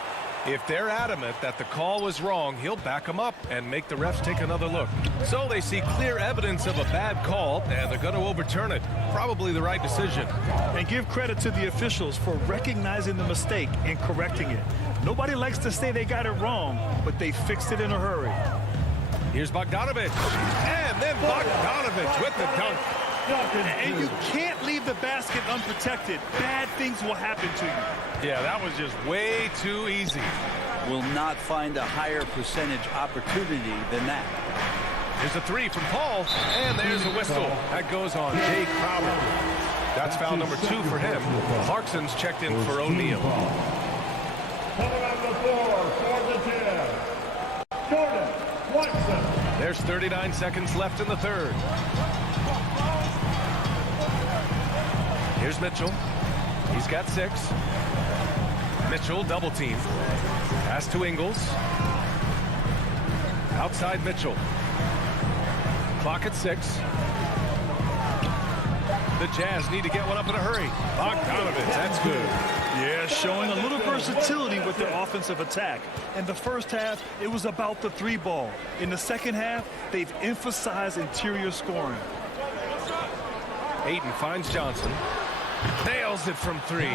If they're adamant that the call was wrong, he'll back them up and make the refs take another look. So they see clear evidence of a bad call, and they're going to overturn it. Probably the right decision. And give credit to the officials for recognizing the mistake and correcting it. Nobody likes to say they got it wrong, but they fixed it in a hurry. Here's Bogdanovich. And then Bogdanovich with the dunk. And you can't leave the basket unprotected. Bad things will happen to you. Yeah, that was just way too easy. Will not find a higher percentage opportunity than that. Here's a 3 from Paul, and there's a whistle. That goes on Jay Crowder. That's foul number 2 for him. Clarkson's checked in for O'Neal. Coming on the floor for the Jazz, Jordan Clarkson. There's 39 seconds left in the third. Here's Mitchell. He's got 6. Mitchell double team. Pass to Ingles. Outside Mitchell. Clock at 6. The Jazz need to get one up in a hurry. Bogdanovich, that's good. Yeah, showing a little versatility with their offensive attack. In the first half, it was about the 3 ball. In the second half, they've emphasized interior scoring. Ayton finds Johnson. Nails it from 3.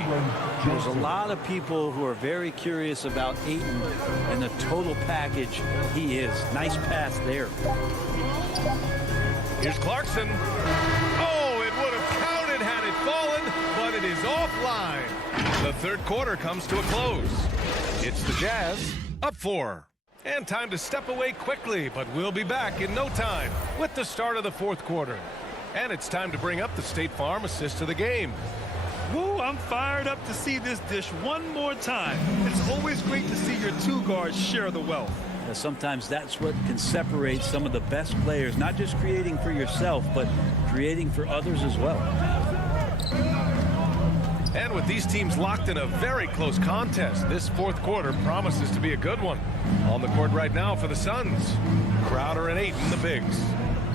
There's a lot of people who are very curious about Ayton and the total package he is. Nice pass there. Here's Clarkson. Oh, it would have counted had it fallen, but it is offline. The third quarter comes to a close. It's the Jazz up 4. And time to step away quickly, but we'll be back in no time with the start of the fourth quarter. And it's time to bring up the State Farm assist of the game. Woo, I'm fired up to see this dish one more time. It's always great to see your 2 guards share the wealth. Sometimes that's what can separate some of the best players, not just creating for yourself, but creating for others as well. And with these teams locked in a very close contest, this fourth quarter promises to be a good one. On the court right now for the Suns, Crowder and Ayton, the bigs.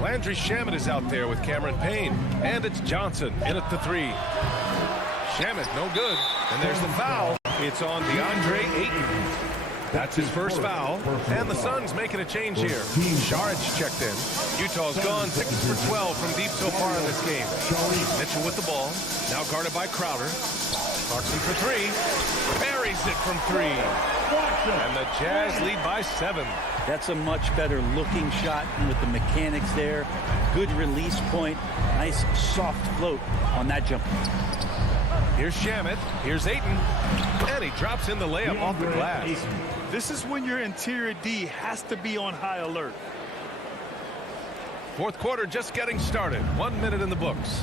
Landry Shamet is out there with Cameron Payne. And it's Johnson in at the 3. Shamet, no good. And there's the foul. It's on DeAndre Ayton. That's his first foul. And the Suns making a change here. Saric checked in. Utah's gone 6 for 12 from deep so far in this game. Mitchell with the ball. Now guarded by Crowder. Clarkson for 3. Buries it from 3. And the Jazz lead by 7. That's a much better looking shot with the mechanics there. Good release point. Nice soft float on that jump. Here's Shamet. Here's Ayton. And he drops in the layup off the glass. This is when your interior D has to be on high alert. Fourth quarter just getting started. 1 minute in the books.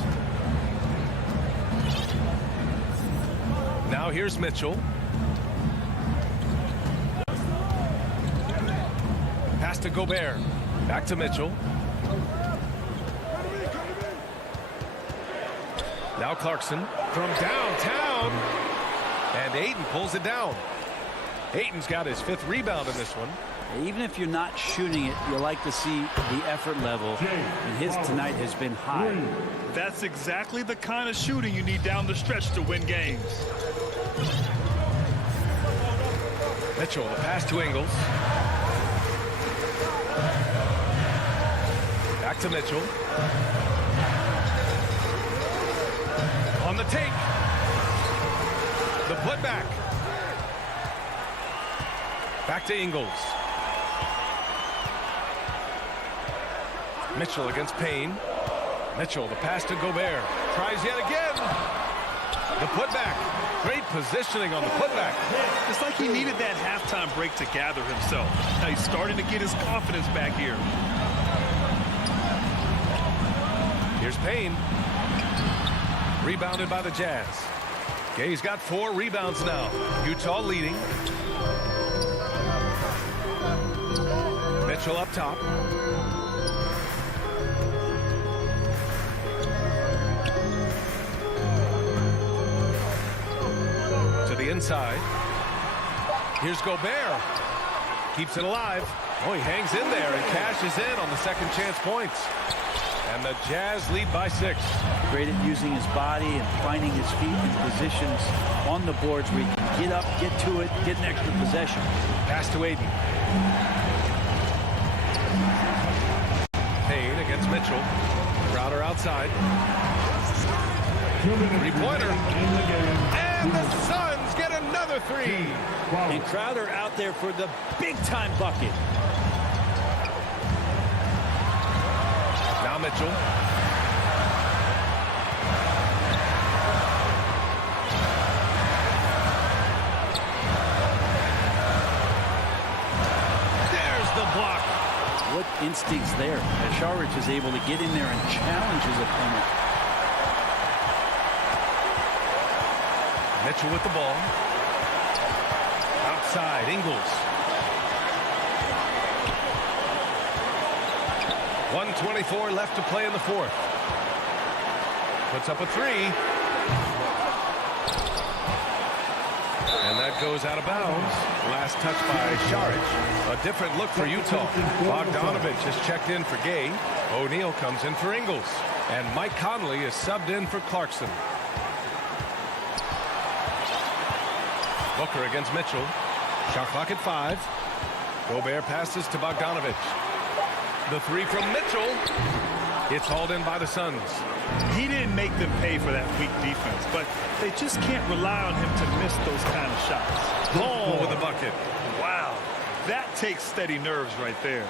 Now here's Mitchell. Pass to Gobert. Back to Mitchell. Now Clarkson from downtown. And Ayton pulls it down. Ayton's got his 5th rebound in this one. Even if you're not shooting it, you like to see the effort level, and his tonight has been high. That's exactly the kind of shooting you need down the stretch to win games. Mitchell, the pass to Ingles. Back to Mitchell. On the take. The putback. Back to Ingles. Mitchell against Payne. Mitchell, the pass to Gobert. Tries yet again. The putback. Great positioning on the putback. It's like he needed that halftime break to gather himself. Now he's starting to get his confidence back here. Here's Payne. Rebounded by the Jazz. Gay's got 4 rebounds now. Utah leading. Mitchell up top. To the inside. Here's Gobert. Keeps it alive. Oh, he hangs in there and cashes in on the second chance points. And the Jazz lead by 6. Great at using his body and finding his feet in positions on the boards where he can get up, get to it, get an extra possession. Pass to Ayton. Payne against Mitchell. Crowder outside. 3-pointer. And the Suns get another 3. And Crowder out there for the big-time bucket. Now Mitchell. There's the block. What instincts there. Sharich is able to get in there and challenge his opponent. Mitchell with the ball. Outside, Ingles. 1:24 left to play in the fourth. Puts up a 3. And that goes out of bounds. Last touch by Sharich. A different look for Utah. Bogdanovich has checked in for Gay. O'Neal comes in for Ingles. And Mike Conley is subbed in for Clarkson. Booker against Mitchell. Shot clock at 5. Gobert passes to Bogdanovich. The 3 from Mitchell. It's hauled in by the Suns. He didn't make them pay for that weak defense, but they just can't rely on him to miss those kind of shots. Hall with a bucket. Wow, that takes steady nerves right there.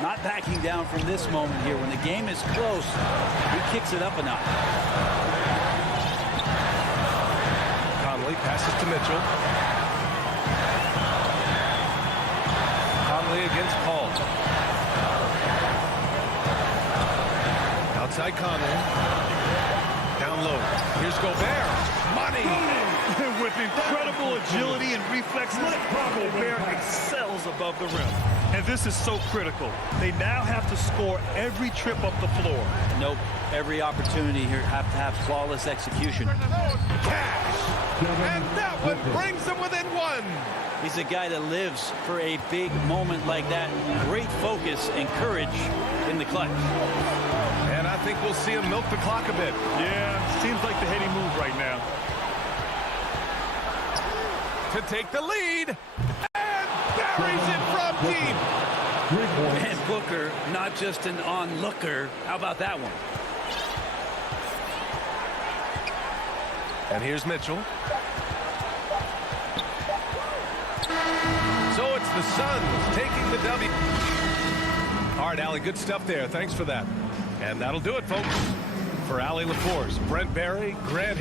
Not backing down from this moment here. When the game is close, he kicks it up a notch. Conley passes to Mitchell. Conley against Paul. Outside Conley. Down low. Here's Gobert. Money! With incredible agility and reflexes, Gobert excels above the rim. And this is so critical. They now have to score every trip up the floor. Nope. Every opportunity here have to have flawless execution. Cash! And that one brings them within 1. He's a guy that lives for a big moment like that. Great focus and courage in the clutch. And I think we'll see him milk the clock a bit. Yeah, seems like the heady move right now. To take the lead. And buries it from deep. And Booker, not just an onlooker. How about that one? And here's Mitchell. So it's the Suns taking the W. All right, Allie, good stuff there. Thanks for that. And that'll do it, folks. For Allie LaForce, Brent Barry, Grant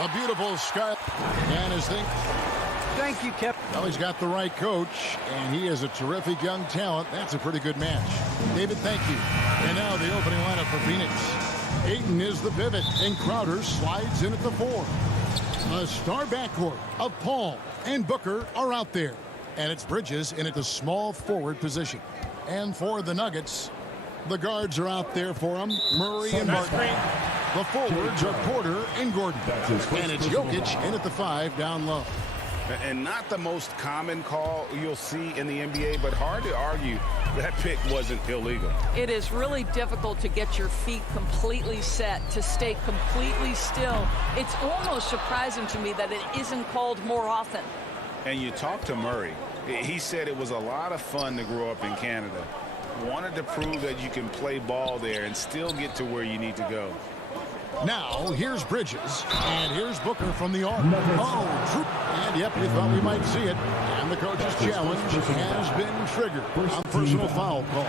A beautiful sky. And his thing. Thank you, Kip. Well, he's got the right coach, and he is a terrific young talent. That's a pretty good match. David, thank you. And now the opening lineup for Phoenix. Ayton is the pivot, and Crowder slides in at the 4. A star backcourt of Paul and Booker are out there. And it's Bridges in at the small forward position. And for the Nuggets, the guards are out there for them, Murray and Martin. The forwards are Porter and Gordon. And it's Jokic in at the 5 down low. And not the most common call you'll see in the NBA, but hard to argue that pick wasn't illegal. It is really difficult to get your feet completely set, to stay completely still. It's almost surprising to me that it isn't called more often. And you talk to Murray. He said it was a lot of fun to grow up in Canada. Wanted to prove that you can play ball there and still get to where you need to go. Now, here's Bridges, and here's Booker from the arc. Oh, and yep, we thought we might see it. And the coach's challenge has been triggered on personal foul call.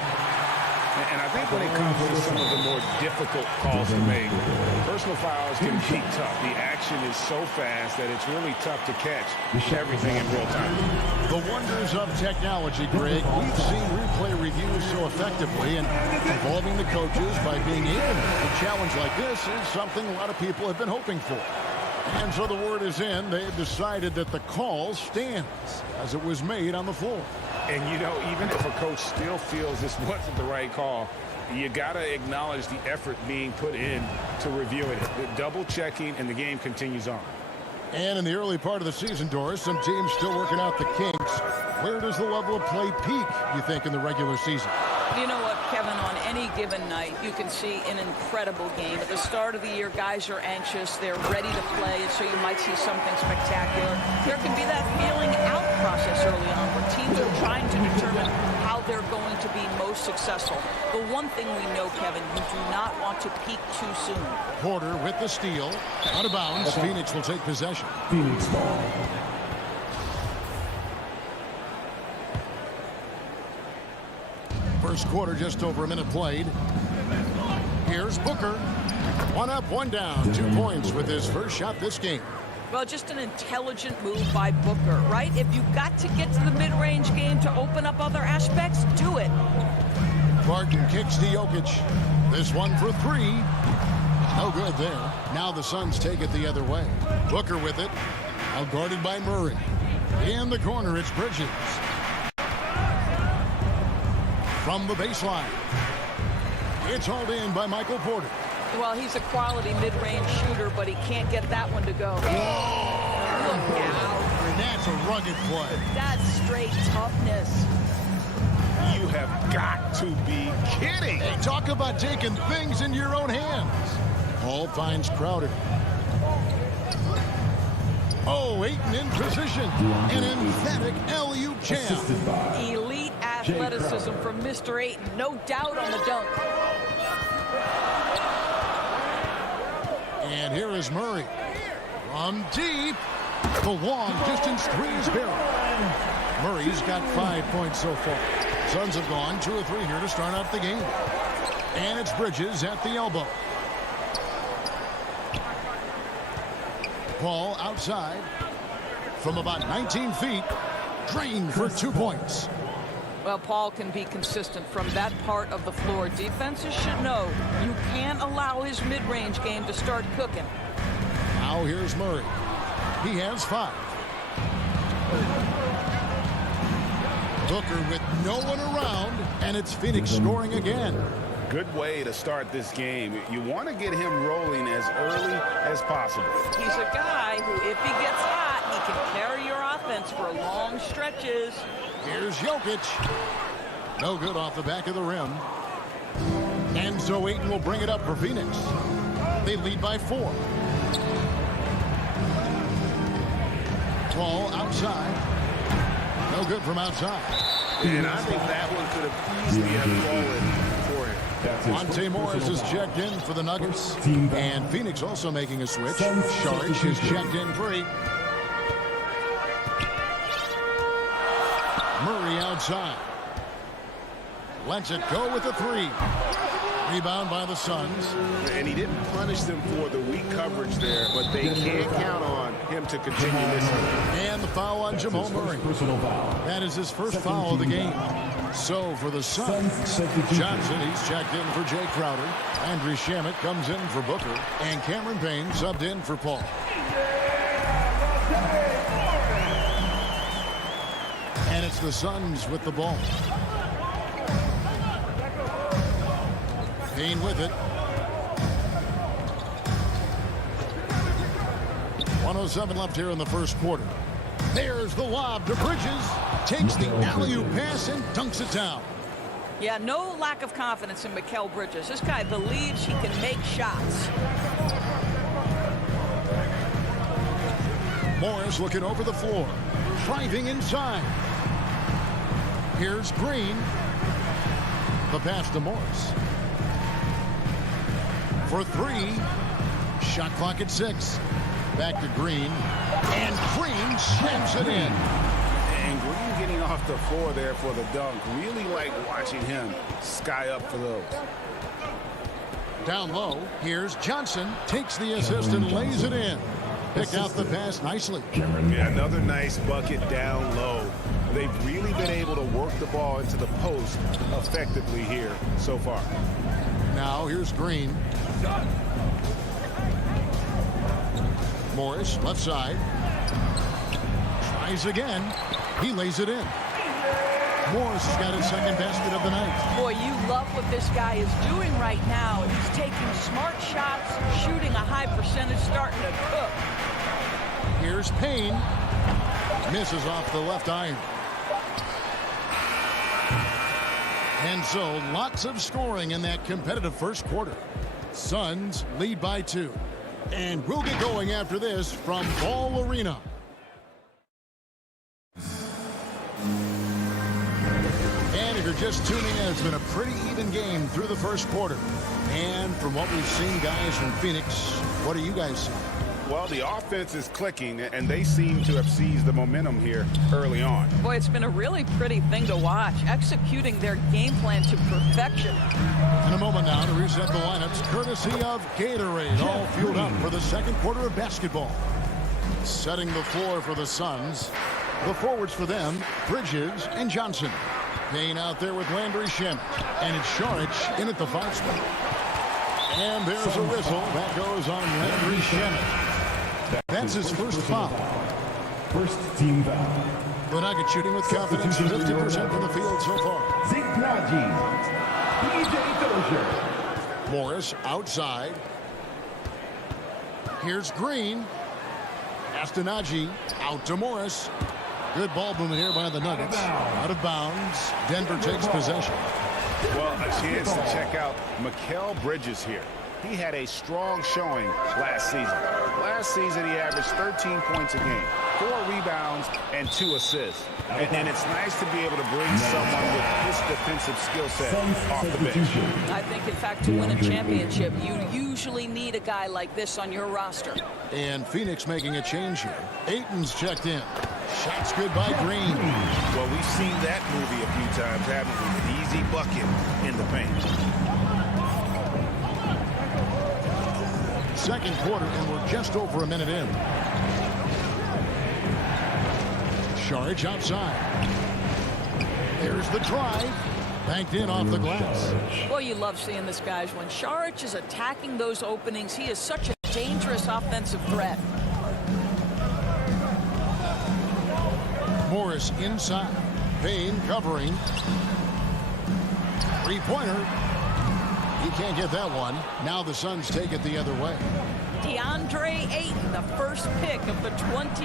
And I think when it comes to some of the more difficult calls to make, personal fouls can be tough. The action is so fast that it's really tough to catch everything in real time. The wonders of technology, Greg. We've seen replay reviews so effectively, and involving the coaches by being able to make a challenge like this is something a lot of people have been hoping for. And so the word is in. They've decided that the call stands as it was made on the floor. And, you know, even if a coach still feels this wasn't the right call, you got to acknowledge the effort being put in to reviewing it. The double checking, and the game continues on. And in the early part of the season, Doris, some teams still working out the kinks. Where does the level of play peak, you think, in the regular season? You know what, Kevin, on any given night, you can see an incredible game. At the start of the year, guys are anxious. They're ready to play, and so you might see something spectacular. There can be that feeling out process early on where teams are trying to determine how they're going to be most successful. The one thing we know, Kevin, you do not want to peak too soon. Porter with the steal. Out of bounds. Phoenix will take possession. Phoenix ball. First quarter, just over a minute played. Here's Booker. One up, one down. 2 points with his first shot this game. Well, just an intelligent move by Booker, right? If you've got to get to the mid-range game to open up other aspects, do it. Barton kicks to Jokic. This one for three. No good there. Now the Suns take it the other way. Booker with it. Now guarded by Murray. In the corner, it's Bridges. From the baseline. It's hauled in by Michael Porter. Well, he's a quality mid-range shooter, but he can't get that one to go. Look out. And that's a rugged play. That's straight toughness. You have got to be kidding. Hey, talk about taking things in your own hands. Hall finds Crowder. Oh, Ayton in position. An emphatic LU jam. Elite athleticism from Mr. Ayton. No doubt on the dunk. And here is Murray. From deep. The long distance three is barreled. Murray's got 5 points so far. Suns have gone 2 or 3 here to start out the game. And it's Bridges at the elbow. Paul outside from about 19 feet. Drained for 2 points. Well, Paul can be consistent from that part of the floor. Defenses should know you can't allow his mid-range game to start cooking. Now here's Murray. He has 5. Booker with no one around, and it's Phoenix scoring again. Good way to start this game. You want to get him rolling as early as possible. He's a guy who, if he gets hot, he can carry your offense for long stretches. Here's Jokic. No good off the back of the rim. And so Ayton will bring it up for Phoenix. They lead by 4. Ball outside. No good from outside. And I think that one could have easily have fallen for him. Monte Morris is checked in for the Nuggets. And Phoenix also making a switch. Saric is checked in for 8. Murray outside. Lets it go with a 3. Rebound by the Suns. And he didn't punish them for the weak coverage there, but they can't count on him to continue this. And the foul on Jamal Murray. That is his first foul of the game. So for the Suns, Johnson, he's checked in for Jay Crowder. Andrew Shamet comes in for Booker. And Cameron Payne subbed in for Paul. And it's the Suns with the ball. Payne with it. 1:07 left here in the first quarter. There's the lob to Bridges. Takes the alley-oop pass and dunks it down. Yeah, no lack of confidence in Mikal Bridges. This guy believes he can make shots. Morris looking over the floor. Driving inside. Here's Green. The pass to Morris. For 3. Shot clock at 6. Back to Green. And Green slams it in. And Green getting off the floor there for the dunk. Really like watching him sky up for those. Down low. Here's Johnson. Takes the assist and lays it in. Picked out the pass nicely. Yeah, another nice bucket down low. They've really been able to work the ball into the post effectively here so far. Now here's Green. Morris, left side. Tries again. He lays it in. Morris has got his second basket of the night. Boy, you love what this guy is doing right now. He's taking smart shots, shooting a high percentage, starting to cook. Here's Payne. Misses off the left iron. And so lots of scoring in that competitive first quarter. Suns lead by 2. And we'll get going after this from Ball Arena. And if you're just tuning in, it's been a pretty even game through the first quarter. And from what we've seen, guys, from Phoenix, what do you guys see? Well, the offense is clicking, and they seem to have seized the momentum here early on. Boy, it's been a really pretty thing to watch, executing their game plan to perfection. In a moment now to reset the lineups, courtesy of Gatorade, all fueled up for the second quarter of basketball. Setting the floor for the Suns. The forwards for them, Bridges and Johnson. Payne out there with Landry Shamet. And it's Saric in at the 5 spot. And there's a whistle. That goes on Landry Shamet. That's his first foul. First team foul. The Nuggets shooting with confidence, 50% from the field so far. Morris outside. Here's Green. Astonagi out to Morris. Good ball movement here by the Nuggets. Out of bounds. Denver takes possession. Well, a chance to check out Mikal Bridges here. He had a strong showing last season. Last season, he averaged 13 points a game, 4 rebounds, and 2 assists. And it's nice to be able to bring someone with this defensive skill set off the bench. I think, in fact, to win a championship, you usually need a guy like this on your roster. And Phoenix making a change here. Ayton's checked in. Shots good by Green. Well, we've seen that movie a few times, haven't we? An easy bucket in the paint. Second quarter, and we're just over a minute in. Saric outside. There's the drive. Banked in off the glass. Boy, you love seeing this, guys. When Saric is attacking those openings, he is such a dangerous offensive threat. Morris inside. Payne covering. Three-pointer. He can't get that one. Now the Suns take it the other way. DeAndre Ayton, the first pick of the 2018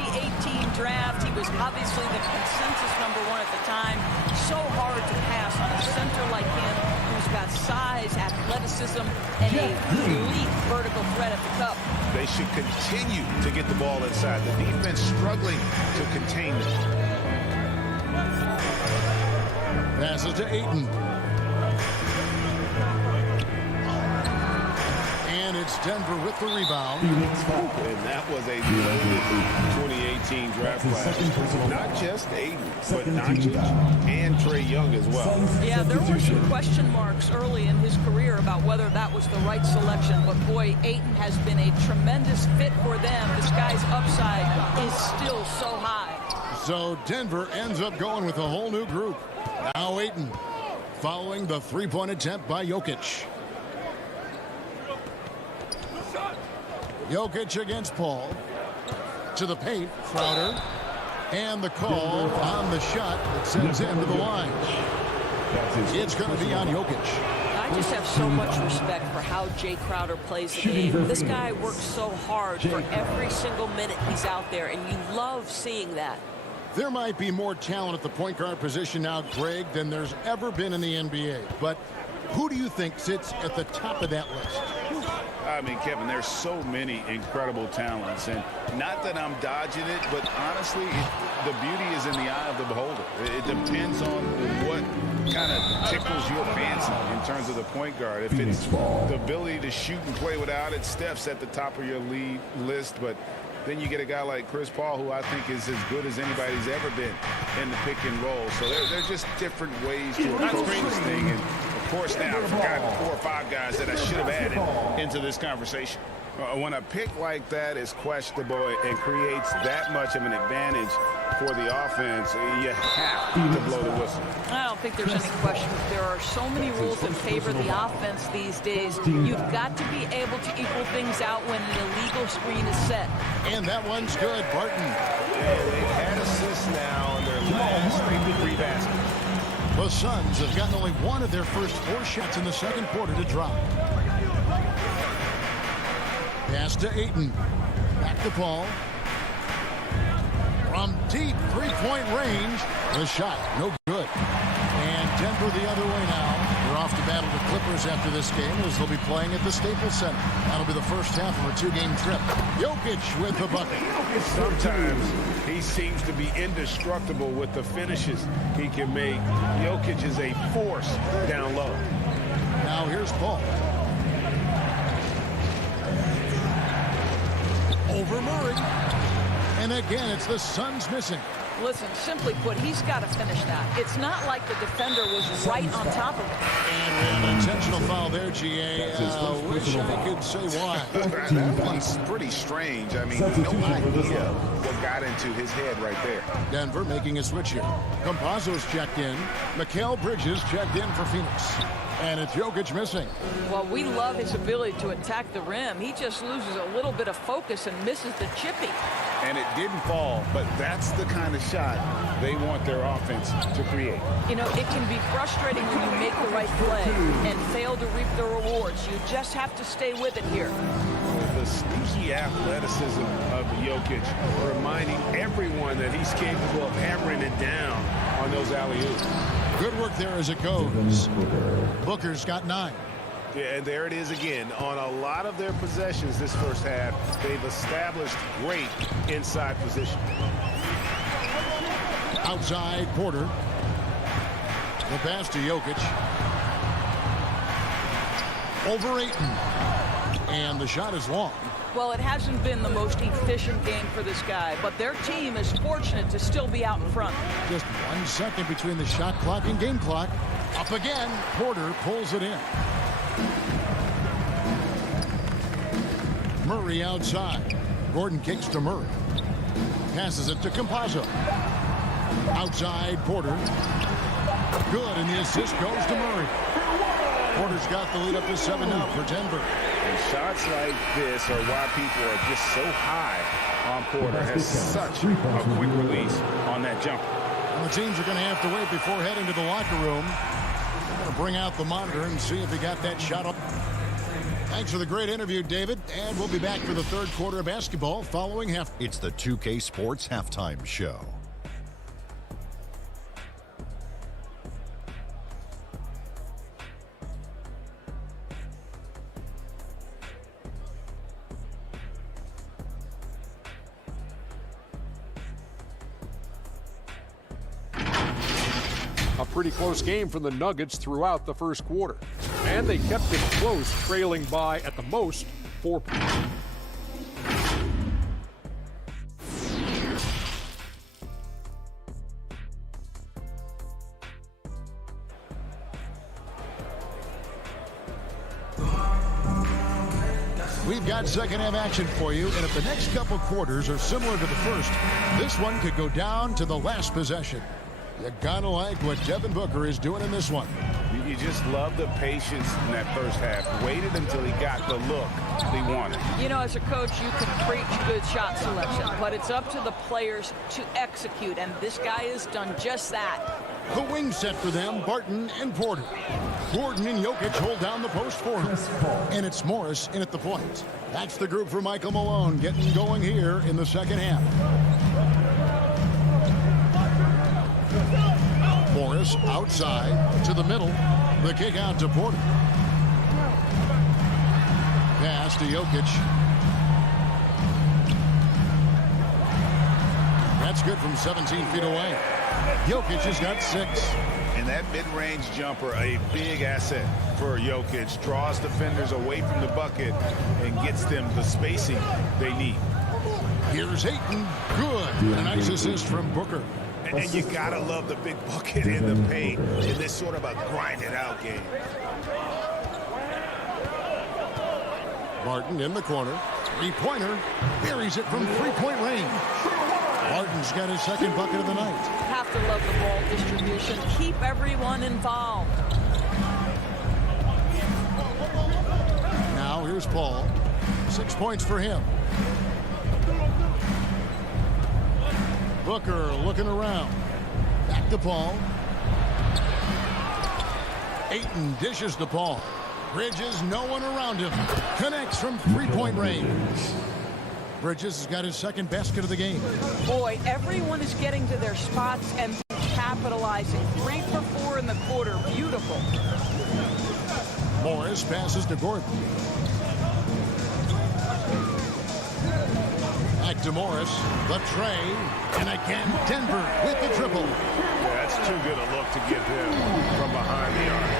draft. He was obviously the consensus #1 at the time. So hard to pass on a center like him who's got size, athleticism, and a elite vertical threat at the cup. They should continue to get the ball inside. The defense struggling to contain it. Passes to Ayton. And it's Denver with the rebound. And that was a loaded 2018 draft class. Not just Ayton, but Doncic and Trae Young as well. Yeah, there were some question marks early in his career about whether that was the right selection. But boy, Ayton has been a tremendous fit for them. This guy's upside is still so high. So Denver ends up going with a whole new group. Now Ayton following the three-point attempt by Jokic. Jokic against Paul. To the paint, Crowder. And the call on the shot that sends him to the line. It's going to be on Jokic. I just have so much respect for how Jay Crowder plays the game. This guy works so hard for every single minute he's out there, and you love seeing that. There might be more talent at the point guard position now, Greg, than there's ever been in the NBA. But who do you think sits at the top of that list? I mean, Kevin, there's so many incredible talents. And not that I'm dodging it, but honestly, the beauty is in the eye of the beholder. It depends on what kind of tickles your fancy in terms of the point guard. If it's the ability to shoot and play without it, Steph's at the top of your lead list. But then you get a guy like Chris Paul, who I think is as good as anybody's ever been in the pick and roll. So there's just different ways to approach this thing. And of course, now I've forgotten 4 or 5 guys that I should have added into this conversation. When a pick like that is questionable and creates that much of an advantage for the offense, you have to blow the whistle. I don't think there's any question. There are so many rules that favor the offense these days. You've got to be able to equal things out when an illegal screen is set. And that one's good, Barton. And they've had assists now on their last 3 baskets. The Suns have gotten only one of their first 4 shots in the second quarter to drop. Pass to Ayton. Back to Paul. From deep three-point range, the shot, no good. And Denver the other way now. They're off to battle the Clippers after this game as they'll be playing at the Staples Center. That'll be the first half of a two-game trip. Jokic with the bucket. Sometimes he seems to be indestructible with the finishes he can make. Jokic is a force down low. Now here's Paul. Over Murray. And again, it's the Suns missing. Listen, simply put, he's got to finish that. It's not like the defender was right on top of him. And we have an intentional foul there, GA. Wish I could say why. That one's pretty strange. I mean, no idea what got into his head right there. Denver making a switch here. Campazzo's checked in. Mikal Bridges checked in for Phoenix. And it's Jokic missing. Well, we love his ability to attack the rim. He just loses a little bit of focus and misses the chippy. And it didn't fall, but that's the kind of shot they want their offense to create. You know, it can be frustrating when you make the right play and fail to reap the rewards. You just have to stay with it here. The sneaky athleticism of Jokic, reminding everyone that he's capable of hammering it down on those alley-oops. Good work there as it goes. Booker's got 9. Yeah, and there it is again. On a lot of their possessions this first half, they've established great inside position. Outside, Porter. The pass to Jokic. Over Ayton. And the shot is long. Well, it hasn't been the most efficient game for this guy, but their team is fortunate to still be out in front. Just 1 second between the shot clock and game clock. Up again. Porter pulls it in. Murray outside. Gordon kicks to Murray. Passes it to Campazzo. Outside, Porter. Good, and the assist goes to Murray. Porter's got the lead up to 7 now for Denver. And shots like this are why people are just so high on Porter. Has such a quick release on that jumper. And the teams are going to have to wait before heading to the locker room. They're going to bring out the monitor and see if he got that shot up. Thanks for the great interview, David. And we'll be back for the third quarter of basketball following half. It's the 2K Sports Halftime Show. A pretty close game from the Nuggets throughout the first quarter. And they kept it close, trailing by, at the most, 4 points. We've got second half action for you, and if the next couple quarters are similar to the first, this one could go down to the last possession. You gotta like what Devin Booker is doing in this one. You just love the patience in that first half. Waited until he got the look he wanted. You know, as a coach, you can preach good shot selection, but it's up to the players to execute, and this guy has done just that. The wing set for them, Barton and Porter. Gordon and Jokic hold down the post for him. And it's Morris in at the point. That's the group for Michael Malone getting going here in the second half. Morris outside to the middle. The kick out to Porter. Pass to Jokic. That's good from 17 feet away. Jokic has got 6. And that mid-range jumper, a big asset for Jokic. Draws defenders away from the bucket and gets them the spacing they need. Here's Ayton. Good. A nice assist from Booker. And you gotta love the big bucket in the paint in this sort of a grind-it-out game. Barton in the corner. Three-pointer. Buries it from three-point range. Barton's got his second bucket of the night. Have to love the ball distribution. Keep everyone involved. Now here's Paul. 6 points for him. Booker looking around. Back to Paul. Ayton dishes to Paul. Bridges, no one around him. Connects from three-point range. Bridges has got his second basket of the game. Boy, everyone is getting to their spots and capitalizing. 3 for 4 in the quarter. Beautiful. Morris passes to Gordon. Back to Morris. The tray. And again, Denver with the triple. Yeah, that's too good a look to give him from behind the arc.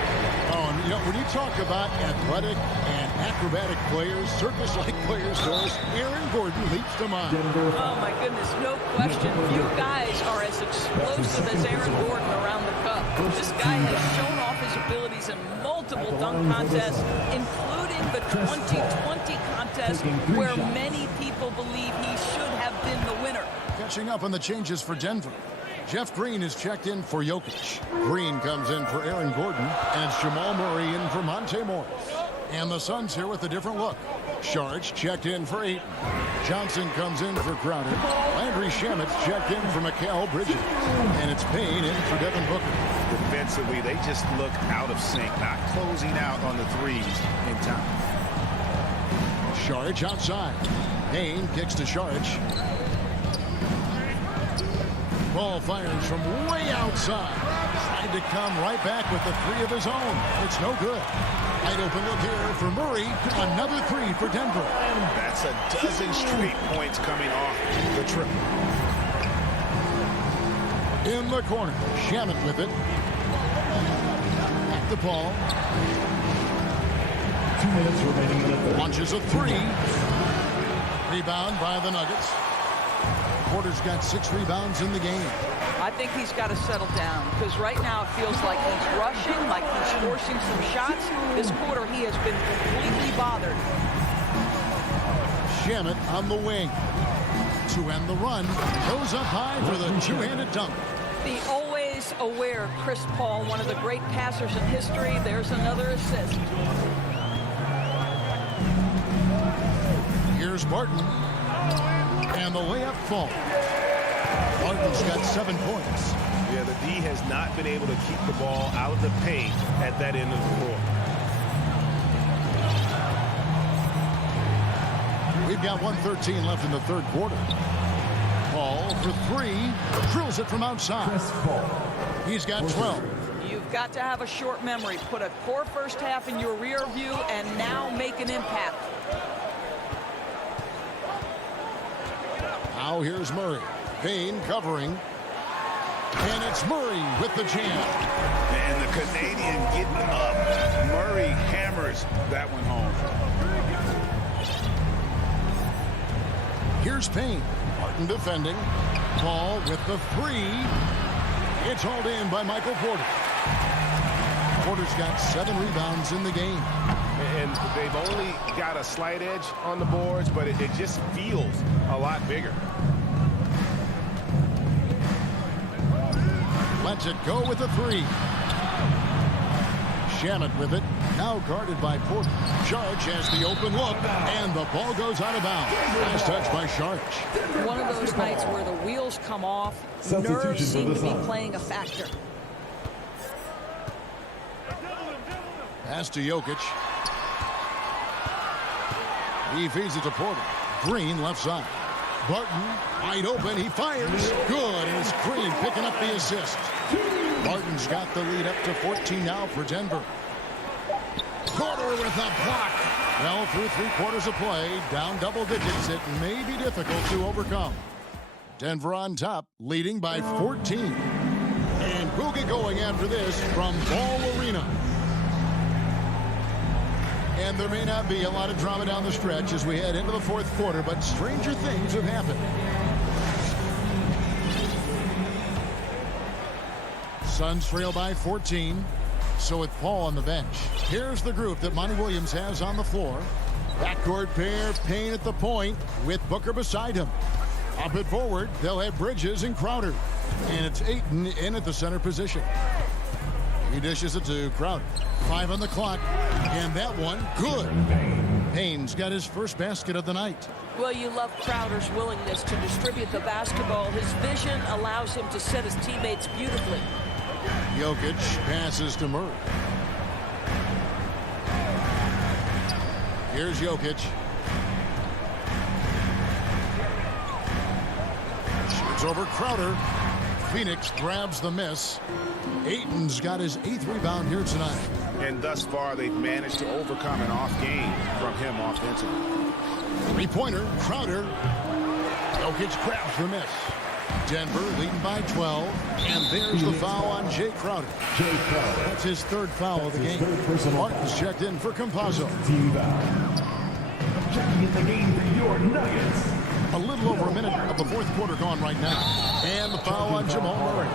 Oh, and you know, when you talk about athletic and acrobatic players, circus-like players, Doris, Aaron Gordon leaps to mind. Oh, my goodness, no question. Few guys are as explosive as Aaron Gordon around the cup. This guy has shown off his abilities in multiple dunk contests, including the 2020 contest where many people believe he should have been the winner. Catching up on the changes for Denver. Jeff Green is checked in for Jokic. Green comes in for Aaron Gordon, and Jamal Murray in for Monte Morris. And the Suns here with a different look. Sharge checked in for Ayton. Johnson comes in for Crowder. Landry Shamit's checked in for Mikal Bridges. And it's Payne in for Devin Booker. Defensively, they just look out of sync, not closing out on the threes in time. Sharge outside. Payne kicks to Sharge. Ball fires from way outside. Tried to come right back with the 3 of his own. It's no good. Wide open look here for Murray. Another 3 for Denver. That's a dozen straight points coming off the triple. In the corner, Shamit with it. At the ball. 2 minutes remaining in the third. Launches a 3. Rebound by the Nuggets. Porter's got 6 rebounds in the game. I think he's got to settle down because right now it feels like he's rushing, like he's forcing some shots. This quarter he has been completely bothered. Shamit on the wing. To end the run. Goes up high for the two-handed dunk. The always aware Chris Paul, one of the great passers in history. There's another assist. Here's Barton. And the layup falls. Barton's got 7 points. Yeah, the D has not been able to keep the ball out of the paint at that end of the floor. We've got 1:13 left in the third quarter. Paul for 3. Drills it from outside. He's got 12. You've got to have a short memory. Put a poor first half in your rear view and now make an impact. Now here's Murray. Payne covering. And it's Murray with the jam. And the Canadian getting up. Murray hammers that one home. Here's Payne. Martin defending. Paul with the 3. It's hauled in by Michael Porter. Porter's got 7 rebounds in the game. And they've only got a slight edge on the boards, but it just feels a lot bigger. Lets it go with a 3. Shamit with it. Now guarded by Porter. Sharge has the open look, and the ball goes out of bounds. Nice touch by Sharge. One of those nights where the wheels come off, nerves seem to be playing a factor. Pass to Jokic. He feeds it to Porter. Green left side. Barton wide open. He fires. Good. And it's Green picking up the assist. Barton's got the lead up to 14 now for Denver. Porter with a block. Well, through 3 quarters of play, down double digits, it may be difficult to overcome. Denver on top, leading by 14. And we'll get going after this from Ball Arena. And there may not be a lot of drama down the stretch as we head into the fourth quarter, but stranger things have happened. Suns trail by 14. So with Paul on the bench, here's the group that Monty Williams has on the floor. Backcourt pair, Payne at the point with Booker beside him. Up and forward, they'll have Bridges and Crowder. And it's Ayton in at the center position. He dishes it to Crowder. 5 on the clock, and that one, good. Payne's got his first basket of the night. Well, you love Crowder's willingness to distribute the basketball. His vision allows him to set his teammates beautifully. Jokic passes to Murray. Here's Jokic. It's over Crowder. Phoenix grabs the miss. Ayton's got his 8th rebound here tonight. And thus far, they've managed to overcome an off game from him offensively. Three-pointer, Crowder. Jokic grabs the miss. Denver leading by 12. And there's the foul on Jay Crowder. That's his 3rd foul of the game. Martin's checked in for Campazzo. Checking in the game for your Nuggets. A little over a minute of the 4th quarter gone right now. And the foul on Jamal Murray.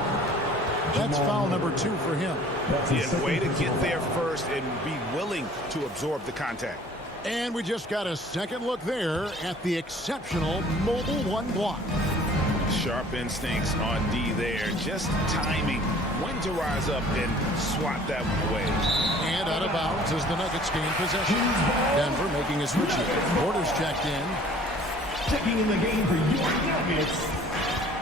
That's foul number 2 for him. Yeah, way to get there first and be willing to absorb the contact. And we just got a second look there at the exceptional mobile 1 block. Sharp instincts on D there. Just timing when to rise up and swat that one away. And out of bounds as the Nuggets gain possession. Denver making a switch here. Porter's checked in. Checking in the game for your Nuggets.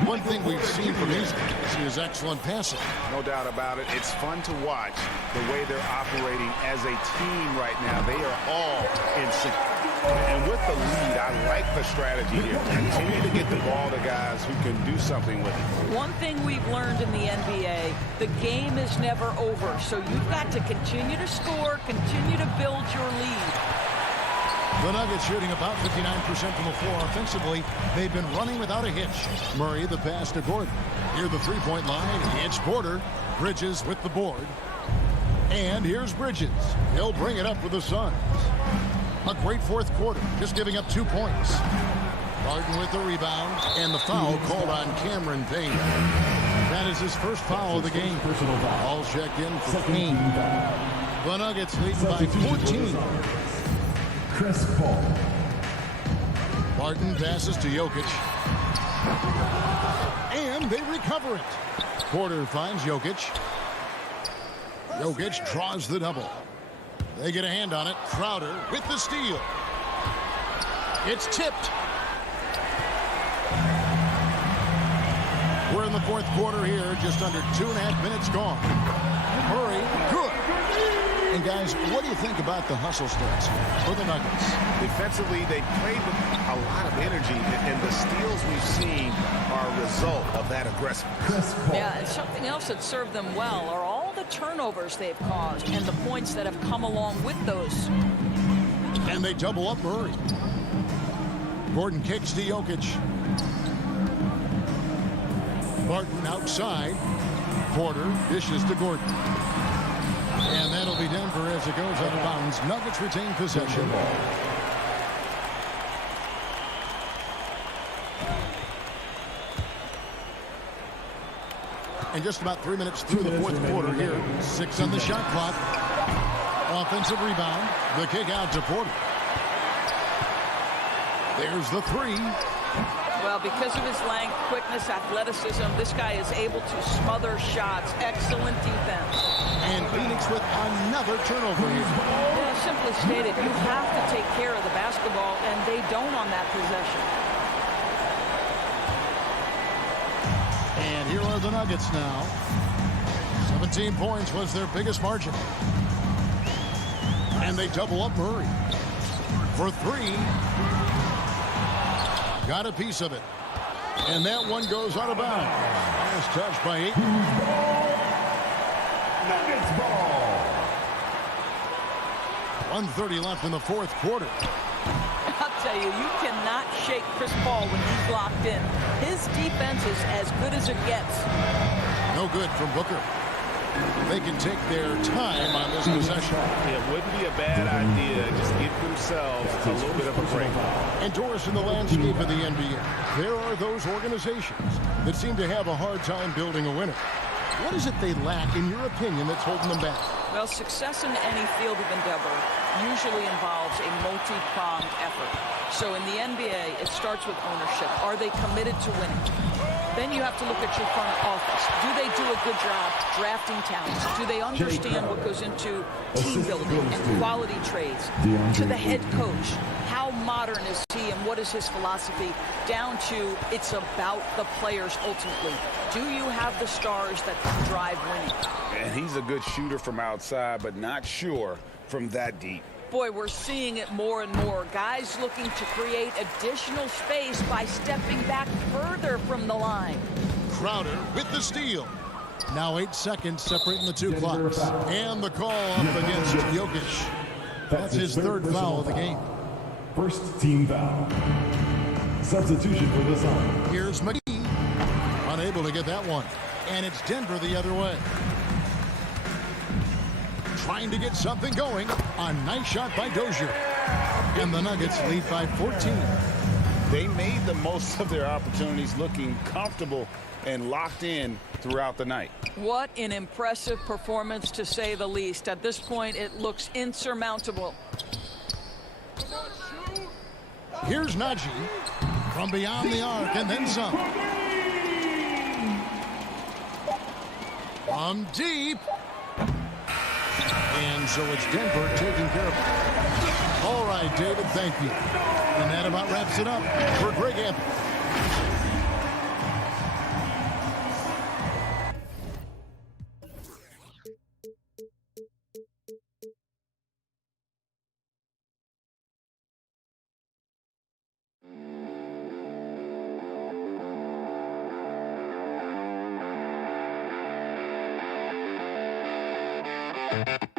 One thing we've seen from these guys is excellent passing. No doubt about it. It's fun to watch the way they're operating as a team right now. They are all in sync. And with the lead, I like the strategy here. Continue to get the ball to guys who can do something with it. One thing we've learned in the NBA, the game is never over. So you've got to continue to score, continue to build your lead. The Nuggets shooting about 59% from the floor offensively. They've been running without a hitch. Murray the pass to Gordon. Near the three-point line, it's Porter. Bridges with the board. And here's Bridges. He'll bring it up with the Suns. A great 4th quarter, just giving up 2 points. Harden with the rebound, and the foul called on Cameron Payne. That is his 1st foul of the game. All checked in for Payne. The Nuggets lead by 14. Chris Paul. Barton passes to Jokic. And they recover it. Porter finds Jokic. Jokic draws the double. They get a hand on it. Crowder with the steal. It's tipped. We're in the 4th quarter here. Just under 2.5 minutes gone. Murray, good. And guys, what do you think about the hustle stats for the Nuggets? Defensively, they played with a lot of energy, and the steals we've seen are a result of that aggressiveness. Yeah, and something else that served them well are all the turnovers they've caused and the points that have come along with those. And they double up Murray. Gordon kicks to Jokic. Barton outside. Porter dishes to Gordon. And that'll be Denver as it goes out of bounds. Nuggets retain possession. And just about 3 minutes through the 4th quarter here. 6 on the shot clock. Offensive rebound. The kick out to Porter. There's the 3. Well, because of his length, quickness, athleticism, this guy is able to smother shots. Excellent defense. And Phoenix with another turnover here. Yeah, simply stated, you have to take care of the basketball, and they don't on that possession. And here are the Nuggets now. 17 points was their biggest margin. And they double up Murray. For 3. Got a piece of it. And that one goes out of bounds. Nice touch by Ayton. Nuggets ball. 1:30 left in the 4th quarter. I'll tell you, you cannot shake Chris Paul when he's locked in. His defense is as good as it gets. No good from Booker. They can take their time on this possession. It wouldn't be a bad idea. Just give themselves a little bit of a break. And Doris, in the landscape of the NBA, there are those organizations that seem to have a hard time building a winner. What is it they lack, in your opinion, that's holding them back? Well, success in any field of endeavor usually involves a multi-pronged effort. So in the NBA, it starts with ownership. Are they committed to winning? Then you have to look at your front office. Do they do a good job drafting talent? Do they understand what goes into team building and quality trades? To the head coach, how modern is he and what is his philosophy? Down to it's about the players ultimately. Do you have the stars that can drive winning? And he's a good shooter from outside, but not sure from that deep. Boy, we're seeing it more and more. Guys looking to create additional space by stepping back further from the line. Crowder with the steal. Now 8 seconds separating the two clocks. And the call up against Jokic. That's his third foul of the game. First team foul. Substitution for the Suns. Here's McGee. Unable to get that one. And it's Denver the other way. Trying to get something going. A nice shot by Dozier. And the Nuggets lead by 14. They made the most of their opportunities, looking comfortable and locked in throughout the night. What an impressive performance, to say the least. At this point, it looks insurmountable. Here's Najee from beyond the arc and then some. From deep. And so it's Denver taking care of it. All right, David, thank you. And that about wraps it up for Greg Anthony. Thank you.